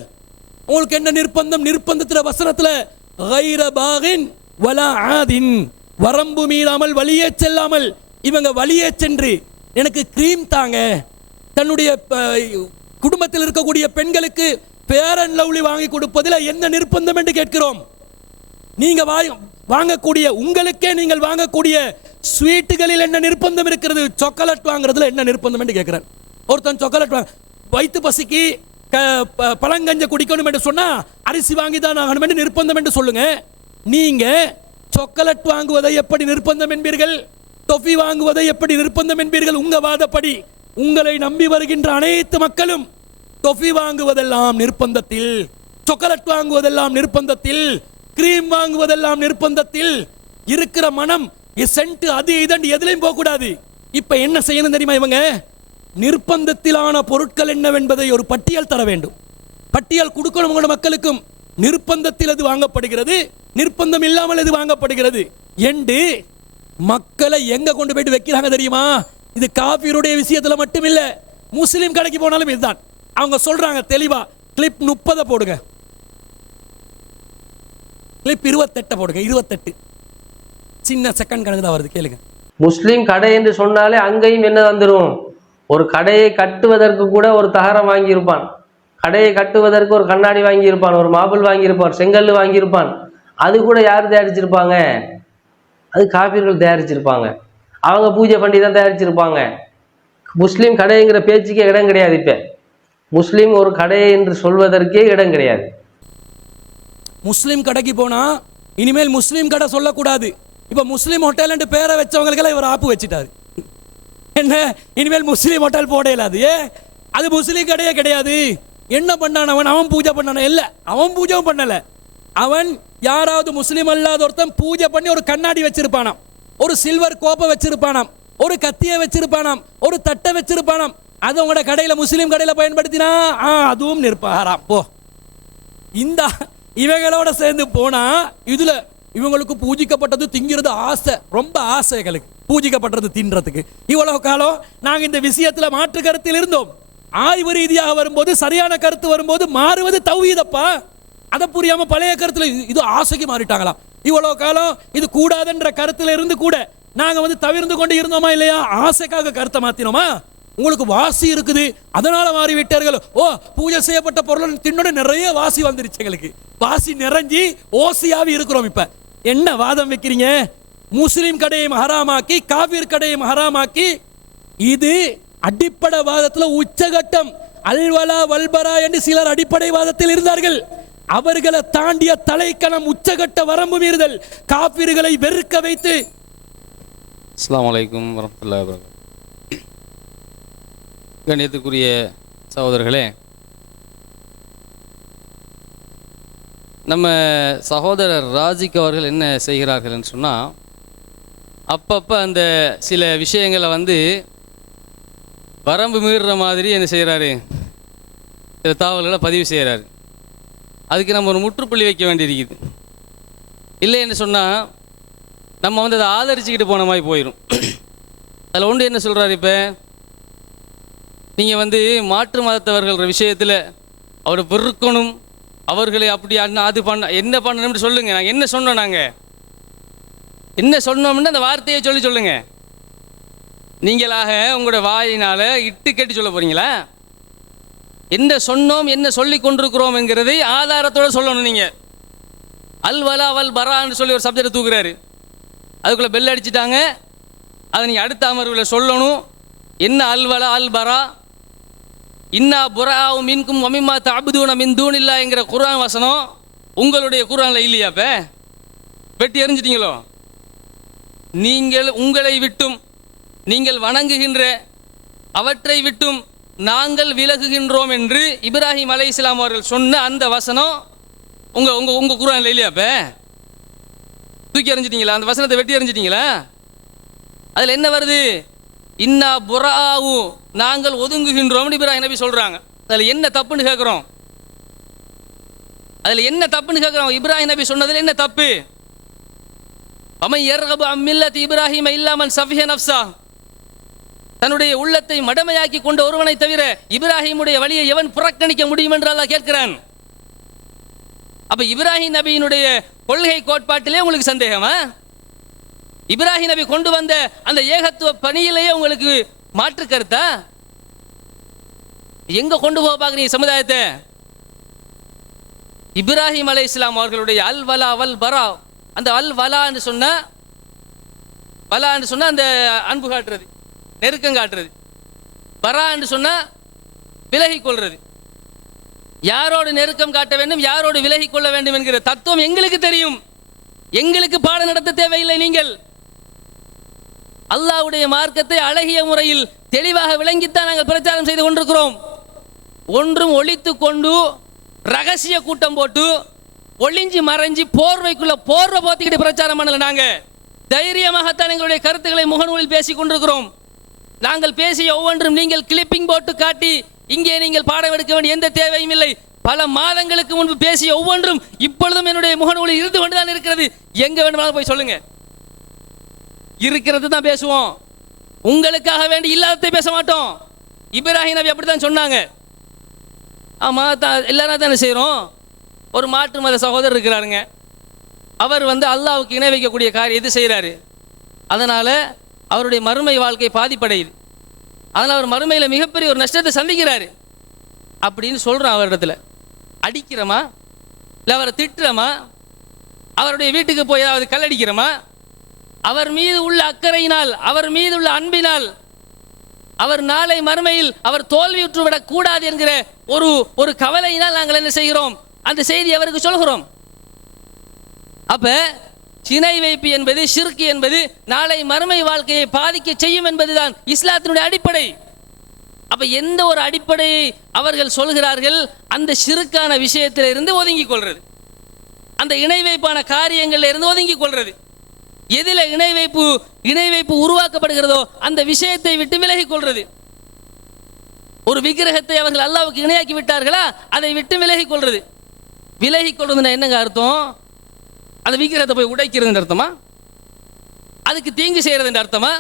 உங்களுக்கு என்ன நிர்பந்தம்? நிர்பந்தத்துல வசனத்துல கைர பாகின் வலா ஆதின், வரம்பு மீறாமல் வழியே செல்லாமல். இவங்க வழியே சென்று எனக்கு கிரீம் தாங்க, தன்னுடைய குடும்பத்தில் இருக்கக்கூடிய பெண்களுக்கு பேரன் லவ்லி வாங்கி கொடுப்பதில் என்ன நிர்பந்தம் என்று கேட்கிறோம். நீங்க வாங்கக்கூடிய, உங்களுக்கே நீங்கள் வாங்கக்கூடிய ஸ்வீட்டுகளில் என்ன நிர்பந்தம் இருக்கிறது? சாக்லேட் வாங்குறதுல என்ன நிர்பந்தம் என்று கேட்கிறார். ஒருத்தன் சாக்லேட் வயிற்று பசிக்கு பழங்கஞ்ச குடிக்கணும் என்று சொன்னா அரிசி வாங்கி தான் ஆகணும் என்று நிர்பந்தம் என்று சொல்லுங்க. நீங்க சாக்லேட் வாங்குவதை எப்படி நிர்பந்தம் என்பீர்கள்? டொஃபி வாங்குவதை எப்படி நிர்பந்தம் என்பீர்கள்? உங்க வாதப்படி உங்களை நம்பி வருகின்ற அனைத்து மக்களும் டொஃபி வாங்குவதெல்லாம் நிர்பந்தத்தில், சாக்லேட் வாங்குவதெல்லாம் நிர்பந்தத்தில், கிரீம் வாங்குவதெல்லாம் நிர்பந்தத்தில். இருக்கிற மனம் சென்ட் அது இதன் எதுலையும் போக கூடாது. இப்ப என்ன செய்யணும் தெரியுமா? இவங்க நிர்பந்தத்திலான பொருட்கள் என்னவென்பதை ஒரு பட்டியல் தர வேண்டும். பட்டியல் கொடுக்கணும் உங்களோட மக்களுக்கும். நிர்பந்தத்தில் எது வாங்கப்படுகிறது, நிர்பந்தம் இல்லாமல் எது வாங்கப்படுகிறது என்று மக்களை எங்க கொண்டு போயிட்டு வைக்கிறாங்க தெரியுமா? இது காஃபிருடைய விஷயத்துல மட்டும் இல்ல, முஸ்லிம் கடைக்கு போனாலும் இதுதான். அவங்க சொல்றாங்க தெளிவா, கிளிப் 30 போடுங்க, கிளிப் 28 போடுங்க. 28 சின்ன செகண்ட் கணக்கு தான் வருது, கேளுங்க. முஸ்லிம் கடை என்று சொன்னாலே அங்கேயும் என்ன வந்துடும்? ஒரு கடையை கட்டுவதற்கு கூட ஒரு தகரம் வாங்கியிருப்பான், கடையை கட்டுவதற்கு ஒரு கண்ணாடி வாங்கியிருப்பான், ஒரு மாபிள் வாங்கியிருப்பான், செங்கல் வாங்கியிருப்பான். அது கூட யார் தயாரிச்சிருப்பாங்க? அது காபிர்கள் தயாரிச்சிருப்பாங்க. அவங்க பூஜை பண்ணி தான் தயாரிச்சிருப்பாங்க. முஸ்லீம் கடைங்கிற பேச்சுக்கே இடம் கிடையாது. இப்ப முஸ்லீம் ஒரு கடை என்று சொல்வதற்கே இடம் கிடையாது. முஸ்லீம் கடைக்கு போனா இனிமேல் முஸ்லீம் கடை சொல்லக்கூடாது. இப்ப முஸ்லீம் ஹோட்டல் என்று பேரை வச்சவங்களுக்கெல்லாம் இவர் ஆப்பு வச்சுட்டாரு. என்ன, இனிமேல் முஸ்லீம் ஹோட்டல் போட இயலாது. அது முஸ்லீம் கடையே கிடையாது. என்ன பண்ணான் அவன் பூஜை பண்ணான இல்லை, அவன் பூஜை பண்ணல. அவன் யாராவது முஸ்லீம் அல்லாத ஒருத்தன் பூஜை பண்ணி ஒரு கண்ணாடி வச்சிருப்பானாம், ஒரு சில்வர் கோப்பை வச்சிருப்பானாம், ஒரு கத்தியை வச்சிருப்பானாம், ஒரு தட்டை வச்சிருப்பானாம். அது உங்களோட கடையில் முஸ்லீம் கடையில் பயன்படுத்தினா அதுவும் நிற்பாராம். போ, இந்த இவைகளோட சேர்ந்து போனா இதுல இவங்களுக்கு பூஜிக்கப்பட்டது திங்கிறது ஆசை, ரொம்ப ஆசை எங்களுக்கு பூஜிக்கப்பட்டது தின்றதுக்கு. இவ்வளவு காலம் நாங்க இந்த விஷயத்துல மாற்று கருத்தில் இருந்தோம். ஆய்வு ரீதியாக வரும்போது சரியான கருத்து வரும்போது மாறுவது தௌஹீதப்பா. அதை புரியாம பழைய கருத்துல இது ஆசைக்கு மாறிட்டாங்களாம். இவ்வளவு காலம் இது கூடாதுன்ற கருத்துல இருந்து கூட நாங்க தவிர்த்து கொண்டு இருந்தோமா இல்லையா? ஆசைக்காக கருத்தை மாத்தினோமா? உங்களுக்கு வாசி இருக்குது அதனால மாறி விட்டார்கள். ஓ, பூஜை செய்யப்பட்ட பொருள் தின்னோட நிறைய வாசி வந்துருச்சு, எங்களுக்கு வாசி நிறைஞ்சி ஓசியாவி இருக்கிறோம். இப்ப என்ன வாதம் வைக்கிறீங்க? முஸ்லிம் கடையை ஹராமாக்கி காபீர் கடையை ஹராமாக்கி, இது அடிப்படை வாதத்துல உச்சகட்டம். அல்வலா வல்பரா என்று சிலர் அடிப்படை வாதத்தில் இருந்தார்கள். அவர்களை தாண்டிய தலைக்கணம் உச்சகட்ட வரம்பு மீறுதல், காபீர்களை வெறுக்க வைத்து. அஸ்ஸலாமு அலைக்கும் வரஹ்மத்துல்லாஹி வபரகாத்துஹு. கண்ணியத்துக்குரிய சகோதரர்களே, நம்ம சகோதரர் ராஜிக் அவர்கள் என்ன செய்கிறார்கள் என்று சொன்னால், அப்பப்போ அந்த சில விஷயங்களை வரம்பு மீறுற மாதிரி என்ன செய்கிறாரு, சில தகவல்களை பதிவு செய்கிறாரு. அதுக்கு நம்ம ஒரு முற்றுப்புள்ளி வைக்க வேண்டியிருக்குது. இல்லை என்று சொன்னால் நம்ம அதை ஆதரிச்சுக்கிட்டு போன மாதிரி போயிடும். அதில் ஒன்று என்ன சொல்கிறாரு, இப்போ நீங்கள் மாற்று மதத்தவர்கள் விஷயத்தில் அவரை வெறுக்கணும், அவர்களை அப்படி அது பண்ண என்ன பண்ணணும்னு சொல்லுங்கள். நாங்கள் என்ன சொன்னோம், நாங்கள் என்ன சொன்னோம்னு அந்த வார்த்தையை சொல்லுங்கள். நீங்களாக உங்களோட வாயினால் இட்டு கேட்டு சொல்ல போகிறீங்களா? என்ன சொன்னோம், என்ன சொல்லி கொண்டிருக்கிறோம் என்கிறதை ஆதாரத்தோடு சொல்லணும். நீங்கள் அல்வலா வல் பரான்னு சொல்லி ஒரு சப்ஜெக்டை தூக்குறாரு, அதுக்குள்ளே பெல் அடிச்சிட்டாங்க. அதை நீங்கள் அடுத்த அமர்வில் சொல்லணும். என்ன அல்வலா அல் பரா, இன்னா புராவு மின்கும் வமிமா தஅபுதூன மின் தூனில்லா என்கிற குர்ஆன் வசனம் உங்களுடைய குர்ஆனில் இல்லையா? இப்போ வெட்டி எறிஞ்சிட்டீங்களோ? நீங்கள் உங்களை விட்டும் நீங்கள் வணங்குகின்ற அவற்றை விட்டும் நாங்கள் விலகுகின்றோம் என்று இப்ராஹிம் அலைஹிஸ்ஸலாம் அவர்கள் சொன்ன அந்த வசனம் உங்க உங்க உங்க குர்ஆனில் இல்லையா? இப்போ தூக்கி எறிஞ்சிட்டீங்களா? அந்த வசனத்தை வெட்டி எறிஞ்சிட்டீங்களா? அதில் என்ன வருது? இன்னா புராவு, நாங்கள் ஒதுங்குகின்றோம் இப்ராஹிம் நபி சொல்றாங்க. அதில் என்ன தப்புன்னு கேட்குறோம்? அதில் என்ன தப்புன்னு கேட்குறோம்? இப்ராஹிம் நபி சொன்னதில் என்ன தப்பு? அமை யர்கபு அன் மில்லத்தி இப்ராஹிம இல்லா மன் சஃபிஹ நஃப்ஸா, தன்னுடைய உள்ளத்தை மடமையாக்கி கொண்ட ஒருவனை தவிர இப்ராஹிமுடைய வழியை எவன் புறக்கணிக்க முடியும் என்று அல்லாஹ் கேட்கிறான். அப்ப இப்ராஹிம் நபியினுடைய கொள்கை கோட்பாட்டிலே உங்களுக்கு சந்தேகமா? இப்ராஹிம் நபி கொண்டு வந்த அந்த ஏகத்துவ பணியிலேயே உங்களுக்கு மாற்று கருத்தா? எங்க கொண்டு போக பார்க்குறீங்க சமுதாயத்தை? இப்ராஹிம் அலைஹிஸ்ஸலாம் அவர்களுடைய அல் வலா வல் பரா, அந்த அல் வலா என்று சொன்னா அந்த அன்பு காட்டுறது, நெருக்கம் காட்டுறது. பரா என்று சொன்னா விலகி கொள்றது. யாரோடு நெருக்கம் காட்ட வேண்டும், யாரோடு விலகி கொள்ள வேண்டும் என்கிற தத்துவம் எங்களுக்கு தெரியும். எங்களுக்கு பாடம் நடத்த தேவையில்லை. நீங்கள் அல்லாஹ்வுடைய மார்க்கத்தை அழகிய முறையில் தெளிவாக விளங்கித்தான் நாங்கள் பிரச்சாரம் செய்து கொண்டிருக்கிறோம். ஒன்றும் ஒளித்து கொண்டு ரகசிய கூட்டம் போட்டு ஒளிஞ்சி மறைஞ்சி போர்வைக்குள்ள போர்வை போத்திக்கிட்டு பிரச்சாரம் பண்ணல. நாங்க தைரியமாகத்தான் எங்களுடைய கருத்துக்களை முகநூலில் பேசிக் கொண்டிருக்கிறோம். நாங்கள் பேசிய ஒவ்வொன்றும் நீங்கள் கிளிப்பிங் போட்டு காட்டி இங்கே நீங்கள் பாடம் எடுக்க வேண்டிய எந்த தேவையும் இல்லை. பல மாதங்களுக்கு முன்பு பேசிய ஒவ்வொன்றும் இப்பொழுதும் என்னுடைய முகநூலில் இருந்து கொண்டுதான் இருக்கிறது. எங்க வேண்டுமானாலும் போய் சொல்லுங்க, இருக்கிறது தான் பேசுவோம். உங்களுக்காக வேண்டி இல்லாததை பேச மாட்டோம். இப்ராஹிம் நபி அப்படித்தான் சொன்னாங்க. ஆமா, எல்லாரும் தானே செய்கிறோம். ஒரு மாற்று மத சகோதரர் இருக்கிறாருங்க, அவர் அல்லாஹ்வுக்கு இணை வைக்கக்கூடிய காரியத்தை செய்கிறாரு. அதனால் அவருடைய மறுமை வாழ்க்கை பாதிப்படையுது. அதனால் அவர் மறுமையில் மிகப்பெரிய ஒரு நஷ்டத்தை சந்திக்கிறாரு அப்படின்னு சொல்கிறோம். அவரிடத்துல அடிக்கிறோமா, இல்லை அவரை திட்டுறோமா, அவருடைய வீட்டுக்கு போய் ஏதாவது கல்லடிக்கிறோமா? அவர் மீது உள்ள அக்கறையினால், அவர் மீது உள்ள அன்பினால், அவர் நாளை மறுமையில் அவர் தோல்வியுற்று விடக் கூடாது என்கிற ஒரு கவலையினால் நாங்கள் என்ன செய்கிறோம்? அந்த செய்தி அவருக்கு சொல்கிறோம். அப்ப சினை வைப்பு என்பது, ஷிர்க் என்பது நாளை மறுமை வாழ்க்கையை பாதிக்க செய்யும் என்பதுதான் இஸ்லாத்தினுடைய அடிப்படை. அப்ப எந்த ஒரு அடிப்படையை அவர்கள் சொல்கிறார்கள், அந்த ஷிருக்கான விஷயத்தில் இருந்து ஒதுங்கிக் கொள்றது, அந்த இணை வைப்பான காரியங்கள்ல இருந்து ஒதுங்கிக் கொள்றது. எதில இணை வைப்பு உருவாக்கப்படுகிறதோ அந்த விஷயத்தை விட்டு விலகிக் கொள்றது. ஒரு விக்கிரகத்தை அவர்கள் அல்லாஹ்வுக்கு இணையாக்கி விட்டார்களா, அதை விட்டு விலகிக் கொள்றது. விலகிக் கொள்றதுன்னா என்னங்க அர்த்தம்? அந்த விக்கிரகத்தை போய் உடைக்கிறது அர்த்தமா? அதுக்கு தீங்கு செய்யறது அர்த்தமா?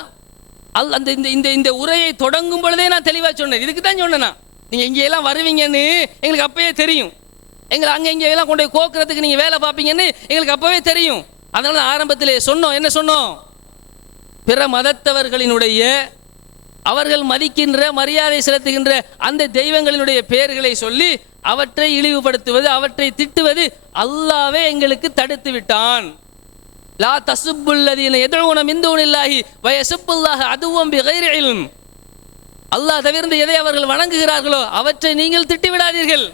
அந்த இந்த உரையை தொடங்கும் பொழுதே நான் தெளிவாக சொன்னேன். இதுக்கு தான் சொன்னேன், நீங்கள் இங்கேயெல்லாம் வருவீங்கன்னு எங்களுக்கு அப்பவே தெரியும். எங்களை அங்கே இங்கேயெல்லாம் கொண்டு போய் கோக்குறதுக்கு நீங்கள் வேலை பார்ப்பீங்கன்னு எங்களுக்கு அப்பவே தெரியும். அதனால ஆரம்பத்திலே சொன்னோம். என்ன சொன்னோம்? பிற மதத்தவர்களினுடைய அவர்கள் மதிக்கின்ற மரியாதை செலுத்துகின்ற அந்த தெய்வங்களினுடைய பெயர்களை சொல்லி அவற்றை இழிவுபடுத்துவது, அவற்றை திட்டுவது அல்லாஹ்வே எங்களுக்கு தடுத்து விட்டான். லா தசுப்புல்லதீன யதுஊன மின் தூனில்லாஹி வ யசுப்புல்லாஹ அதுவம் பிகைரி இல்ம். அல்லாஹ் தவிர்த்து எதை அவர்கள் வணங்குகிறார்களோ அவற்றை நீங்கள் திட்டி விடாதீர்கள்.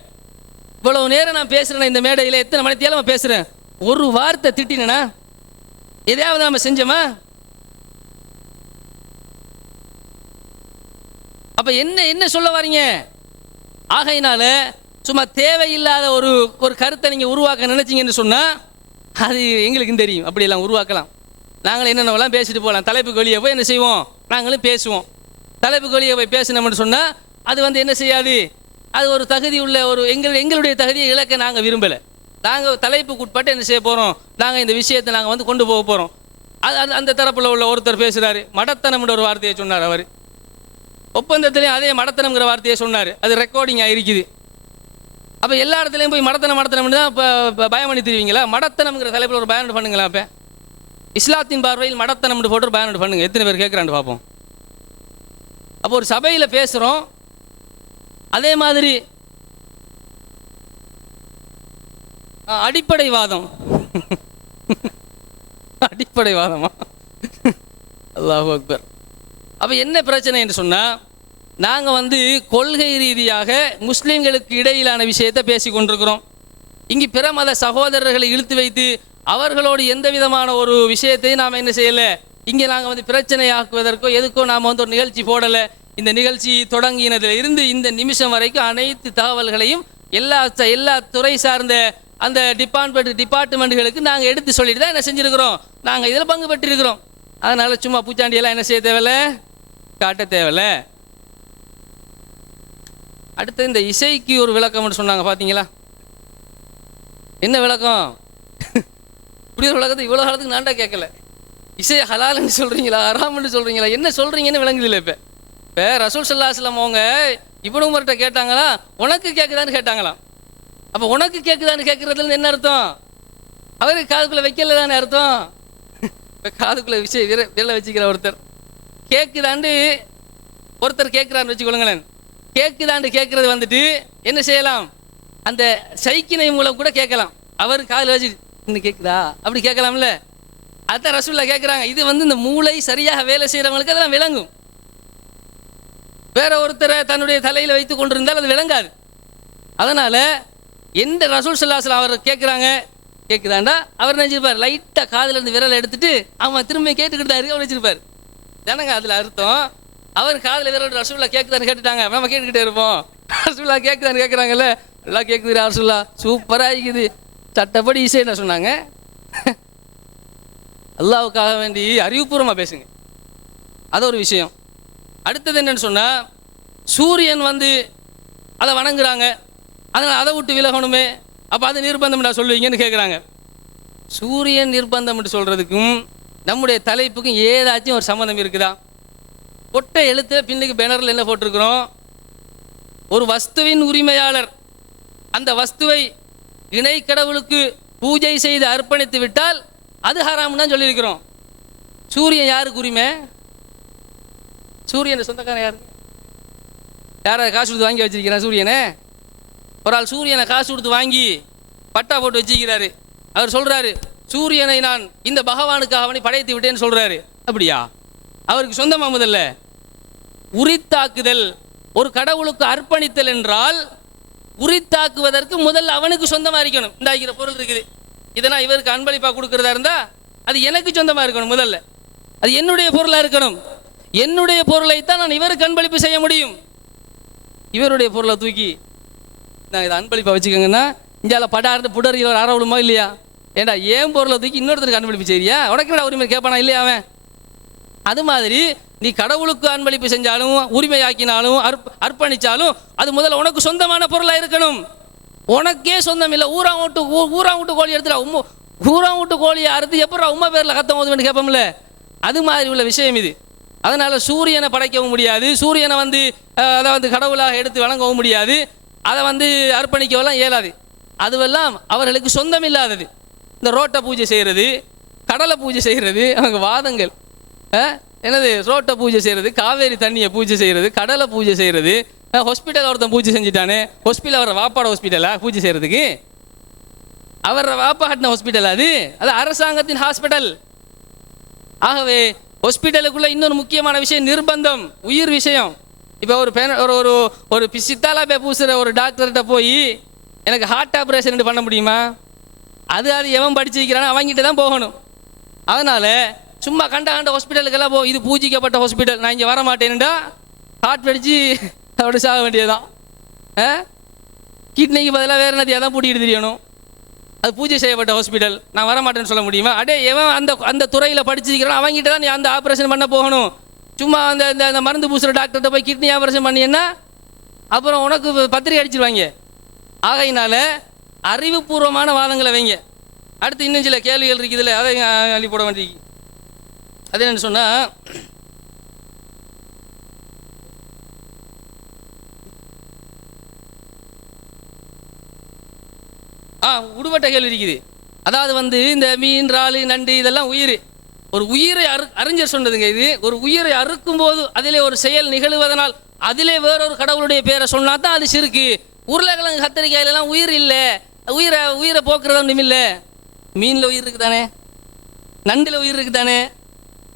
இவ்வளவு நேரம் நான் பேசுறேன் இந்த மேடையில், எத்தனை மணித்தியாலும் நான் பேசுறேன். ஒரு வார்த்தை திட்டினா எதையாவது நம்ம செஞ்சோமா? அப்ப என்ன சொல்ல வரீங்க? ஆகையினால சும்மா தேவையில்லாத ஒரு கருத்தை நீங்க உருவாக்க நினைச்சீங்கன்னு சொன்னா அது எங்களுக்கும் தெரியும். அப்படியெல்லாம் உருவாக்கலாம். நாங்களும் என்னென்னலாம் பேசிட்டு போகலாம். தலைப்புக்கு வெளியே போய் என்ன செய்வோம்? நாங்களும் பேசுவோம். தலைப்புக்கு வெளியே போய் பேசினோம்னு சொன்னால் அது என்ன செய்யாது? அது ஒரு தகுதி உள்ள எங்களுடைய தகுதியை இழக்க நாங்கள் விரும்பலை. நாங்கள் தலைப்புக்கு உட்பட்டு என்ன செய்ய போகிறோம்? நாங்கள் இந்த விஷயத்தை நாங்கள் கொண்டு போக போகிறோம். அந்த தரப்பில் உள்ள ஒருத்தர் பேசுகிறாரு, மடத்தனம்ன்ற ஒரு வார்த்தையை சொன்னார். அவர் ஒப்பந்தத்திலையும் அதே மடத்தனம்ங்கிற வார்த்தையை சொன்னார். அது ரெக்கார்டிங் ஆகிருக்குது. அப்போ எல்லா இடத்துலையும் போய் மடத்தனம்னு தான் இப்போ பயம் பண்ணி தெரிவிங்களா? மடத்தனம்ங்கிற தலைப்பில் ஒரு பயன் பண்ணுங்களா? அப்போ இஸ்லாத்தின் பார்வையில் மடத்தனம்னு போட்டு ஒரு பயன் பண்ணுங்க. எத்தனை பேர் கேட்குறான்னு பார்ப்போம். அப்போ ஒரு சபையில் பேசுகிறோம். அதே மாதிரி அடிப்படைவாதம் அடிப்படைவாதமா? அல்லாஹு அக்பர். அப்போ என்ன பிரச்சனை என்று சொன்னால், நாங்கள் கொள்கை ரீதியாக முஸ்லீம்களுக்கு இடையிலான விஷயத்தை பேசி கொண்டிருக்கிறோம். இங்கு பிற மத சகோதரர்களை இழுத்து வைத்து அவர்களோடு எந்த விதமான ஒரு விஷயத்தையும் நாம் என்ன செய்யலை. இங்கே நாங்கள் பிரச்சனை ஆக்குவதற்கோ எதுக்கோ நாம் ஒரு நிகழ்ச்சி போடலை. இந்த நிகழ்ச்சி தொடங்கினதில் இருந்து இந்த நிமிஷம் வரைக்கும் அனைத்து தகவல்களையும் எல்லா துறை சார்ந்த அந்த டிபார்ட்மெண்ட்டுகளுக்கு நாங்கள் எடுத்து சொல்லிட்டு தான் என்ன செஞ்சுருக்கிறோம். நாங்கள் இதில் பங்கு பெற்றிருக்கிறோம். அதனால் சும்மா பூச்சாண்டியெல்லாம் என்ன செய்ய தேவையில்லை, காட்ட தேவையில்லை. அடுத்து இந்த இசைக்கு ஒரு விளக்கம்னு சொன்னாங்க. பார்த்தீங்களா? என்ன விளக்கம்? இப்படி ஒரு விளக்கத்தை இவ்வளோ காலத்துக்கு நான்டா கேட்கல. இசை ஹலால்னு சொல்கிறீங்களா, ஹராம்னு சொல்கிறீங்களா, என்ன சொல்கிறீங்கன்னு விளங்குதில்லை. இப்போ ரசூல் ஸல்லல்லாஹு அலைஹி வஸல்லம் அவங்க இப்னு உமர்கிட்ட கேட்டாங்களா, உனக்கு கேட்குதான்னு கேட்டாங்களாம். அப்போ உனக்கு கேட்குதான்னு கேட்குறதுல என்ன அர்த்தம்? அவருக்கு காதுக்குள்ளே வைக்கல தானே அர்த்தம். இப்போ காதுக்குள்ளே விரலை வச்சுக்கிற ஒருத்தர் கேட்குதாண்டு ஒருத்தர் கேட்குறான்னு வச்சுக்கொள்ளுங்களேன். கேட்குதாண்டு கேட்குறது என்ன செய்யலாம்? அந்த சைக்கினை மூலம் கூட கேட்கலாம். அவர் காதில் வச்சு இன்னும் கேட்குதா அப்படி கேட்கலாம்ல. அதுதான் ரசூலுல்லாஹ் கேட்குறாங்க. இது இந்த மூளை சரியாக வேலை செய்கிறவங்களுக்கு அதெல்லாம் விளங்கும். வேற ஒருத்தரை தன்னுடைய தலையில் வைத்து கொண்டிருந்தால் அது விளங்காது. அதனால் எந்த ரசூல் ஸல்லல்லாஹு அலைஹி வஸல்லம் அவர் கேட்குறாங்க, கேட்குதாண்டா அவர் நினைச்சிருப்பார், லைட்டாக காதில் இருந்து விரலை எடுத்துட்டு அவன் திரும்ப கேட்டுக்கிட்டு தான் இருக்கு அவர் வச்சிருப்பார். தானங்க அதில் அர்த்தம். அவர் காதில் விரல் ரசூலுல்லாஹ் கேட்குதான்னு கேட்டுட்டாங்க, நம்ம கேட்டுக்கிட்டே இருப்போம். ரசூலுல்லாஹ் கேட்குதான்னு கேட்குறாங்கல்ல, நல்லா கேட்குது ரசூலுல்லாஹ், சூப்பராக இருக்குது, சட்டப்படி இசைன்னு சொன்னாங்க. அல்லாஹ்வுக்காக வேண்டி அறிவுபூர்வமாக பேசுங்க. அது ஒரு விஷயம். அடுத்தது என்னன்னு சொன்னால், சூரியன் அதை வணங்குறாங்க, அதனால் அதை விட்டு விலகணுமே, அப்போ அது நிர்பந்தம் சொல்லுவீங்கன்னு கேட்குறாங்க. சூரியன் நிர்பந்தம் சொல்கிறதுக்கும் நம்முடைய தலைப்புக்கும் ஏதாச்சும் ஒரு சம்மந்தம் இருக்குதா? பொட்டை எழுத்து பின்னுக்கு பேனரில் என்ன போட்டிருக்கிறோம்? ஒரு வஸ்துவின் உரிமையாளர் அந்த வஸ்துவை இணை கடவுளுக்கு பூஜை செய்து அர்ப்பணித்து விட்டால் அது ஹராம்னு தான் சொல்லியிருக்கிறோம். சூரியன் யாருக்கு உரிமை? சூரியன் சொந்தக்காரன் யாரு? யாரை காசு கொடுத்து வாங்கி வச்சிருக்கிறான் சூரியனை? ஒரு ஆள் சூரியனை காசு கொடுத்து வாங்கி பட்டா போட்டு வச்சிருக்கிறாரு. அவர் சொல்றாரு, சூரியனை நான் இந்த பகவானுக்காக அவனை படைத்து விட்டேன்னு சொல்றாரு. அப்படியா? அவருக்கு சொந்தமா? முதல்ல உரித்தாக்குதல், ஒரு கடவுளுக்கு அர்ப்பணித்தல் என்றால் உரித்தாக்குவதற்கு முதல்ல அவனுக்கு சொந்தமா இருக்கணும். இந்த பொருள் இருக்குது, இதை நான் இவருக்கு அன்பளிப்பா கொடுக்கறதா இருந்தா அது எனக்கு சொந்தமா இருக்கணும். முதல்ல அது என்னுடைய பொருளா இருக்கணும். என்னுடைய பொருளைத்தான் நான் இவருக்கு அன்பளிப்பு செய்ய முடியும். இவருடைய பொருளை தூக்கி நான் இதை அன்பளிப்பாக வச்சுக்கோங்கன்னா இந்தியாவில் படார்ந்து புடர் இவர் ஆரவலுமா இல்லையா? ஏண்டா ஏன் பொருளை தூக்கி இன்னொருத்தருக்கு அன்பளிப்பு செய்றியா? உனக்கு என்னடா உரிமை கேட்பானா இல்லையா அவன்? அது மாதிரி நீ கடவுளுக்கு அன்பளிப்பு செஞ்சாலும் உரிமையாக்கினாலும் அர்ப்பணிச்சாலும் அது முதல்ல உனக்கு சொந்தமான பொருளாக இருக்கணும். உனக்கே சொந்தம் இல்லை. ஊரா விட்டு கோழி எடுத்துடா ஊரா விட்டு கோழியை அறுத்து எப்படா உமா பேரில் கத்தம் போதுன்னு கேட்போம்ல, அது மாதிரி உள்ள விஷயம் இது. அதனால் சூரியனை படைக்கவும் முடியாது, சூரியனை அதை கடவுளாக எடுத்து வணங்கவும் முடியாது, அதை அர்ப்பணிக்கவெல்லாம் இயலாது. அதுவெல்லாம் அவர்களுக்கு சொந்தம் இல்லாதது. இந்த ரோட்டை பூஜை செய்கிறது, கடலை பூஜை செய்கிறது, அவங்க வாதங்கள் என்னது ரோட்டை பூஜை செய்கிறது, காவேரி தண்ணியை பூஜை செய்கிறது, கடலை பூஜை செய்கிறது, ஹாஸ்பிட்டல் ஒருத்தன் பூஜை செஞ்சுட்டானே, ஹாஸ்பிட்டல் அவரை வாப்பாட ஹாஸ்பிட்டலா பூஜை செய்கிறதுக்கு? அவர் வாப்பா கட்டின ஹாஸ்பிட்டல் அது அரசாங்கத்தின் ஹாஸ்பிட்டல். ஆகவே ஹாஸ்பிட்டலுக்குள்ள இன்னொரு முக்கியமான விஷயம் நிர்பந்தம், உயிர் விஷயம். இப்போ ஒரு சித்தாலா போய் பூசுகிற ஒரு டாக்டர்கிட்ட போய் எனக்கு ஹார்ட் ஆப்ரேஷன் பண்ண முடியுமா? அது எவன் படிச்சிருக்கிறானோ அவங்ககிட்ட தான் போகணும். அதனால் சும்மா கண்ட ஹாஸ்பிட்டலுக்கெல்லாம் இது பூஜிக்கப்பட்ட ஹாஸ்பிட்டல், நான் இங்கே வர மாட்டேன்டா ஹார்ட் வெடிச்சு அப்படி சாக வேண்டியதுதான். கிட்னிக்கு பதிலாக வேறு என்னத்தையாக தான் பூட்டிக்கிட்டு தெரியணும். அது பூஜை செய்யப்பட்ட ஹாஸ்பிட்டல், நான் வரமாட்டேன்னு சொல்ல முடியுமா? அடே எவன் அந்த துறையில் படிச்சிருக்கிறானோ அவங்ககிட்ட தான் நீ அந்த ஆப்ரேஷன் பண்ண போகணும். சும்மா அந்த மருந்து பூசுகிற டாக்டர்கிட்ட போய் கிட்னி ஆப்ரேஷன் பண்ணினா அப்புறம் உனக்கு பத்திரிகை அடிச்சிருவாங்க. ஆகையினால அறிவுபூர்வமான வாதங்களை வைங்க. அடுத்து இன்னும் சில கேள்விகள் இருக்குதுல்ல, அதை அள்ளி போட வேண்டியிருக்கு. அது என்னன்னு சொன்னால், உடுபட்ட கேள்வி இருக்குது. அதாவது இந்த மீன், இறால், நண்டு இதெல்லாம் உயிர். ஒரு உயிரை அறிஞர் சொன்னதுங்க. இது ஒரு உயிரை அறுக்கும் போது அதிலே ஒரு செயல் நிகழ்வதனால் அதிலே வேறொரு கடவுளுடைய பேரை சொன்னா தான் அது சிறுக்கு. உருளைக்கிழங்கு கத்திரிக்காயிலெல்லாம் உயிர் இல்லை, உயிரை போக்குறது ஒன்றும் இல்லை. மீனில் உயிர் இருக்குதானே, நண்டில் உயிர் இருக்குதானே,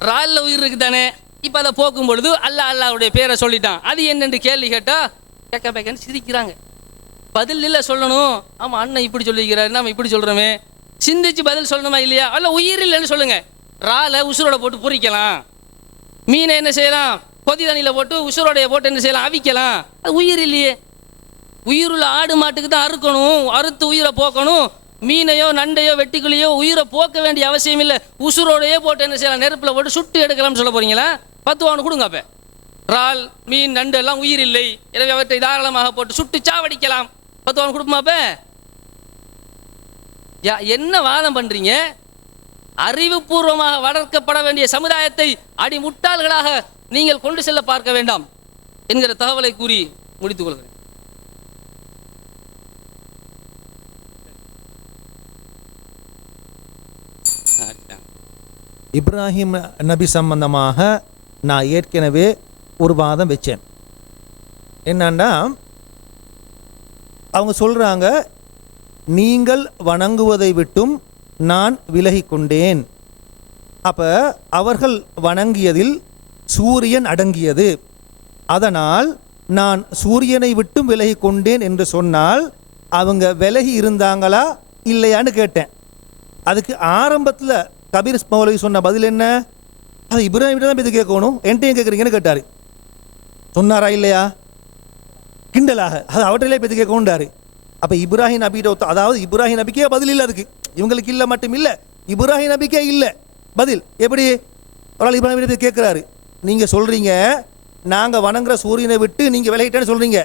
இறாலில் உயிர் இருக்குதானே. இப்போ அதை போக்கும் பொழுது அல்லாவுடைய பேரை சொல்லிட்டான். அது என்னென்று கேள்வி கேட்டால் கேட்கன்னு சிரிக்கிறாங்க. பதில் இல்லை சொல்லணும். ஆமாம் அண்ணன் இப்படி சொல்லிக்கிறாரு, நம்ம இப்படி சொல்கிறோமே, சிந்திச்சு பதில் சொல்லணுமா இல்லையா? அல்ல உயிர் இல்லைன்னு சொல்லுங்கள். இறாலை உசுரோட போட்டு பொரிக்கலாம், மீனை என்ன செய்யலாம் கொதி தண்ணியில் போட்டு உசுரோடைய போட்டு என்ன செய்யலாம் அவிக்கலாம். அது உயிர் இல்லையே. உயிருள்ள ஆடு மாட்டுக்கு தான் அறுக்கணும், அறுத்து உயிரை போக்கணும். மீனையோ நண்டையோ வெட்டிக்குள்ளையோ உயிரை போக்க வேண்டிய அவசியம் இல்லை. உசுரோடையே போட்டு என்ன செய்யலாம் நெருப்பில் போட்டு சுட்டு எடுக்கலாம்னு சொல்ல போகிறீங்களா? 10 ரூபா கொடுங்க. அப்போ இறால், மீன், நண்டு எல்லாம் உயிர் இல்லை, எனவே அவற்றை தாராளமாக போட்டு சுட்டு சாவடிக்கலாம். 10 ரூபா கொடுக்குமா? அப்போ என்ன வாதம் பண்ணுறீங்க? அறிவுபூர்வமாக வளர்க்கப்பட வேண்டிய சமுதாயத்தை அடிமுட்டாள்களாக நீங்கள் கொண்டு செல்ல பார்க்க வேண்டாம் என்கிற தகவலை கூறி முடித்துக் கொள்கிறேன். இப்ராஹிம் நபி சம்பந்தமாக நான் ஏற்கனவே ஒரு வாதம் வச்சேன். என்னன்னா, அவங்க சொல்கிறாங்க, நீங்கள் வணங்குவதை விட்டும் நான் விலகி கொண்டேன். அப்போ அவர்கள் வணங்கியதில் சூரியன் அடங்கியது, அதனால் நான் சூரியனை விட்டும் விலகி கொண்டேன் என்று சொன்னால் அவங்க விலகி இருந்தாங்களா இல்லையான்னு கேட்டேன். அதுக்கு ஆரம்பத்தில் கபீர் மௌலவி சொன்ன பதில் என்ன? அது இப்ராஹிம் தான் இது கேட்கணும், என்கிட்ட கேட்குறீங்கன்னு கேட்டார். சொன்னாரா இல்லையா? கிண்டலாக அது அவற்றிலே பற்றி கேட்கணுன்றாரு. அப்போ இப்ராஹிம் நபிகிட்ட, அதாவது இப்ராஹிம் நபிக்கே பதில் இல்லை. அதுக்கு இவங்களுக்கு இல்லை மட்டும் இல்லை, இப்ராஹிம் நபிக்கே இல்லை பதில். எப்படி ஒரு ஆள் இப்ராஹிம் நபி கேட்குறாரு, நீங்கள் சொல்கிறீங்க நாங்கள் வணங்குற சூரியனை விட்டு நீங்கள் விலகிட்டேன்னு சொல்கிறீங்க,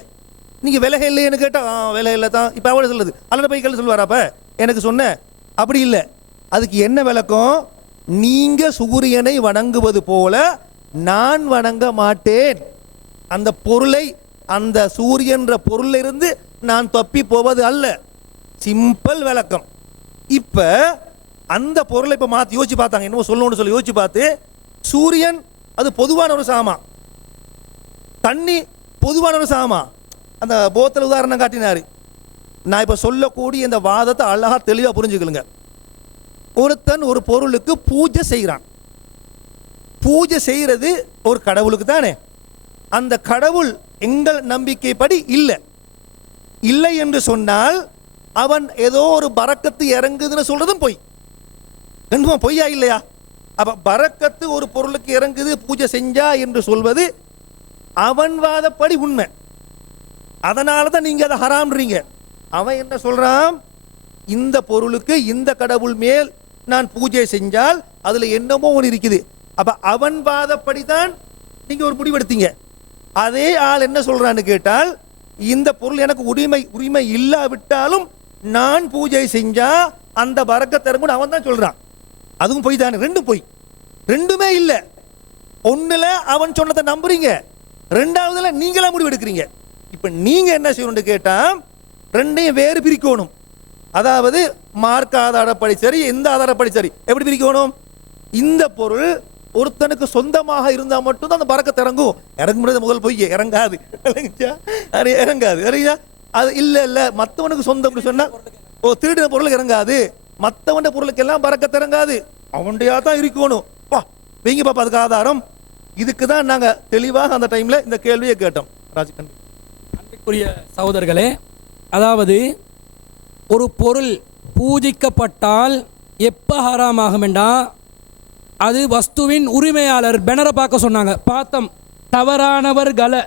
நீங்கள் விலக இல்லைன்னு கேட்டால் விலக இல்லை தான். இப்போ அவளை சொல்லுது அல்ல போய் கேள்வி சொல்லுவார். அப்போ எனக்கு சொன்னேன் அப்படி இல்லை. அதுக்கு என்ன விளக்கம்? நீங்கள் சூரியனை வணங்குவது போல நான் வணங்க மாட்டேன். அந்த பொருளை, அந்த சூரியன்ற பொருளிலிருந்து நான் தப்பி போவது அல்ல. சிம்பிள் விளக்கம். இப்போ அந்த பொருளை இப்போ மாற்றி யோசிச்சு பார்த்தாங்க, என்னமோ சொல்லணும்னு சொல்லி யோசிச்சு பார்த்து, சூரியன் அது பொதுவான ஒரு சாமா, தண்ணி பொதுவான ஒரு சாமா. அந்த போத்தல் உதாரணம் காட்டினார். நான் இப்போ சொல்லக்கூடிய இந்த வாதத்தை அழகா தெளிவாக புரிஞ்சுக்கலுங்க. ஒருத்தன் ஒரு பொருளுக்கு பூஜை செய்கிறான். பூஜை செய்கிறது ஒரு கடவுளுக்கு தானே. அந்த கடவுள் எங்கள் நம்பிக்கைப்படி இல்லை இல்லை என்று சொன்னால் அவன் ஏதோ ஒரு பரக்கத்து இறங்குதுன்னு சொல்றதும் பொய். ரெண்டுமா பொய்யா இல்லையா? அப்ப பரக்கத்து ஒரு பொருளுக்கு இறங்குது பூஜை செஞ்சா என்று சொல்வது அவன் வாதப்படி உண்மை. அதனால தான் நீங்க அதை ஹராம்ன்றீங்க. அவன் என்ன சொல்றான், இந்த பொருளுக்கு இந்த கடவுள் மேல் நான் பூஜை செஞ்சால் அதுல என்னமோ ஒன்று இருக்குது. அப்ப அவன் வாதப்படிதான் நீங்க ஒரு முடிவெடுத்தீங்க. அதே ஆள் என்ன சொல்றான்னு கேட்டால், இந்த பொருள் எனக்கு உரிமை இல்லாவிட்டாலும் நான் பூஜை செஞ்சா அந்த பரக்கத் தரும்னு அவன் தான் சொல்றான். அதுவும் பொய் தானே, ரெண்டும் பொய், ரெண்டுமே இல்லை. ஒண்ணுல அவன் சொன்னதை நம்புறீங்க, ரெண்டாவதுல நீங்களா முடிவு எடுக்கிறீங்க. இப்ப நீங்க என்ன செய்யணும்னு கேட்டா, ரெண்டையும் வேறு பிரிக்கணும். அதாவது மார்க்க ஆதாரப்படி சரி, எந்த ஆதாரப்படி சரி, எப்படி பிரிக்கணும்? இந்த பொருள் ஒருத்தனுக்கு சொந்தமாக இருந்தா மட்டும்தான் அந்த பரக்கத் இறங்கும். இறங்க முடியாது, முதல் பொய், இறங்காது. இறங்காது. அது இல்ல மத்தவனுக்கு சொந்தம் சொன்னா திருடின பொருளுக்கு இறங்காது, மத்தவன் பொருளுக்கு எல்லாம் பரக்கத் இறங்காது, அவன்டையா தான் இருக்கணும். வா வைங்க பாப்பா அதுக்கு ஆதாரம். இதுக்கு தான் நாங்க தெளிவாக அந்த டைம்ல இந்த கேள்வியை கேட்டோம். ராஜ்கண்ணி. அன்பிற்குரிய சகோதரர்களே, அதாவது ஒரு பொருள் பூஜிக்கப்பட்டால் எப்போ ஹராமாகும் என்றா, அது வஸ்துவின் உரிமையாளர் பெனரை பார்க்க சொன்னாங்க. பார்த்தோம், தவறானவர் கலை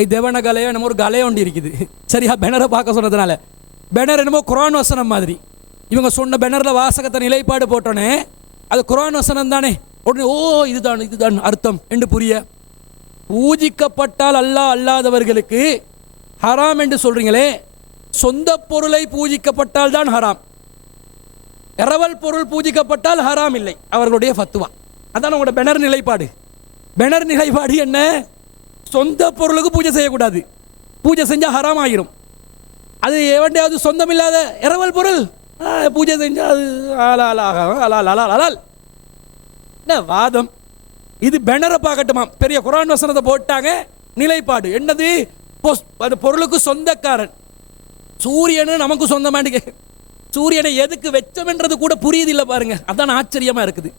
ஐ தேவன கலையோ என்னமோ ஒரு கலையை ஒன்று இருக்குது. சரியா, பெனரை பார்க்க சொன்னதுனால பெனர் என்னமோ குரான் வசனம் மாதிரி. இவங்க சொன்ன பெனரில் வாசகத்தை நிலைப்பாடு போட்டோன்னே அது குரான் வசனம் தானே, உடனே ஓ இதுதான் அர்த்தம் என்று புரிய. பூஜிக்கப்பட்டால் அல்லாதவர்களுக்கு ஹராம் என்று சொல்றீங்களே, சொந்த பொருளை பூஜிக்கப்பட்டால் தான் ஹராம், இரவல் பொருள் பூஜிக்கப்பட்டால் ஹராம் இல்லை, அவர்களுடைய ஃபத்துவா. அதான் உங்களோட பெனர் நிலைப்பாடு. பெனர் நிலைப்பாடு என்ன? சொந்த பொருளுக்கு பூஜை செய்யக்கூடாது, பூஜை செஞ்சால் ஹராம் ஆகிரும். அது எவன்டையாவது சொந்தம் இல்லாத இரவல் பொருள் பூஜை செஞ்சால் அது என்ன வாதம் இது? பெனரை பார்க்கட்டுமா, பெரிய குரான் வசனத்தை போட்டாங்க. நிலைப்பாடு என்னது? அந்த பொருளுக்கு சொந்தக்காரன் சூரியனு நமக்கு சொந்தமானு. சூரியனை எதுக்கு வெச்சமென்றது கூட புரியுதில்லை பாருங்க, அதான் ஆச்சரியமா இருக்குது.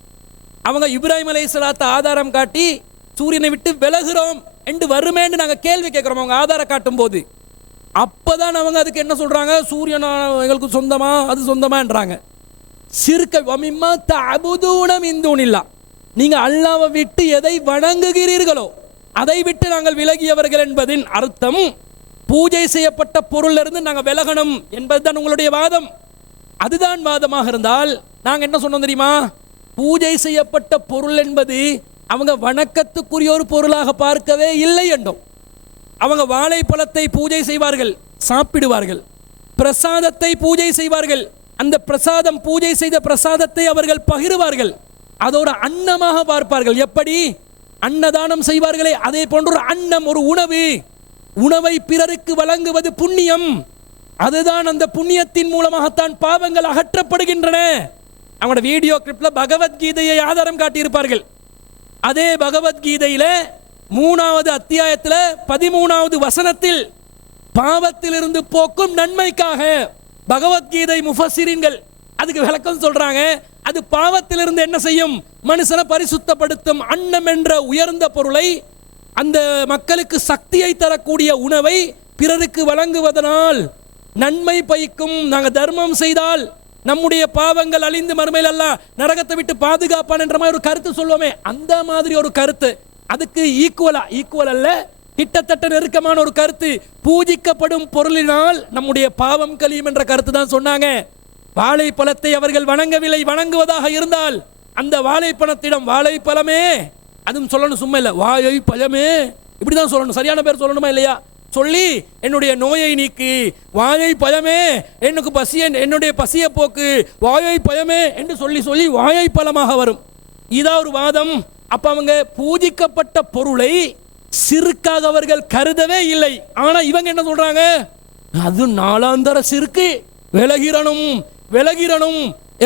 அவங்க இப்ராஹிம் அலைஹிஸ்ஸலாத்தை ஆதாரம் காட்டி சூரியனை விட்டு விலகுறோம் என்று வருமேன்னு நாங்கள் கேள்வி கேட்குறோம். அவங்க ஆதாரம் காட்டும் போது அப்பதான் அவங்க அதுக்கு என்ன சொல்றாங்க, சூரியன் எங்களுக்கு சொந்தமா, அது சொந்தமான்றாங்க. சிறுக்க வமிம்மா தஅபுதூன மின் தூனில்லாஹ், நீங்க அல்லாஹ்வை விட்டு எதை வணங்குகிறீர்களோ அதை விட்டு நாங்கள் விலகியவர்கள் என்பதின் அர்த்தம் பூஜை செய்யப்பட்ட பொருள்ல இருந்து நாங்கள் விலகணும் என்பதுதான் உங்களுடைய வாதம். அதுதான் வாதமாக இருந்தால் நாங்க என்ன சொன்னோம் தெரியுமா? பூஜை செய்யப்பட்ட பொருள் என்பது அவங்க வணக்கத்துக்குரிய ஒரு பொருளாக பார்க்கவே இல்லை என்றோம். அவங்க வாழைப்பழத்தை பூஜை செய்வார்கள், சாப்பிடுவார்கள். பிரசாதத்தை பூஜை செய்வார்கள், அந்த பிரசாதம் பூஜை செய்த பிரசாதத்தை அவர்கள் பகிர்வார்கள், அதோட அன்னமாக பார்ப்பார்கள். எப்படி அன்னதானம் செய்வார்களே அதே போன்ற ஒரு அன்னம், ஒரு உணவை பிறருக்கு வழங்குவது புண்ணியம். அதுதான் அந்த புண்ணியத்தின் மூலமாகத்தான் பாவங்கள் அகற்றப்படுகின்றன. அவங்களோட வீடியோ கிளிப்ல பகவத்கீதையை ஆதாரம் காட்டியிருப்பார்கள். அதே பகவத்கீதையில 3வது அத்தியாயத்தில் 13வது வசனத்தில் பாவத்திலிருந்து போக்கும் நன்மைக்காக பகவத்கீதை முஃபஸ்ஸிரீன்கள் அதுக்கு விளக்கம் சொல்றாங்க. அது பாவத்திலிருந்து என்ன செய்யும்? மனுஷனை பரிசுத்தப்படுத்தும். அன்னம் என்ற உயர்ந்த பொருளை, அந்த மக்களுக்கு சக்தியை தரக்கூடிய உணவை பிறருக்கு வழங்குவதனால் நன்மை பயக்கும். நாங்கள் தர்மம் செய்தால் நம்முடைய பாவங்கள் அழிந்து மறுமையில் அல்லாஹ் நரகத்தை விட்டு பாதுகாப்பான் என்ற மாதிரி ஒரு கருத்து சொல்லுவோமே, அந்த மாதிரி ஒரு கருத்து. அதுக்கு ஈக்குவல் அல்ல, கிட்டத்தட்ட நெருக்கமான ஒரு கருத்து. பூஜிக்கப்படும் பொருளினால் நம்முடைய பாவம் கழியும் என்ற கருத்து தான் சொன்னாங்க. வாழைப்பழத்தை அவர்கள் வணங்கவில்லை, வணங்குவதாக இருந்தால் அந்த வாழைப்பழத்திடம் வாழைப்பழமே, அதுவும் சொல்லணும், சும்மா இல்லை, வாயை பழமே இப்படிதான் சொல்லணும். சரியான பேர் சொல்லணுமா இல்லையா? சொல்லி என்னுடைய நோயை நீக்கு, வாயை பழமே, எனக்கு என்னுடைய பசியை போக்கு, வாயை பழமே என்று சொல்லி சொல்லி வாயை பழமாக வரும். இதான் ஒரு வாதம். அப்ப அவங்க பூஜிக்கப்பட்ட பொருளை சிறுக்காக அவர்கள் கருதவே இல்லை. ஆனா இவங்க என்ன சொல்றாங்க? அது நாளாந்தர சிறுக்கு, விலகிரணும்.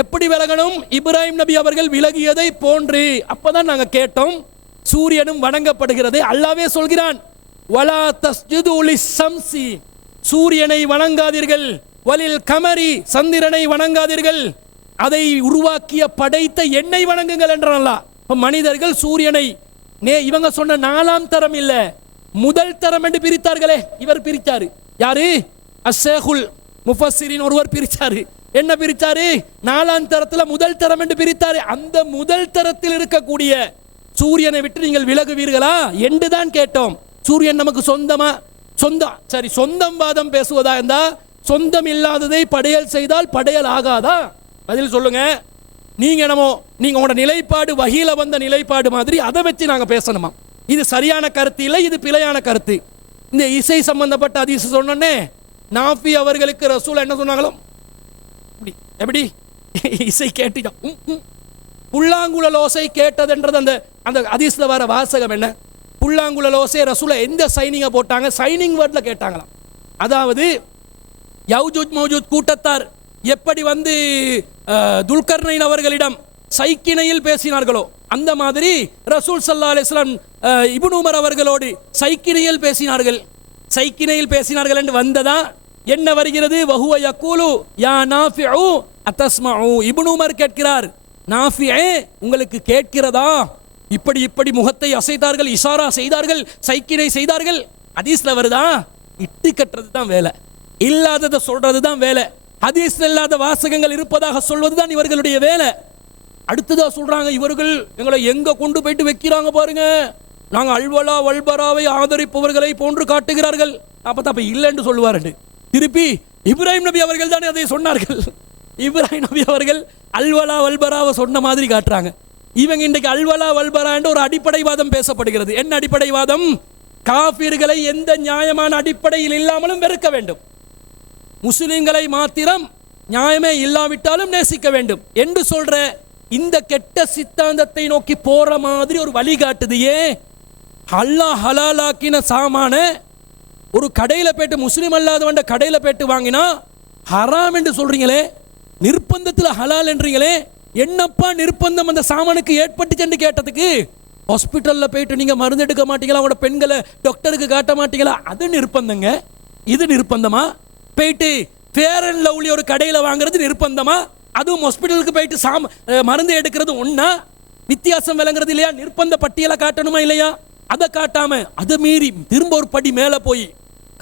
எப்படி விலகணும்? இப்ராஹிம் நபி அவர்கள் விலகியதை போன்று. அப்பதான் நாங்க கேட்டோம், சூரியனும் வணங்கப்படுகிறது. அல்லாஹ்வே சொல்கிறான், வலா தஸ்ஜுது லிஸ்ஸம்சி, சூரியனை வணங்காதீர்கள், வலில் கமரி, சந்திரனை வணங்காதீர்கள், அதை உருவாக்கிய படைத்த என்னை வணங்குங்கள் என்றான் அல்லாஹ். மனிதர்கள் சூரியனை இவங்க சொன்ன 4ஆம் தரம் இல்ல, முதல் தரம் என்று பிரித்தார்களே, இவர் பிரித்தாரு. யாரு? அஷ்ஷேகுல் முஃபஸ்ஸிரீன் ஒருவர் பிரித்தாரு. என்ன பிரித்தாரு? 4ஆம் தரத்தில் முதல் தரம் என்று பிரித்தாரு. அந்த முதல் தரத்தில் இருக்கக்கூடிய சூரியனை விட்டு நீங்கள் விலகுவீர்களா என்று தான் கேட்டோம். சூரியன் நமக்கு சொந்தமா? சொந்தம் வாதம் பேசுவதா இருந்தா சொந்தம் இல்லாததை படையல் செய்தால் படையல் ஆகாதா? பதில் சொல்லுங்க. நீங்க உங்களோட நிலைப்பாடு வகையில வந்த நிலைப்பாடு மாதிரி அதை வச்சு நாங்க பேசணுமா? இது சரியான கருத்து இல்லை, இது பிழையான கருத்து. இந்த இசை சம்பந்தப்பட்ட ஹதீஸ் சொன்னே நாஃபி அவர்களுக்கு ரசூல் என்ன சொன்னாங்களோ எப்படி இசை கேட்டு புல்லாங்குழல் ஓசை கேட்டதுன்றது அந்த அந்த ஹதீஸ்ல வர வாசகம் என்ன? புல்லாங்குழல் ஓசை ரசூலை எந்த சைனிங்கை போட்டாங்க? சைனிங் வேர்ட்ல கேட்டாங்களாம். அதாவது யௌஜூஜ் மௌஜூத் கூட்டத்தார் எப்படி வந்து துல்கர்னைன் அவர்களிடம் சைக்கிணையில் பேசினார்களோ அந்த மாதிரி ரசூல் ஸல்லல்லாஹு அலைஹி வஸல்லம் இப்னு உமர் அவர்களோடு சைக்கிணையில் பேசினார்கள் என்று வந்ததா என்ன வருகிறது? வஹுவ யகூலு யா நாஃபிஉ அத்தஸ்மஉ. இப்னு உமர் கேட்கிறார், நாஃபிஏ உங்களுக்கு கேட்கிறதா? இப்படி முகத்தை அசைத்தார்கள், இஷாரா செய்தார்கள், சைக்கிணை செய்தார்கள். ஹதீஸ்ல வருதா? இட்டு கட்டுறது தான் வேலை, இல்லாததை சொல்றது தான் வேலை. ஹதீஸ்ல இல்லாத வாசகங்கள் இருப்பதாக சொல்வதுதான் இவர்களுடைய வேலை. அடுத்ததா சொல்றாங்க, இவர்கள் எங்களை எங்க கொண்டு போயிட்டு வைக்கிறாங்க பாருங்க, நாங்க அல்வலா வல்பராவை ஆதரிப்பவர்களை போன்று காட்டுகிறார்கள். அப்ப இல்லைன்னு சொல்லுவாரு. திருப்பி இப்ராஹிம் நபி அவர்கள் தானே அதை சொன்னார்கள். இப்ராஹிம் நபி அவர்கள் அல்வலா வல்பராவை சொன்ன மாதிரி காட்டுறாங்க. இவங்க இன்றைக்கு அல்வலா வல்பரா என்ற ஒரு அடிப்படைவாதம் பேசப்படுகிறது. என்ன அடிப்படைவாதம்? காஃபிர்களை எந்த நியாயமான அடிப்படையில் இல்லாமலும் வெறுக்க வேண்டும், முஸ்லிம்களை மாத்திரம் நியாயமே இல்லாவிட்டாலும் நேசிக்க வேண்டும் என்று சொல்ற இந்த கெட்ட சித்தாந்தத்தை நோக்கி போற மாதிரி ஒரு வழிகாட்டுது. ஏன்? அல்லாஹ் ஹலாலாக்கின சாமான ஒரு கடையில போயிட்டு முஸ்லிம் அல்லாதவன் கடையில போயிட்டு வாங்கினா ஹராம் என்று சொல்றீங்களே, நிர்பந்தத்தில் ஹலால் என்றீங்களே, என்னப்பா நிர்பந்தம் அந்த சாமானுக்கு ஏற்பட்டுச்சுன்னு கேட்டதுக்கு ஹாஸ்பிட்டல்ல போயிட்டு நீங்க மருந்து எடுக்க மாட்டீங்களா, அவங்களோட பெண்களை டாக்டருக்கு காட்ட மாட்டீங்களா, அது நிர்பந்தங்க. இது நிர்பந்தமா? போயிட்டு ஃபேர் அண்ட் லவ்லி ஒரு கடையில வாங்குறது நிர்பந்தமா? அதுவும் ஹாஸ்பிட்டலுக்கு போயிட்டு மருந்து எடுக்கிறது ஒண்ணா? வித்தியாசம் விளங்குறது இல்லையா? நிர்பந்த பட்டியலை காட்டணுமா இல்லையா? அதை காட்டாம அதை மீறி திரும்ப ஒரு படி மேல போய்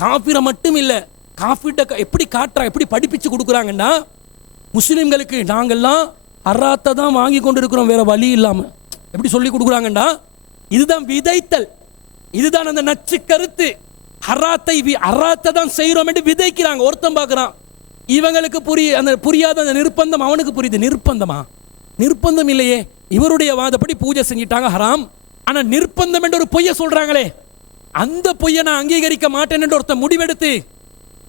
காஃபிரை மட்டும் இல்ல, காஃபிட்ட எப்படி காட்டுறாங்க, எப்படி படிப்பிச்சு கொடுக்குறாங்கன்னா, முஸ்லிம்களுக்கு நாங்கள்லாம் அராத்தை தான் வாங்கி கொண்டு இருக்கிறோம் வேற வழி இல்லாம. எப்படி சொல்லி கொடுக்குறாங்கன்னா, இதுதான் விதைத்தல், இதுதான் அந்த நச்சு கருத்து. அராத்தை தான் செய்யறோம் என்று விதைக்கிறாங்க. ஒருத்தன் பார்க்கிறான், இவங்களுக்கு புரியாத அந்த நிர்பந்தம் அவனுக்கு புரியுது. நிர்பந்தம் இல்லையே, இவருடைய வாதப்படி பூஜை செஞ்சிட்டாங்க ஹராம். ஆனா நிர்பந்தம் என்று ஒரு பொய்யை சொல்றாங்களே, அந்த பொய்யை நான் அங்கீகரிக்க மாட்டேன் என்று ஒருத்தன் முடிவெடுத்து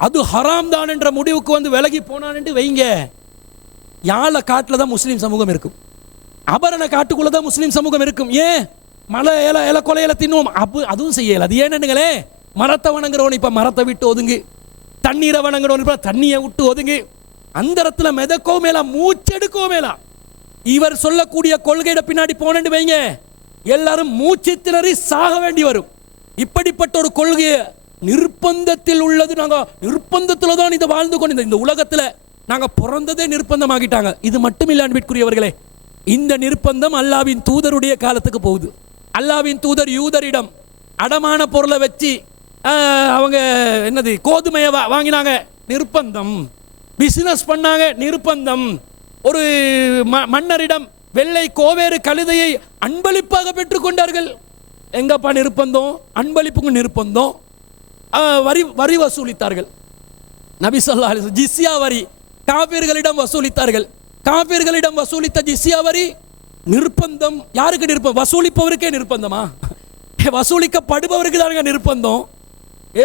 அது ஹராம் தான் என்ற முடிவுக்கு வந்து விலகி போனான் என்று வைங்க, யாழை காட்டுல தான் முஸ்லீம் சமூகம் இருக்கும், அபரண காட்டுக்குள்ள தான் முஸ்லீம் சமூகம் இருக்கும். ஏன்? மலை இலை கொலையில தின்னுவோம், அதுவும் செய்யல. அது ஏன்னுங்களே, மரத்தை வணங்குறவன் இப்ப மரத்தை விட்டு ஒதுங்கு, தண்ணீரை வணங்குறவன் இப்ப தண்ணியை விட்டு ஒதுங்கு, அந்த இடத்துல மிதக்கோ மேலா மூச்செடுக்கோ மேலா. இவர் சொல்லக்கூடிய கொள்கையிட பின்னாடி போனேன்னு வைங்க, எல்லாரும் மூச்சு திணறி சாக வேண்டி வரும். இப்படிப்பட்ட ஒரு கொள்கையை நிர்பந்தத்தில் உள்ளது. நாங்க நிர்பந்தத்தில் தான் இதை வாழ்ந்து கொண்டு இந்த உலகத்துல நாங்க பிறந்ததே நிர்பந்தமாகிட்டாங்க. இது மட்டும் இல்ல அன்பிற்குரியவர்களே, இந்த நிர்பந்தம் அல்லாவின் தூதருடைய காலத்துக்கு போகுது. அல்லாவின் தூதர் யூதரிடம் அடமான பொருளை வச்சு அவங்க என்னது கோதுமையை வாங்கினாங்க, நிர்பந்தம். பிசினஸ் பண்ணாங்க, நிர்பந்தம். ஒரு மன்னரிடம் வெள்ளை கோவேறு கழுதையை அன்பளிப்பாக பெற்றுக்கொண்டார்கள். எங்கப்பா நிர்பந்தம்? அன்பளிப்புக்கு நிர்பந்தம். வரி வசூலித்தார்கள். நபி ஸல்லல்லாஹு அலைஹி வஸல்லம் ஜிஸ்யா வரி காபிர்களிடம் வசூலித்தார்கள். காபிர்களிடம் வசூலித்த ஜிஸ்யா வரி நிர்பந்தம். யாருக்கு நிர்பந்தம்? வசூலிப்பவருக்கே நிர்பந்தமா? வசூலிக்கப்படுபவருக்கு தானுங்க நிர்பந்தம்.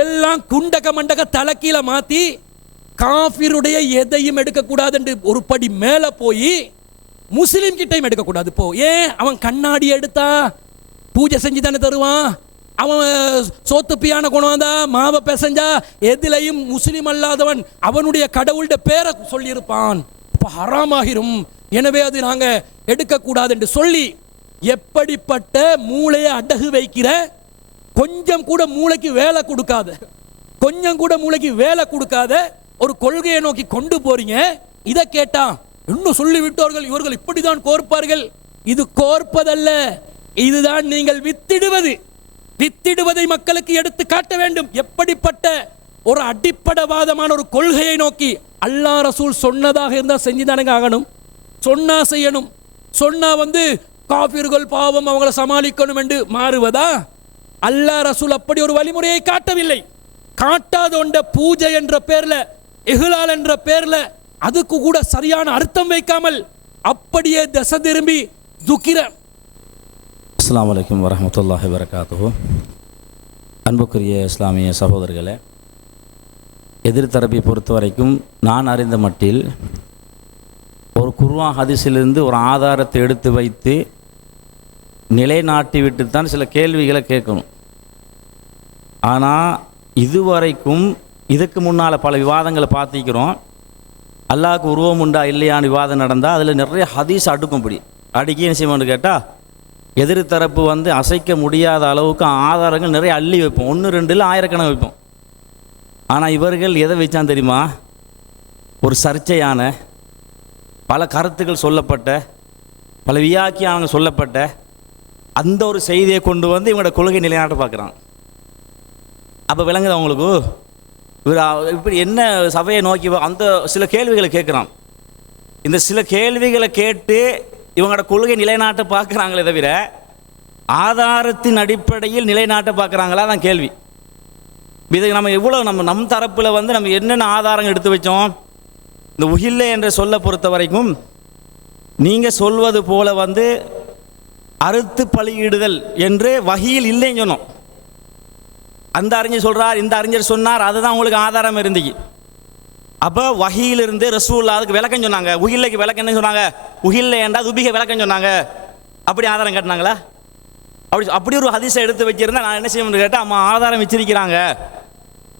எல்லாம் குண்டக மண்டக தலைக்கீழ மாத்தி காபிருடைய எதையும் எடுக்கக்கூடாது என்று ஒரு படி மேல போய் முஸ்லிம் கிட்டையும் எடுக்கக்கூடாது. போ ஏன்? அவன் கண்ணாடி எடுத்தா பூஜை செஞ்சு தானே தருவான். அவன் சோத்து பியான கொண்டு வந்தா மாவை பெசஞ்சா எதிலையும் முஸ்லிம் அல்லாதவன் அவனுடைய கடவுளுடைய பேரை சொல்லியிருப்பான். இப்போ ஹராமாகிரும். எனவே அது நாங்க எடுக்கக்கூடாது என்று சொல்லி எப்படிப்பட்ட மூளையை அடகு வைக்கிற, கொஞ்சம் கூட மூளைக்கு வேலை கொடுக்காத, கொஞ்சம் கூட மூளைக்கு வேலை கொடுக்காத ஒரு கொள்கையை நோக்கி கொண்டு போறீங்க. இதை கேட்டா இன்னும் சொல்லி விட்டார்கள், இவர்கள் இப்படிதான் கோர்ப்பார்கள். இது கோர்ப்பதல்ல, இதுதான் நீங்கள் வித்திடுவதை மக்களுக்கு எடுத்து காட்ட வேண்டும். எப்படிப்பட்ட ஒரு அடிப்படைவாதமான ஒரு கொள்கையை நோக்கி அல்லாஹ் ரசூல் சொன்னதாக இருந்தால் செஞ்சுதானுங்க ஆகணும். சொன்னா செய்யணும். சொன்னா காபிர்கள் பாவம் அவங்களை சமாளிக்கணும் என்று மாறுவதா? அல்லாஹ் ரசூல் அப்படி ஒரு வழிமுறையை காட்டவில்லை. காட்டாத ஒண்ட பூஜை என்ற பேர்ல, இஹ்லால் என்ற பேர்ல அதுக்கு கூட சரியான அர்த்தம் வைக்காமல் அப்படியே திசை திரும்பி துக்கிர. அஸ்ஸலாமு அலைக்கும் வரஹ்மத்துல்லாஹி வபரகாத்துஹு. அன்புக்குரிய இஸ்லாமிய சகோதரர்களே, எதிர்த்தரப்பை பொறுத்த வரைக்கும் நான் அறிந்த மட்டில் ஒரு குர்ஆன் ஹதீஸிலிருந்து ஒரு ஆதாரத்தை எடுத்து வைத்து நிலைநாட்டி விட்டு தான் சில கேள்விகளை கேட்கணும். ஆனால் இதுவரைக்கும் இதுக்கு முன்னால் பல விவாதங்களை பார்த்திக்கிறோம். அல்லாஹ்வுக்கு உருவம் உண்டா இல்லையான்னு விவாதம் நடந்தால் அதில் நிறைய ஹதீஸ் அடுக்கும்படி அடுக்கி என்ன செய்வோம்னு கேட்டால் எதிர்த்தரப்பு அசைக்க முடியாத அளவுக்கு ஆதாரங்கள் நிறைய அள்ளி வைப்போம். 1 2 இல்லை ஆயிரக்கணக்கு வைப்போம். ஆனால் இவர்கள் எதை வச்சான் தெரியுமா? ஒரு சர்ச்சையான பல கருத்துக்கள் சொல்லப்பட்ட, பல வியாக்கியானங்கள் சொல்லப்பட்ட அந்த ஒரு செய்தியை கொண்டு இவங்களோட கொள்கை நிலைநாட்ட பார்க்குறான். அப்போ விளங்குது அவங்களுக்கு இவர் இப்படி என்ன சபையை நோக்கி அந்த சில கேள்விகளை கேட்குறான். இந்த சில கேள்விகளை கேட்டு இவங்களோட கொள்கை நிலைநாட்ட பார்க்குறாங்களே தவிர ஆதாரத்தின் அடிப்படையில் நிலைநாட்ட பார்க்குறாங்களா தான் கேள்வி. இதுக்கு நம்ம எவ்வளோ நம் தரப்பில் நம்ம என்னென்ன ஆதாரங்கள் எடுத்து வச்சோம். இந்த உஹில்ல என்ற சொல்ல பொறுத்த வரைக்கும் நீங்கள் சொல்வது போல அறுத்து பலியிடுதல் என்று வஹீல் இல்லைன்னு சொன்னோம். அந்த அறிஞர் சொல்கிறார், இந்த அறிஞர் சொன்னார், அதுதான் உங்களுக்கு ஆதாரம் இருந்துச்சு. அப்போ வஹீலிருந்து ரசூலுல்லாஹ் அதுக்கு விளக்கம் சொன்னாங்க. உஹில்லைக்கு விளக்கம் என்ன சொன்னாங்க? உஹில்ல என்றால் துபிகை விளக்கம் சொன்னாங்க. அப்படி ஆதாரம் காட்டினாங்களா? அப்படி ஒரு ஹதீஸை எடுத்து வச்சிருந்தா நான் என்ன செய்யணும்னு கேட்டால் அம்மா ஆதாரம் வச்சிருக்கிறாங்க.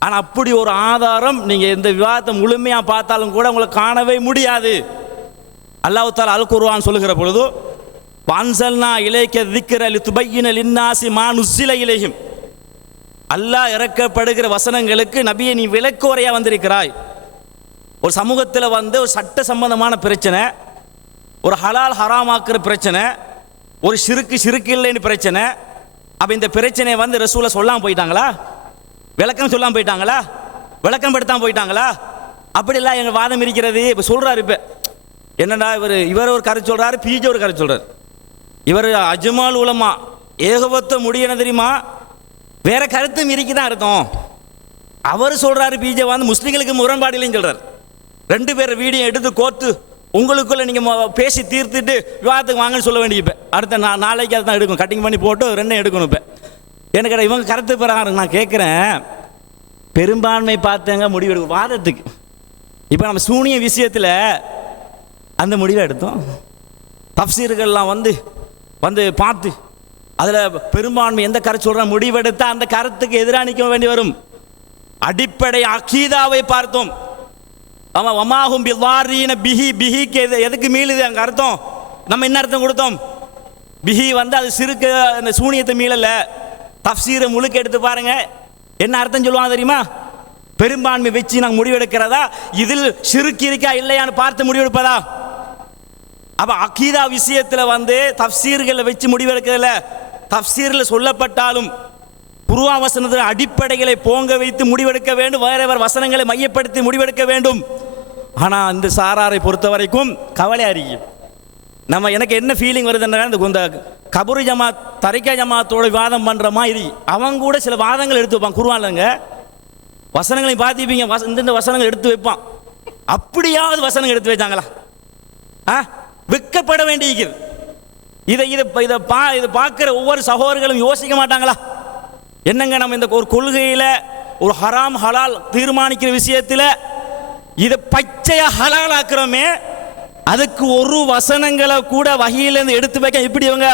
ஆனால் அப்படி ஒரு ஆதாரம் நீங்கள் இந்த விவாதத்தை முழுமையாக பார்த்தாலும் கூட உங்களுக்கு காணவே முடியாது. அல்லாஹ் தஆலா அல் குர்ஆன் சொல்லுகிற பொழுது வன்சல்னா இலைக்க திக்ர லிதுபையின லின்னாசி மா நுஸ்ஸில இலைஹிம், அல்லாஹ் இறக்கப்படுகிற வசனங்களுக்கு நபியை நீ விளக்குரையா வந்திருக்கிறாய். ஒரு சமூகத்தில் ஒரு சட்ட சம்பந்தமான பிரச்சனை, ஒரு ஹலால் ஹராமாக்குற பிரச்சனை, ஒரு சிறுக்கு இல்லைன்னு பிரச்சனை. அப்போ இந்த பிரச்சனையை ரசூலை சொல்லாமல் போயிட்டாங்களா? விளக்கம் சொல்லாமல் போயிட்டாங்களா? விளக்கம் படுத்தாமல் போயிட்டாங்களா? அப்படிலாம் எங்கள் வாதம் இருக்கிறது. இப்போ சொல்கிறார், இப்போ என்னடா இவர் ஒரு கருத்து சொல்கிறாரு, பிஜே ஒரு கருத்து சொல்கிறார். இவர் அஜ்மால் உலமா ஏகபத்த முடியணும் தெரியுமா? வேற கருத்தும் இருக்குதான் அர்த்தம். அவர் சொல்கிறாரு பிஜே முஸ்லீம்களுக்கு முரண்பாடு இல்லைன்னு சொல்கிறார். 2 பேர் வீடியோ எடுத்து கோர்த்து உங்களுக்குள்ள நீங்கள் பேசி தீர்த்துட்டு விவாதத்துக்கு வாங்கன்னு சொல்ல வேண்டிய. இப்போ அடுத்த நாளைக்கு அதை தான் எடுக்கும், கட்டிங் பண்ணி போட்டு 2 எடுக்கணும். இப்போ எனக்கு இவங்க கருத்து பிரகாரம் நான் கேட்குறேன், பெரும்பான்மை பார்த்தவங்க முடிவெடுக்கும் வாதத்துக்கு. இப்போ நம்ம சூனிய விஷயத்தில் அந்த முடிவை எடுத்தோம். தஃப்சீர்கள்லாம் பார்த்து அதில் பெரும்பான்மை எந்த கருத்து சொல்கிற முடிவெடுத்தால் அந்த கருத்துக்கு எதிராக நிற்க வேண்டி வரும். அடிப்படை அகீதாவை பார்த்தோம். ஆமாம், வமாஹும் பிவாரீன பிஹிக்கு எதுக்கு மீளுது அங்கே அர்த்தம்? நம்ம என்ன அர்த்தம் கொடுத்தோம்? பிஹி அது சிறுக்கு அந்த சூனியத்தை மீளல. தஃப்சீரை முழுக்க எடுத்து பாருங்க, என்ன அர்த்தம் சொல்லுவாங்க தெரியுமா? பெரும்பான்மை வச்சு நாங்கள் முடிவெடுக்கிறதா, இதில் சிறுக்கு இருக்கா இல்லையான்னு பார்த்து முடிவெடுப்பதா? அப்போ அகீதா விஷயத்தில் தஃப்சீர்களை வச்சு முடிவெடுக்கிறதில்ல. தஃப்சீரில் சொல்லப்பட்டாலும் குர்ஆன் வசனத்தின் அடிப்படைகளை போங்க வைத்து முடிவெடுக்க வேண்டும், வேற வசனங்களை மையப்படுத்தி முடிவெடுக்க வேண்டும். ஆனால் இந்த சாராரை பொறுத்த வரைக்கும் கவலையாக இருக்கு. எனக்கு என்ன ஃபீலிங் வருதுன்னா, இந்த கபூர் ஜமாத் தரிகா ஜமாத்தோட விவாதம் பண்ணுற மாதிரி அவங்க கூட சில வாதங்கள் எடுத்து வைப்பான். குர்ஆன்லங்க வசனங்களையும் பார்த்துப்பீங்க, இந்த வசனங்கள் எடுத்து வைப்பான். அப்படியாவது வசனங்கள் எடுத்து வச்சாங்களா? வெட்கப்பட வேண்டியிருக்குது. இதை பார்க்குற ஒவ்வொரு சகோதரர்களும் யோசிக்க மாட்டாங்களா? என்னங்க நம்ம இந்த ஒரு கொள்கையில் ஒரு ஹராம் ஹலால் தீர்மானிக்கிற விஷயத்தில் இதை பச்சையா ஹலால் ஆக்குறோமே, அதுக்கு ஒரு வசனங்களை கூட வஹீலேருந்து எடுத்து வைக்க எப்படி இவங்க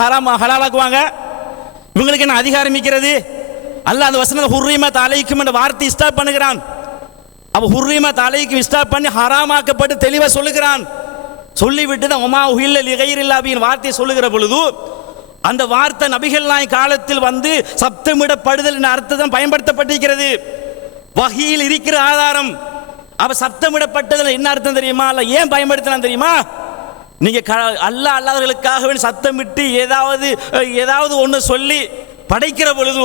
ஹராம் ஹலாலாக்குவாங்க? இவங்களுக்கு என்ன அதிகாரம் இருக்கிறது? அல்லாஹ் அந்த வசனத்தை ஹுர்ரிமத் அலைக்கும் என்ற வார்த்தை ஸ்டாப் பண்ணுகிறான். அப்போ ஹுர்ரிமத் அலைக்கும் ஸ்டாப் பண்ணி ஹராமாக்கப்பட்டு தெளிவாக சொல்லுகிறான். சொல்லிவிட்டு தான் ஒமா உஹில்ல லிகைரில்லாஹின் வார்த்தையை சொல்லுகிற பொழுது அந்த வார்த்தை நபிகள் நாயகம் காலத்தில் சப்தமிடப்படுதல் என்ற அர்த்தம் பயன்படுத்தப்பட்டிருக்கிறது. வஹீல் இருக்கிற ஆதாரம். அப்ப சப்தமிடப்பட்டதில் என்ன அர்த்தம் தெரியுமா? அல்ல ஏன் பயன்படுத்தினா தெரியுமா? நீங்க அல்லாஹ் அல்லாஹ்களுக்காக சத்தமிட்டு ஏதாவது ஒன்று சொல்லி படைக்கிற பொழுது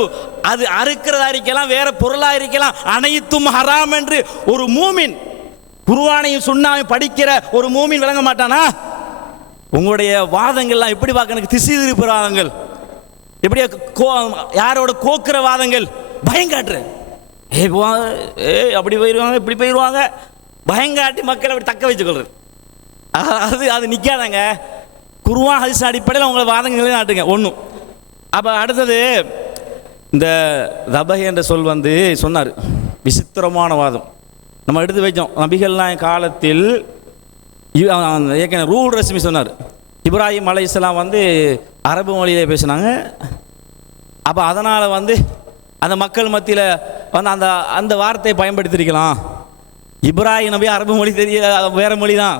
அது அறுக்கிறதா இருக்கலாம், வேற பொருளா இருக்கலாம், அனைத்தும் ஹராம் என்று ஒரு மூமின் குர்ஆனையும் சுன்னாவையும் படிக்கிற ஒரு மூமின் விளங்க மாட்டானா? உங்களுடைய வாதங்கள்லாம் எப்படி பார்க்க திசை திருப்புற வாதங்கள், எப்படியா யாரோட கோக்குற வாதங்கள், பயம் காட்டுற அப்படி போயிடுவாங்க இப்படி போயிடுவாங்க பயங்காட்டி மக்களை அப்படி தக்க வச்சுக்கொள்றது. அது நிற்காதாங்க. குர்ஆன் ஹதீஸ் அடிப்படையில் உங்களை வாதங்களே நாட்டுங்க ஒன்றும். அப்போ அடுத்தது இந்த தபஹ் என்ற சொல் சொன்னார் விசித்திரமான வாதம் நம்ம எடுத்து வச்சோம். நபிகள்லாம் காலத்தில் ஏற்கனவே ரூல் ரஸ்மி சொன்னார். இப்ராஹிம் அலைஹிஸ்ஸலாம் அரபு மொழியிலே பேசினாங்க. அப்போ அதனால் அந்த மக்கள் மத்தியில் அந்த அந்த வார்த்தையை பயன்படுத்தியிருக்கலாம். இப்ராஹிம் நபி அரபு மொழி தெரிய வேறு மொழி தான்.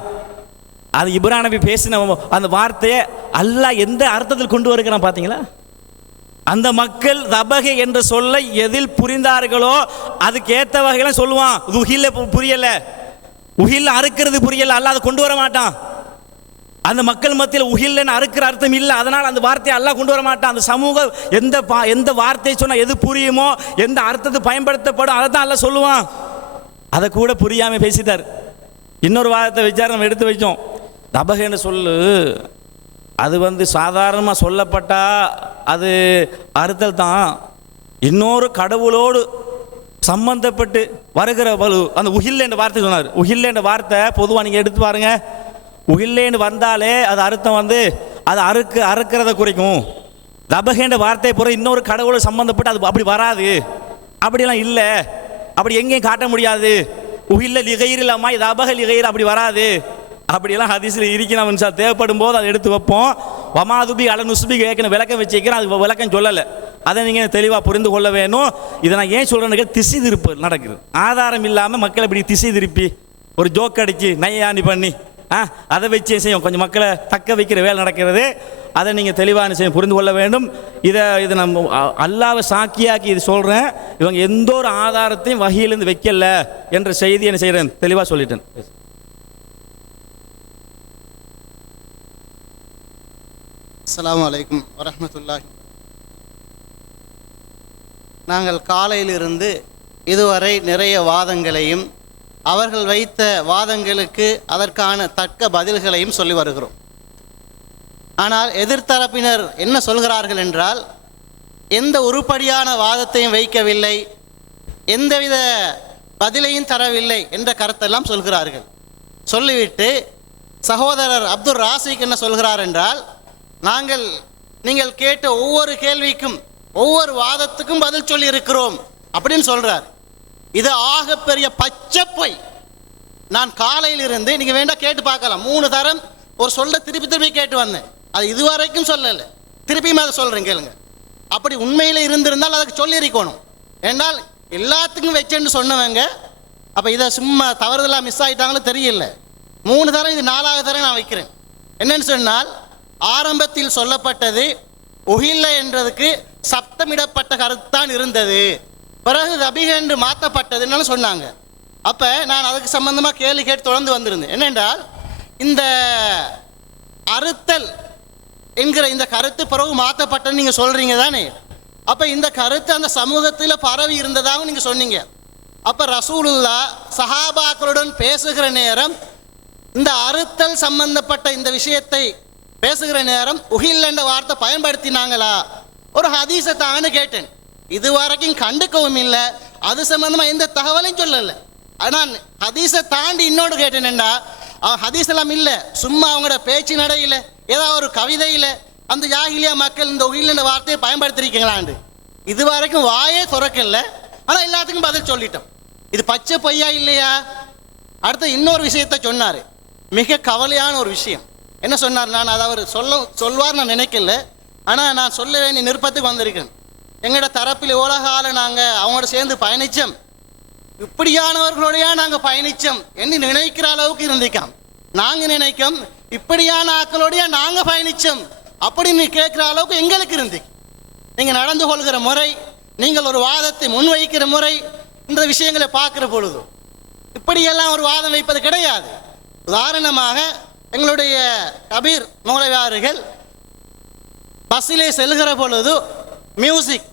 அது இப்ராஹிம் நபி பேசின அந்த வார்த்தையை அல்லாஹ் எந்த அர்த்தத்தில் கொண்டு வருகிறான் பார்த்தீங்களா? அந்த மக்கள் தபஹ் என்ற சொல்லை எதில் புரிந்தார்களோ அதுக்கு ஏற்ற வகையில சொல்லுவான். உஹில்ல புரியல, உஹில்ல அறுக்கிறது புரியல, அல்லாஹ் அதை கொண்டு வர மாட்டான். அந்த மக்கள் மத்தியில் உஹில்லன்னு அறுக்கிற அர்த்தம் இல்லை, அதனால் அந்த வார்த்தையை அல்லாஹ் கொண்டு வர மாட்டான். அந்த சமூகம் எந்த வார்த்தையை சொன்னால் எது புரியுமோ எந்த அர்த்தத்தை பயன்படுத்தப்படும் அதை தான் அல்லாஹ் சொல்லுவான். அதை கூட புரியாமல் பேசிட்டார். இன்னொரு வாதத்தை வச்சார், நம்ம எடுத்து வச்சோம். தபஹ் என்ற சொல்லு அது சாதாரணமாக சொல்லப்பட்டா அது அறுத்தல் தான். இன்னொரு கடவுளோடு சம்பந்தப்பட்டு வருகிற அந்த உஹில்ல என்ற வார்த்தை சொன்னார். உஹில்ல என்ற வார்த்தை பொதுவாக நீங்கள் எடுத்து பாருங்க. உஹில்லேன்னு வந்தாலே அது அர்த்தம் அது அறுக்கிறத குறிக்கும். தபஹ் என்ற வார்த்தையை பொறுத்த இன்னொரு கடவுளோடு சம்பந்தப்பட்டு அது அப்படி வராது, அப்படிலாம் இல்லை, அப்படி எங்கேயும் காட்ட முடியாது. உஹில்ல லிகைர் இல்லாமல் தபஹ லிகைர் அப்படி வராது, அப்படியெல்லாம் ஹதீஸில் இருக்கிறவன் சார் தேவைப்படும் போது அதை எடுத்து வைப்போம். வமாதுபி அல நுஸ்பி கேட்கணும் விளக்கம் வச்சுக்கிறேன், அது விளக்கம் சொல்லலை. அதை நீங்கள் தெளிவாக புரிந்து கொள்ள வேணும். இதை நான் ஏன் சொல்கிறேன்னு திசை திருப்பு நடக்குது. ஆதாரம் இல்லாமல் மக்களை இப்படி திசை திருப்பி ஒரு ஜோக் அடிச்சு நையாணி பண்ணி அதை வச்சு செய்யும் கொஞ்சம் மக்களை தக்க வைக்கிற வேலை நடக்கிறது. அதை நீங்கள் தெளிவான செய்ய புரிந்து கொள்ள வேண்டும். இதை நம்ம அல்லாஹ்வை சாக்கியாக்கி இது சொல்கிறேன். இவங்க எந்த ஒரு ஆதாரத்தையும் வகையிலேருந்து வைக்கல என்ற செய்தி என்ன செய்கிறேன் தெளிவாக சொல்லிட்டேன். அஸ்ஸலாமு அலைக்கும் வரஹ்மத்துல்லாஹி. நாங்கள் காலையிலிருந்து இதுவரை நிறைய வாதங்களையும் அவர்கள் வைத்த வாதங்களுக்கு அதற்கான தக்க பதில்களையும் சொல்லி வருகிறோம். ஆனால் எதிர்த்தரப்பினர் என்ன சொல்கிறார்கள் என்றால், எந்த உருப்படியான வாதத்தையும் வைக்கவில்லை, எந்தவித பதிலையும் தரவில்லை என்ற கருத்தெல்லாம் சொல்கிறார்கள். சொல்லிவிட்டு சகோதரர் அப்துல் ராசிக் என்ன சொல்கிறார் என்றால், நீங்கள் கேட்ட ஒவ்வொரு கேள்விக்கும் ஒவ்வொரு வாதத்துக்கும் பதில் சொல்லி இருக்கிறோம் அப்படின்னு சொல்றார். இது ஆகப்பெரிய பச்சை பொய். நான் காலையிலிருந்து நீங்கள் வேண்டாம் கேட்டு பார்க்கலாம், 3 தரம் ஒரு சொல்ல திருப்பி கேட்டு வந்தேன். அது இதுவரைக்கும் சொல்லலை, திருப்பியும் அதை சொல்கிறேன் கேளுங்க. அப்படி உண்மையில் இருந்திருந்தால் அதுக்கு சொல்லி இருக்கணும். ஏன்னால் எல்லாத்துக்கும் வச்சேன்னு சொன்னவங்க அப்போ இதை சும்மா தவறுதலாக மிஸ் ஆகிட்டாங்களோ தெரியல. 3 தரம், இது 4வது தரம் நான் வைக்கிறேன். என்னன்னு சொன்னால், ஆரம்பத்தில் சொல்லப்பட்டது உஹில்ல என்றதுக்கு சப்தமிடப்பட்ட கருத்தான் இருந்தது, பிறகு தபிஹ் என்று மாற்றப்பட்டதுன்னு சொன்னாங்க. அப்போ நான் அதுக்கு சம்பந்தமாக கேள்வி கேட்டு தொடர்ந்து வந்திருந்தேன். என்னென்றால், இந்த அறுத்தல் என்கிற இந்த கருத்து பிறகு மாற்றப்பட்டன்னு நீங்கள் சொல்கிறீங்க தானே. அப்போ இந்த கருத்து அந்த சமூகத்தில் பரவி இருந்ததாகவும் நீங்கள் சொன்னீங்க. அப்போ ரசூலுல்லாஹ் சஹாபாக்களுடன் பேசுகிற நேரம் இந்த அறுத்தல் சம்பந்தப்பட்ட இந்த விஷயத்தை பேசுகிற நேரம் உஹில் என்ற வார்த்தை பயன்படுத்தினாங்களா? ஒரு ஹதீஸை தான்னு கேட்டேன். இதுவரைக்கும் கண்டுக்கவும் இல்லை, அது சம்பந்தமாக எந்த தகவலையும் சொல்லலை. ஆனால் ஹதீஸை தாண்டி இன்னொன்று கேட்டேன்டா, ஹதீஸ் எல்லாம் இல்லை, சும்மா அவங்களோட பேச்சு நடையில் ஏதாவது ஒரு கவிதையில் அந்த ஜாஹிலியா மக்கள் இந்த உஹில் என்ற வார்த்தையை பயன்படுத்திருக்கீங்களாண்டு இதுவரைக்கும் வாயே துறக்கல. ஆனால் எல்லாத்துக்கும் பதில் சொல்லிட்டோம். இது பச்சை பொய்யா இல்லையா? அடுத்த இன்னொரு விஷயத்தை சொன்னார், மிக கவலையான ஒரு விஷயம். என்ன சொன்னார்? நான் அதை அவர் சொல்வார் நான் நினைக்கல, ஆனால் நான் சொல்ல வேண்டிய நிருப்பத்துக்கு வந்திருக்கேன். எங்களோட தரப்பில் உலகால நாங்கள் அவங்களோட சேர்ந்து பயணித்தோம், இப்படியானவர்களோடையா நாங்கள் பயணித்தோம் என்று நினைக்கிற அளவுக்கு இருந்திருக்கோம். நாங்கள் நினைக்கும் இப்படியான ஆக்களோடையா நாங்கள் பயணித்தோம் அப்படின்னு கேட்குற அளவுக்கு எங்களுக்கு இருந்து. நீங்கள் நடந்து கொள்கிற முறை, நீங்கள் ஒரு வாதத்தை முன்வைக்கிற முறை, இந்த விஷயங்களை பார்க்குற பொழுது இப்படியெல்லாம் ஒரு வாதம் வைப்பது கிடையாது. உதாரணமாக எங்களுடைய கபீர் மௌலவியார்கள் பஸ்ஸிலே செல்கிற பொழுது மியூசிக்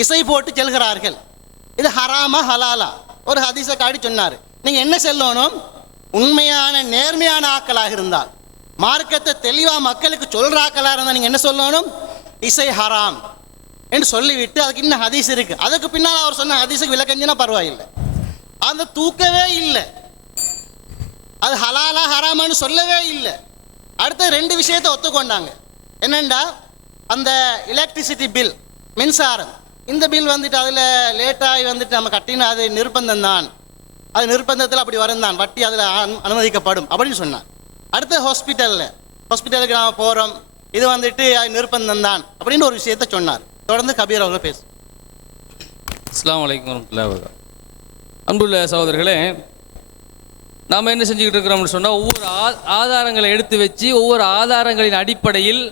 இசை போட்டு செல்கிறார்கள். இது ஹராமா ஹலாலா? ஒரு ஹதீஸை காட்டி சொன்னார். நீங்கள் என்ன சொல்லணும்? உண்மையான நேர்மையான ஆக்களாக இருந்தால், மார்க்கத்தை தெளிவாக மக்களுக்கு சொல்கிற ஆக்களாக இருந்தால் நீங்கள் என்ன சொல்லணும்? இசை ஹராம், என்று சொல்லிவிட்டு அதுக்கு இன்னும் ஹதீஸ் இருக்கு, அதுக்கு பின்னால் அவர் சொன்ன ஹதீஸுக்கு விளக்கஞ்சினா பரவாயில்லை. அந்த தூக்கவே இல்லை, அது ஹலாலா ஹராமான்னு சொல்லவே இல்லை. அடுத்த 2 விஷயத்தை ஒத்துக்கொண்டாங்க. என்னண்டா, அந்த எலக்ட்ரிசிட்டி பில், மின்சாரம், இந்த பில் வந்துட்டு அதில் லேட்டாகி வந்துட்டு நம்ம கட்டினா அது நிர்பந்தம் தான், அது நிர்பந்தத்தில் அப்படி வரும் தான், வட்டி அதில் அனுமதிக்கப்படும் அப்படின்னு சொன்னான். அடுத்து ஹாஸ்பிட்டலுக்கு நாம் போகிறோம், இது வந்துட்டு அது நிர்பந்தம் தான் அப்படின்னு ஒரு விஷயத்த சொன்னார். தொடர்ந்து கபீர் அவர்கள் பேசு. அஸ்ஸலாமு அலைக்கும் வரஹ்மத்துல்லாஹி வபரகாத்துஹு. அன்புள்ள சகோதரர்களே, நாம் என்ன செஞ்சுக்கிட்டு இருக்கிறோம்னு சொன்னால், ஒவ்வொரு ஆதாரங்களை எடுத்து வச்சு ஒவ்வொரு ஆதாரங்களின் அடிப்படையில்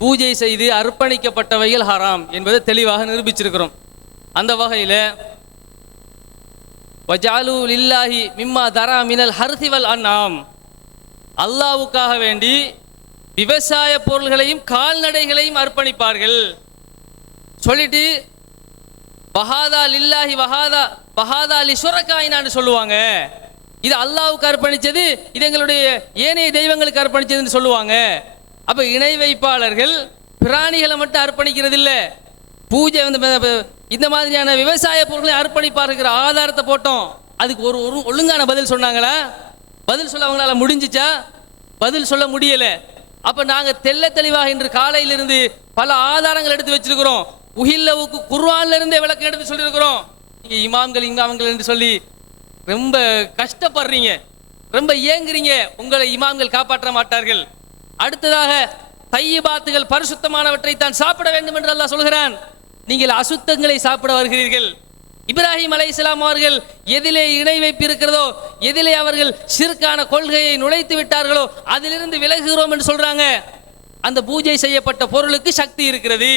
பூஜை செய்து அர்ப்பணிக்கப்பட்டவைகள் ஹராம் என்பதை தெளிவாக நிரூபிச்சிருக்கிறோம். அந்த வகையில் வஜாலு லில்லாஹி மிம்மா தரா மினல் ஹர்தி வல் அன்ஆம், அல்லாஹ்வுக்காக வேண்டி விவசாய பொருள்களையும் கால்நடைகளையும் அர்ப்பணிப்பார்கள் சொல்லிட்டு வஹாதா லில்லாஹி வஹாதா லிஷுரகாயினான்னு சொல்லுவாங்க. இது அல்லாஹ்வுக்கு அர்ப்பணிச்சது, இது எங்களுடைய ஏனைய தெய்வங்களுக்கு அர்ப்பணிச்சதுன்னு சொல்லுவாங்க. அப்போ இணை வைப்பாளர்கள் பிராணிகளை மட்டும் அர்ப்பணிக்கிறது இல்லை, பூஜை வந்து இந்த மாதிரியான விவசாய பொருட்களை அர்ப்பணிப்பாருங்கிற ஆதாரத்தை போட்டோம். அதுக்கு ஒரு ஒழுங்கான பதில் சொன்னாங்களா? பதில் சொல்ல அவங்களால முடிஞ்சிச்சா? பதில் சொல்ல முடியலை. அப்போ நாங்கள் தெள்ள தெளிவாக இன்று காலையிலிருந்து பல ஆதாரங்கள் எடுத்து வச்சிருக்கிறோம். உஹில்லவுக்கு குர்ஆன்ல இருந்தே விளக்கம் எடுத்து சொல்லியிருக்கிறோம். நீங்கள் இமாம்கள் என்று சொல்லி ரொம்ப கஷ்டப்படுறீங்க, ரொம்ப ஏங்குறீங்க. உங்களை இமாம்கள் காப்பாற்ற மாட்டார்கள். அடுத்ததாக தையிபாத்துகள் பரிசுத்தமானவற்றை தான் சாப்பிட வேண்டும் என்று அல்லாஹ் சொல்கிறான். நீங்கள் அசுத்தங்களை சாப்பிட வருகிறீர்கள். இப்ராஹிம் அலைஹிஸ்ஸலாம் அவர்கள் எதிலே இணை வைப்பு இருக்கிறதோ, எதிலே அவர்கள் ஷிர்கான கொள்கையை நுழைத்து விட்டார்களோ அதிலிருந்து விலகுகிறோம் என்று சொல்றாங்க. அந்த பூஜை செய்யப்பட்ட பொருளுக்கு சக்தி இருக்கிறது,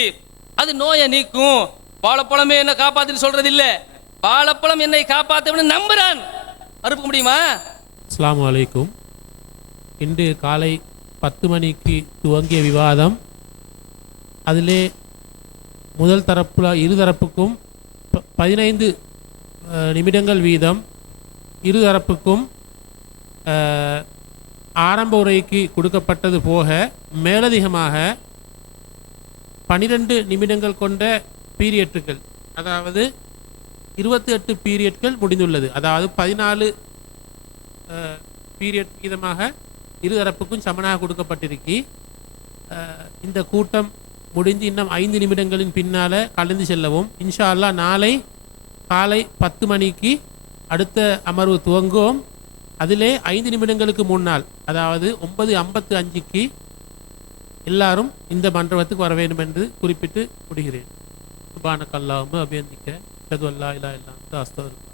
அது நோயை நீக்கும். வாழைப்பழமே என்ன காப்பாத்துன்னு சொல்றது இல்லை, வாழைப்பழம் என்னை காப்பாற்றும் நம்புறான். மறுக்க முடியுமா? அஸ்ஸலாமு அலைக்கும். இன்று காலை 10 மணிக்கு துவங்கிய விவாதம், அதிலே முதல் தரப்புல இருதரப்புக்கும் 15 நிமிடங்கள் வீதம் இருதரப்புக்கும் ஆரம்ப உரைக்கு கொடுக்கப்பட்டது போக மேலதிகமாக 12 நிமிடங்கள் கொண்ட பீரியட்டுகள், அதாவது 28 பீரியட்கள் முடிந்துள்ளது. அதாவது 14 பீரியட் வீதமாக இருதரப்புக்கும் சமனாக கொடுக்கப்பட்டிருக்கி, இந்த கூட்டம் முடிஞ்சு இன்னும் 5 நிமிடங்களின் பின்னால் கலந்து செல்லவும். இன்ஷா அல்லாஹ் நாளை காலை 10 மணிக்கு அடுத்த அமர்வு துவங்குவோம். அதிலே 5 நிமிடங்களுக்கு முன்னால், அதாவது 9:55க்கு எல்லாரும் இந்த மண்டபத்துக்கு வர வேண்டும் என்று குறிப்பிட்டு முடிகிறேன். சுப்ஹானக அல்லாஹும்ம வபிஹம்திக அஷ்ஹது அல்லா இலாஹா இல்லா அன்த அஸ்தக்ஃபிருக்க.